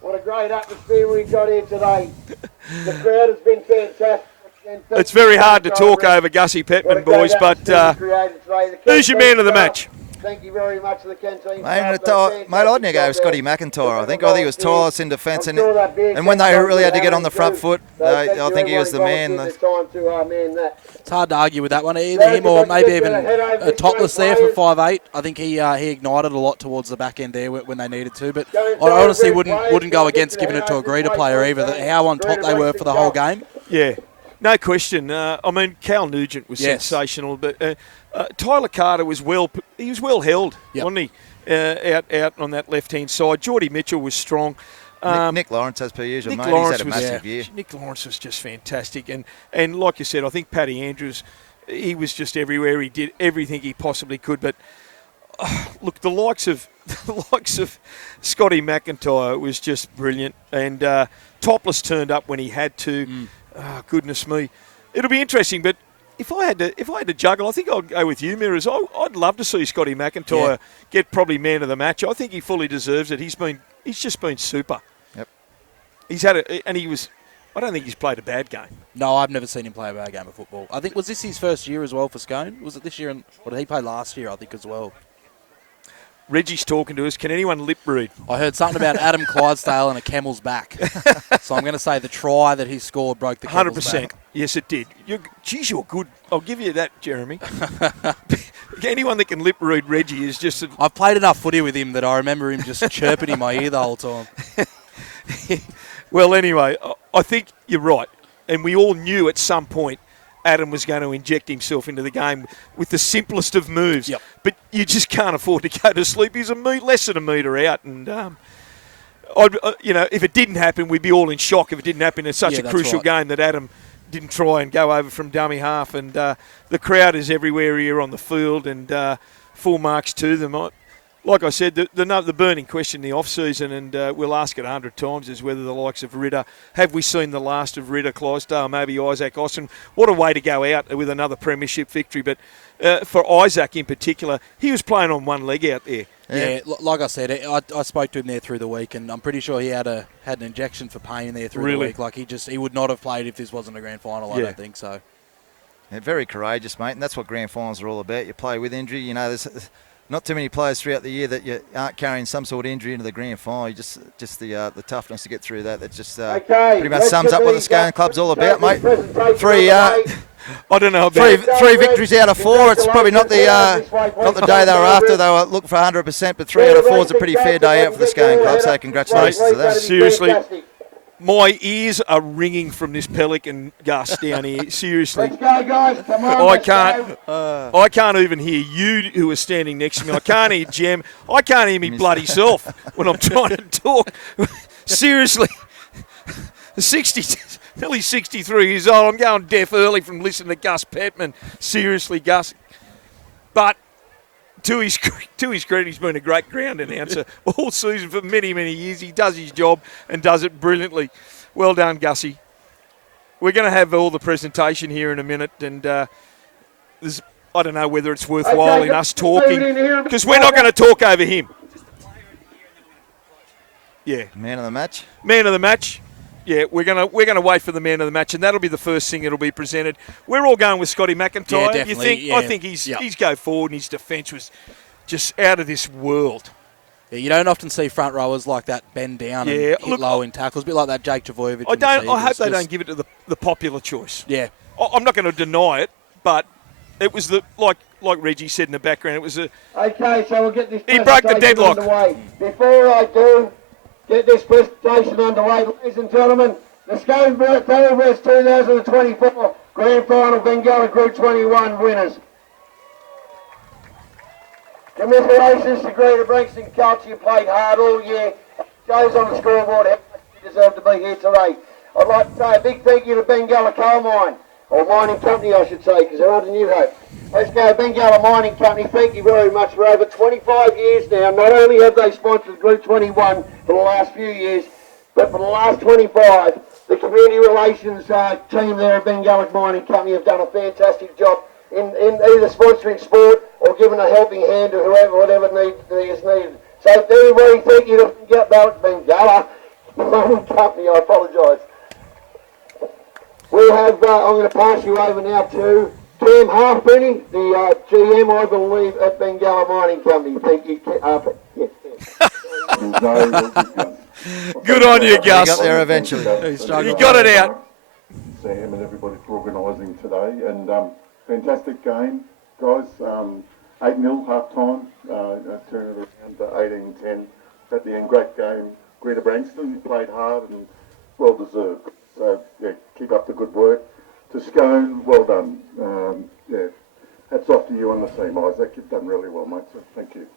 What a great atmosphere we got here today. The crowd has been fantastic. It's very hard to talk over Gussie Petman, boys, but who's your man of the match? Thank you very much to the canteen. Mate, I'd never go Scotty McIntyre. I think he was tireless in defence, and when they really had to get on the front foot, I think he was the man. It's hard to argue with that one. Either him or maybe even a Topless there for 5'8". I think he ignited a lot towards the back end there when they needed to. But I honestly wouldn't go against giving it to a Greta player either. How on top they were for the whole game. Yeah. No question. Cal Nugent was sensational, but Tyler Carter was well held, wasn't he? Out on that left-hand side. Geordie Mitchell was strong. Nick Lawrence, as per usual, mate. Lawrence he's had a massive year. Nick Lawrence was just fantastic. And like you said, I think Paddy Andrews, he was just everywhere. He did everything he possibly could. But look, the likes of Scotty McIntyre was just brilliant, and Topless turned up when he had to. Oh, goodness me, it'll be interesting. But if I had to juggle, I think I'll go with you, Mirrors. I'd love to see Scotty McIntyre get probably man of the match. I think he fully deserves it. He's just been super. Yep. He's had it, and he was. I don't think he's played a bad game. No, I've never seen him play a bad game of football. I think, was this his first year as well for Scone? Was it this year? Or did he play last year, I think, as well? Reggie's talking to us. Can anyone lip read? I heard something about Adam Clydesdale and a camel's back. So I'm going to say the try that he scored broke the camel's 100%. back. Yes, it did. You're good. I'll give you that, Jeremy. Anyone that can lip read Reggie is just... I've played enough footy with him that I remember him just chirping in my ear the whole time. Well, anyway, I think you're right. And we all knew at some point Adam was going to inject himself into the game with the simplest of moves. Yep. But you just can't afford to go to sleep. He's less than a metre out. And, if it didn't happen, we'd be all in shock if it didn't happen in such a crucial game that Adam didn't try and go over from dummy half. And the crowd is everywhere here on the field, and full marks to them. Like I said, the burning question in the off-season, and we'll ask it 100 times, is whether the likes of Ritter, have we seen the last of Ritter, Clydesdale, maybe Isaac Austin? What a way to go out with another premiership victory. But for Isaac in particular, he was playing on one leg out there. Yeah, like I said, I spoke to him there through the week, and I'm pretty sure he had an injection for pain there through the week. Like he would not have played if this wasn't a grand final. I don't think so. Yeah, very courageous, mate, and that's what grand finals are all about. You play with injury. You know, there's not too many players throughout the year that you aren't carrying some sort of injury into the grand final. You just the toughness to get through that. That just pretty much sums up what the Scone Club's all about, mate. I don't know about three victories out of 4. It's probably not the day they were after. They were looking for 100%, but 3 out of 4 is a pretty fair day out for the Scone Club. So congratulations to them. Seriously. My ears are ringing from this pelican gust down here. Seriously. Let's go, guys. Come on, I can't even hear you who are standing next to me. I can't hear Jem. I can't hear me bloody self when I'm trying to talk. Seriously. Nearly 63 years old. I'm going deaf early from listening to Gus Petman. Seriously, Gus. But to his credit, he's been a great ground announcer all season for many, many years. He does his job and does it brilliantly. Well done, Gussie. We're going to have all the presentation here in a minute, and I don't know whether it's worthwhile in us talking, because we're not going to talk over him. Yeah. Man of the match? Man of the match. Yeah, we're gonna wait for the man of the match, and that'll be the first thing that'll be presented. We're all going with Scotty McIntyre. Yeah, definitely. I think his go forward and his defence was just out of this world. Yeah, you don't often see front rowers like that bend down and hit low in tackles. A bit like that Jake Travojevic. I hope they don't give it to the popular choice. Yeah, I'm not going to deny it, but it was like Reggie said in the background. It was Okay, so we'll get this. He broke the deadlock. Underway. Before I do get this presentation underway, ladies and gentlemen, the Scone Thoroughbreds 2024 Grand Final Bengala Group 21 winners. Commiserations to Greta Branxton Colts. You played hard all year. Shows on the scoreboard how much you deserve to be here today. I'd like to say a big thank you to Bengala Coal Mine, or Mining Company I should say, because they're under New Hope. Let's go Bengala Mining Company. Thank you very much. For over 25 years now, not only have they sponsored Group 21 for the last few years, but for the last 25, the community relations team there at Bengala Mining Company have done a fantastic job in either sponsoring sport or giving a helping hand to whatever is needed. So everybody, thank you to Bengala Mining Company. I apologise. We have, I'm going to pass you over now to Cam Halfpenny, the GM, I believe, at Bengala Mining Company. Thank you. Good on you, Gus. You got there eventually. You got it out. Sam and everybody for organising today, and fantastic game, guys. 8-0 half time, turn it around 18-10 at the end. Great game. Greta Branxton played hard and well deserved. So yeah, keep up the good work. To Scone, well done. Hats off to you on the team, Isaac. You've done really well, mate. So thank you.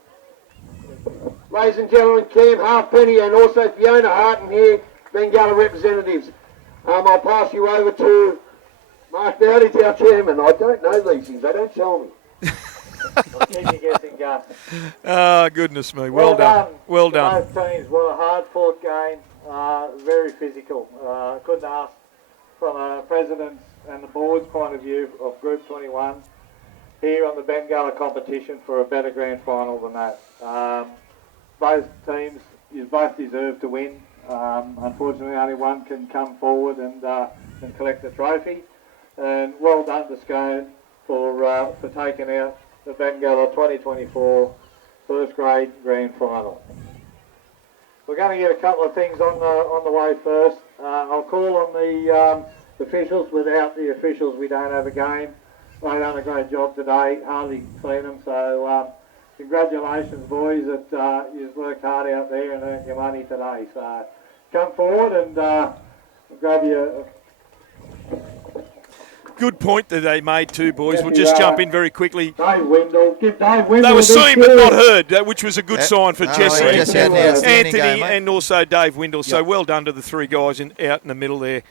Ladies and gentlemen, Cam Halfpenny and also Fiona Harton here, Bengala representatives. I'll pass you over to Mark Dowdy's our chairman. I don't know these things. They don't tell me. Easy guessing, Gus. Oh, goodness me. Well done. Well to done. Both teams. What a hard-fought game. Very physical. Couldn't ask from a president's and the board's point of view of Group 21 here on the Bengala competition for a better grand final than that. Both teams, you both deserve to win. Unfortunately, only one can come forward and collect the trophy. And well done to Scone for taking out the Bengala 2024 first grade grand final. We're going to get a couple of things on the way first. I'll call on the officials. Without the officials, we don't have a game. They've done a great job today. Hardly seen them, so congratulations, boys. You've worked hard out there and earned your money today. So come forward and grab your. Good point that they made too, boys. We'll just jump in very quickly. Dave Windle. Give Dave Windle. They were seen but not heard, which was a good sign for Jesse, Anthony, game, and also Dave Windle. So well done to the three guys out in the middle there.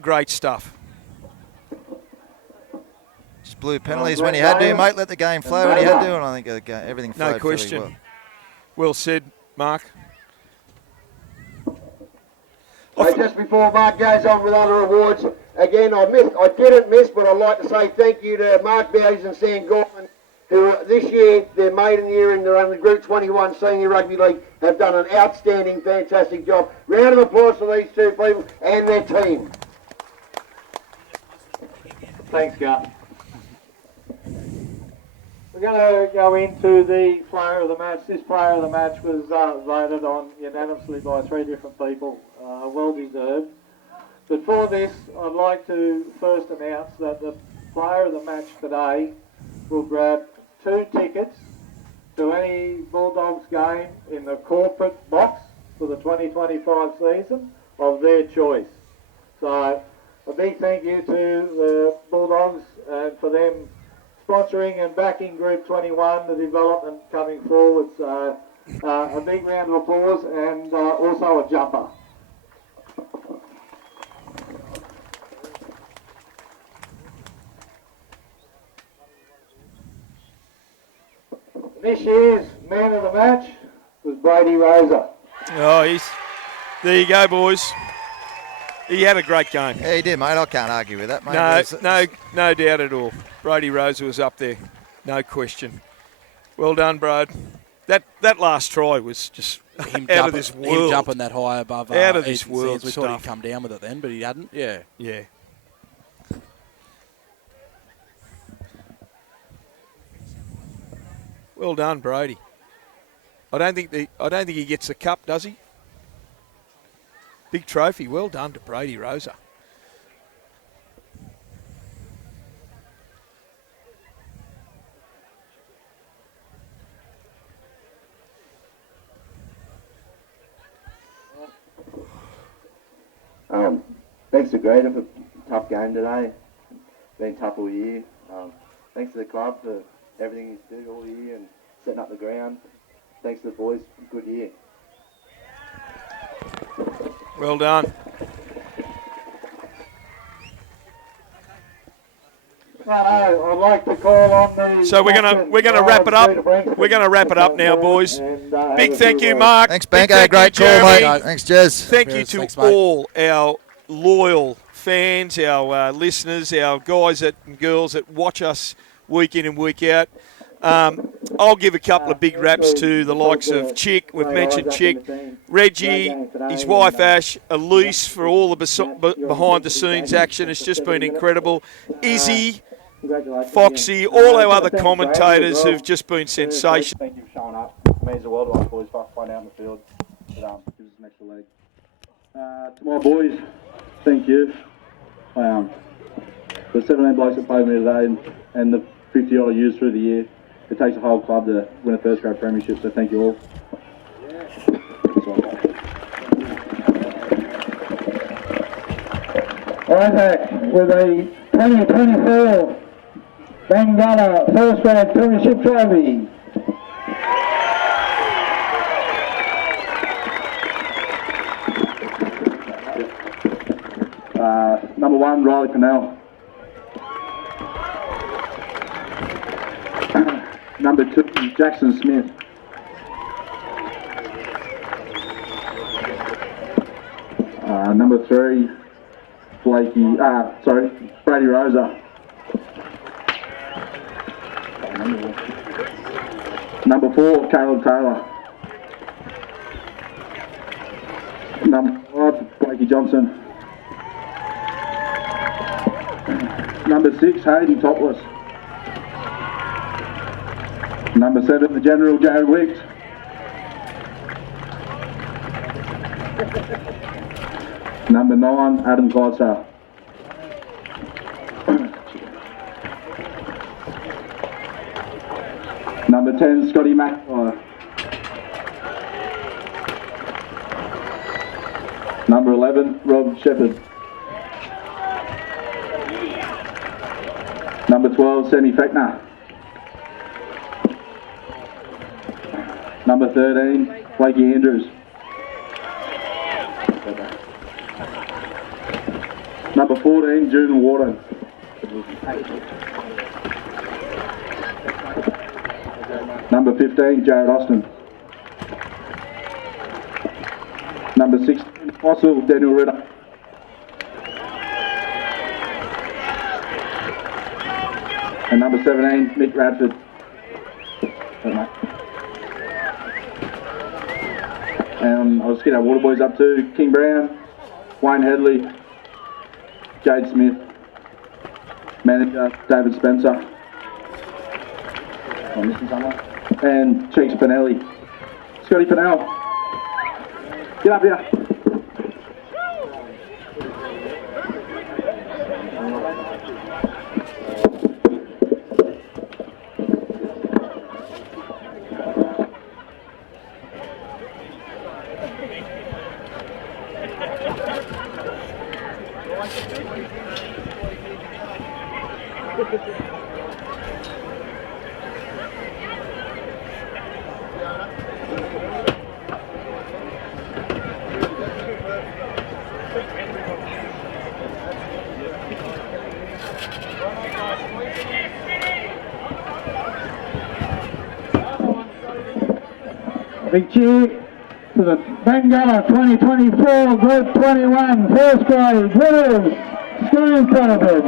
Great stuff. Just blew penalties when he had to, mate. Let the game flow when he had to, and I think everything flowed. No question. Really well said, Mark. Just before Mark goes on with other awards, again, I didn't miss, but I'd like to say thank you to Mark Bowes and Sam Gorman, who this year, their maiden year in the Group 21 Senior Rugby League, have done an outstanding, fantastic job. Round of applause for these two people and their team. Thanks, Gus. We're going to go into the player of the match. This player of the match was voted on unanimously by three different people, well deserved. But for this, I'd like to first announce that the player of the match today will grab 2 tickets to any Bulldogs game in the corporate box for the 2025 season of their choice. So a big thank you to the Bulldogs and for them sponsoring and backing Group 21, the development coming forward. So a big round of applause and also a jumper. This year's man of the match was Brady Rosa. Oh, there you go, boys. He had a great game. Yeah, he did, mate. I can't argue with that, mate. No doubt at all. Brady Rosa was up there, no question. Well done, Brad. That last try was just out of this world. Him jumping that high above out of this world. We thought he'd come down with it then, but he hadn't. Yeah. Yeah. Well done, Brady. I don't think he gets the cup, does he? Big trophy. Well done to Brady Rosa. Thanks to Greta for a tough game today. Been tough all year. Thanks to the club for everything he's did all year and setting up the ground. Thanks to the boys. Good year. Well done. I'd like to call on the. So we're gonna wrap it up. We're gonna wrap it up now, boys. Big thank you, Mark. Thanks, Banko. Great call, mate. Thanks, Jez. Thank you to all our loyal fans, our listeners, our guys and girls that watch us week in and week out. I'll give a couple of big raps to the likes of Chick. We've mentioned Chick, Reggie, his wife Ash, Elise for all the behind-the-scenes action. It's just been incredible. Izzy, Foxy, all our other commentators who've just been sensational. Thank you for showing up. It means the world to us, boys. Find out in the field. But, gives us an extra leg. To my boys, thank you. The 17 blokes that played me today and the 50 odd I used through the year. It takes a whole club to win a first grade premiership, so thank you all. Isaac with a 2024 Bengala first grade premiership trophy. Number 1, Riley Pennell. Number 2, Jackson Smith. Number 3, Brady Rosa. Number 4, Caleb Taylor. Number 5, Blakey Johnson. Number 6, Hayden Topless. Number 7, the General, Jared Wicks. Number 9, Adam Clydesdale. Number 10, Scotty McIntyre. Number 11, Rob Shepherd. Number 12, Sammy Feckner. Number 13, Blakey Andrews. Number 14, Judah Warden. Number 15, Jared Austin. Number 16, Fossil, Daniel Ritter. And number 17, Mick Radford. I'll just get our water boys up too. King Brown, Wayne Headley, Jade Smith, manager David Spencer, I'm missing someone, and Cheeks Pinelli. Scotty Pinell, get up here. Big cheer to the Bengala 2024 Group 21 first grade winners, Scone Cannabis.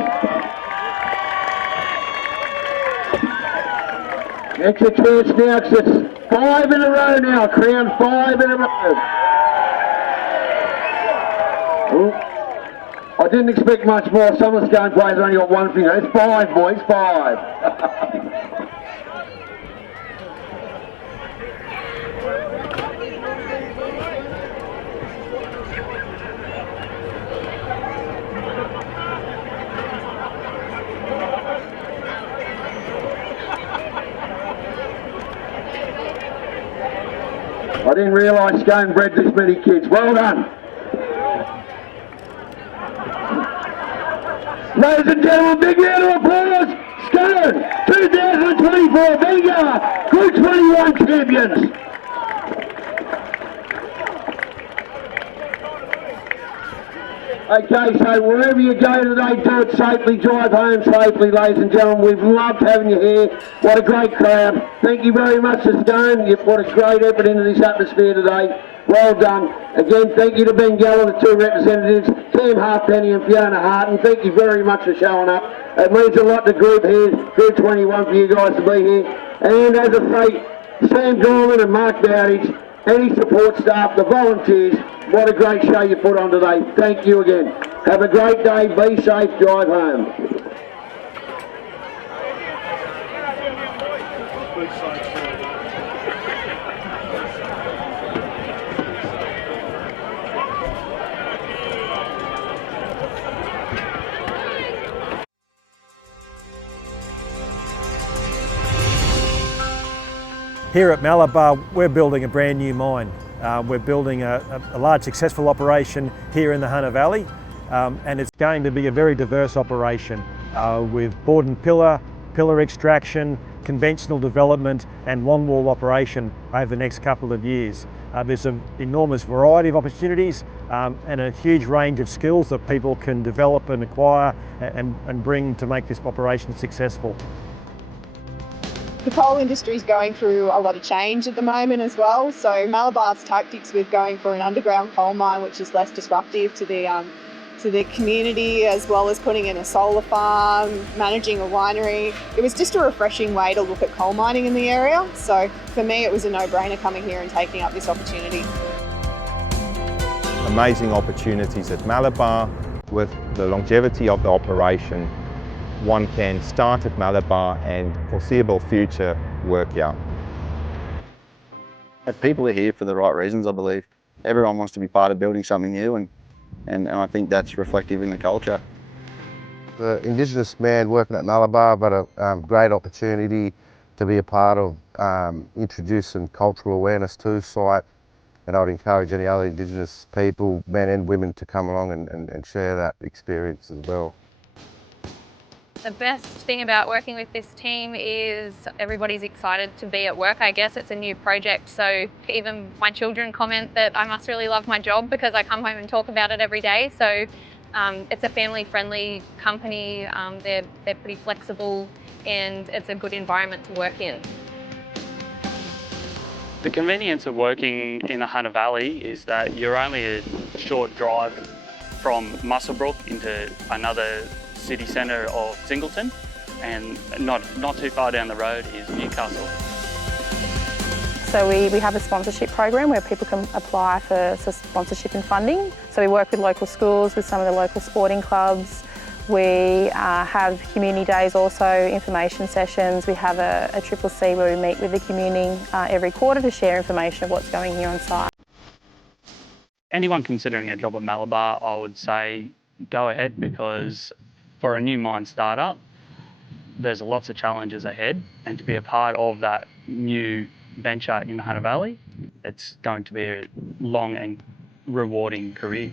Extra chance now, 'cause it's 5 in a row now, Crown, 5 in a row. Oh, I didn't expect much more. Some of the Scone players only got one finger. It's 5, boys, 5. I didn't realise Scone bred this many kids. Well done. Ladies and gentlemen, big round of applause. Scone 2024 Bengala Group 21 champions. Okay, so wherever you go today, do it safely, drive home safely, ladies and gentlemen. We've loved having you here. What a great crowd. Thank you very much to Scone. You've put a great effort into this atmosphere today. Well done. Again, thank you to Bengala, the 2 representatives, Sam Halfpenny and Fiona Hart, and thank you very much for showing up. It means a lot to Group here, Group 21 for you guys to be here. And as I say, Sam Gorman and Mark Bowditch, any support staff, the volunteers, what a great show you put on today. Thank you again. Have a great day, be safe, drive home. Here at Malabar, we're building a brand new mine. We're building a large successful operation here in the Hunter Valley, and it's going to be a very diverse operation with board and pillar extraction, conventional development and longwall operation over the next couple of years. There's an enormous variety of opportunities and a huge range of skills that people can develop and acquire and bring to make this operation successful. The coal industry is going through a lot of change at the moment as well. So Malabar's tactics with going for an underground coal mine, which is less disruptive to the community, as well as putting in a solar farm, managing a winery. It was just a refreshing way to look at coal mining in the area. So for me, it was a no-brainer coming here and taking up this opportunity. Amazing opportunities at Malabar. With the longevity of the operation, one can start at Malabar and foreseeable future work here. People are here for the right reasons, I believe. Everyone wants to be part of building something new, and I think that's reflective in the culture. The Indigenous man working at Malabar, but a great opportunity to be a part of introducing cultural awareness to site. And I would encourage any other Indigenous people, men and women, to come along and share that experience as well. The best thing about working with this team is everybody's excited to be at work. I guess it's a new project, so even my children comment that I must really love my job because I come home and talk about it every day. So it's a family-friendly company. They're pretty flexible, and it's a good environment to work in. The convenience of working in the Hunter Valley is that you're only a short drive from Muswellbrook into another city centre of Singleton, and not too far down the road is Newcastle. So we have a sponsorship program where people can apply for sponsorship and funding. So we work with local schools, with some of the local sporting clubs. We have community days also, information sessions. We have a CCC where we meet with the community every quarter to share information of what's going here on site. Anyone considering a job at Malabar, I would say go ahead, because for a new mine startup, there's lots of challenges ahead, and to be a part of that new venture in the Hunter Valley, it's going to be a long and rewarding career.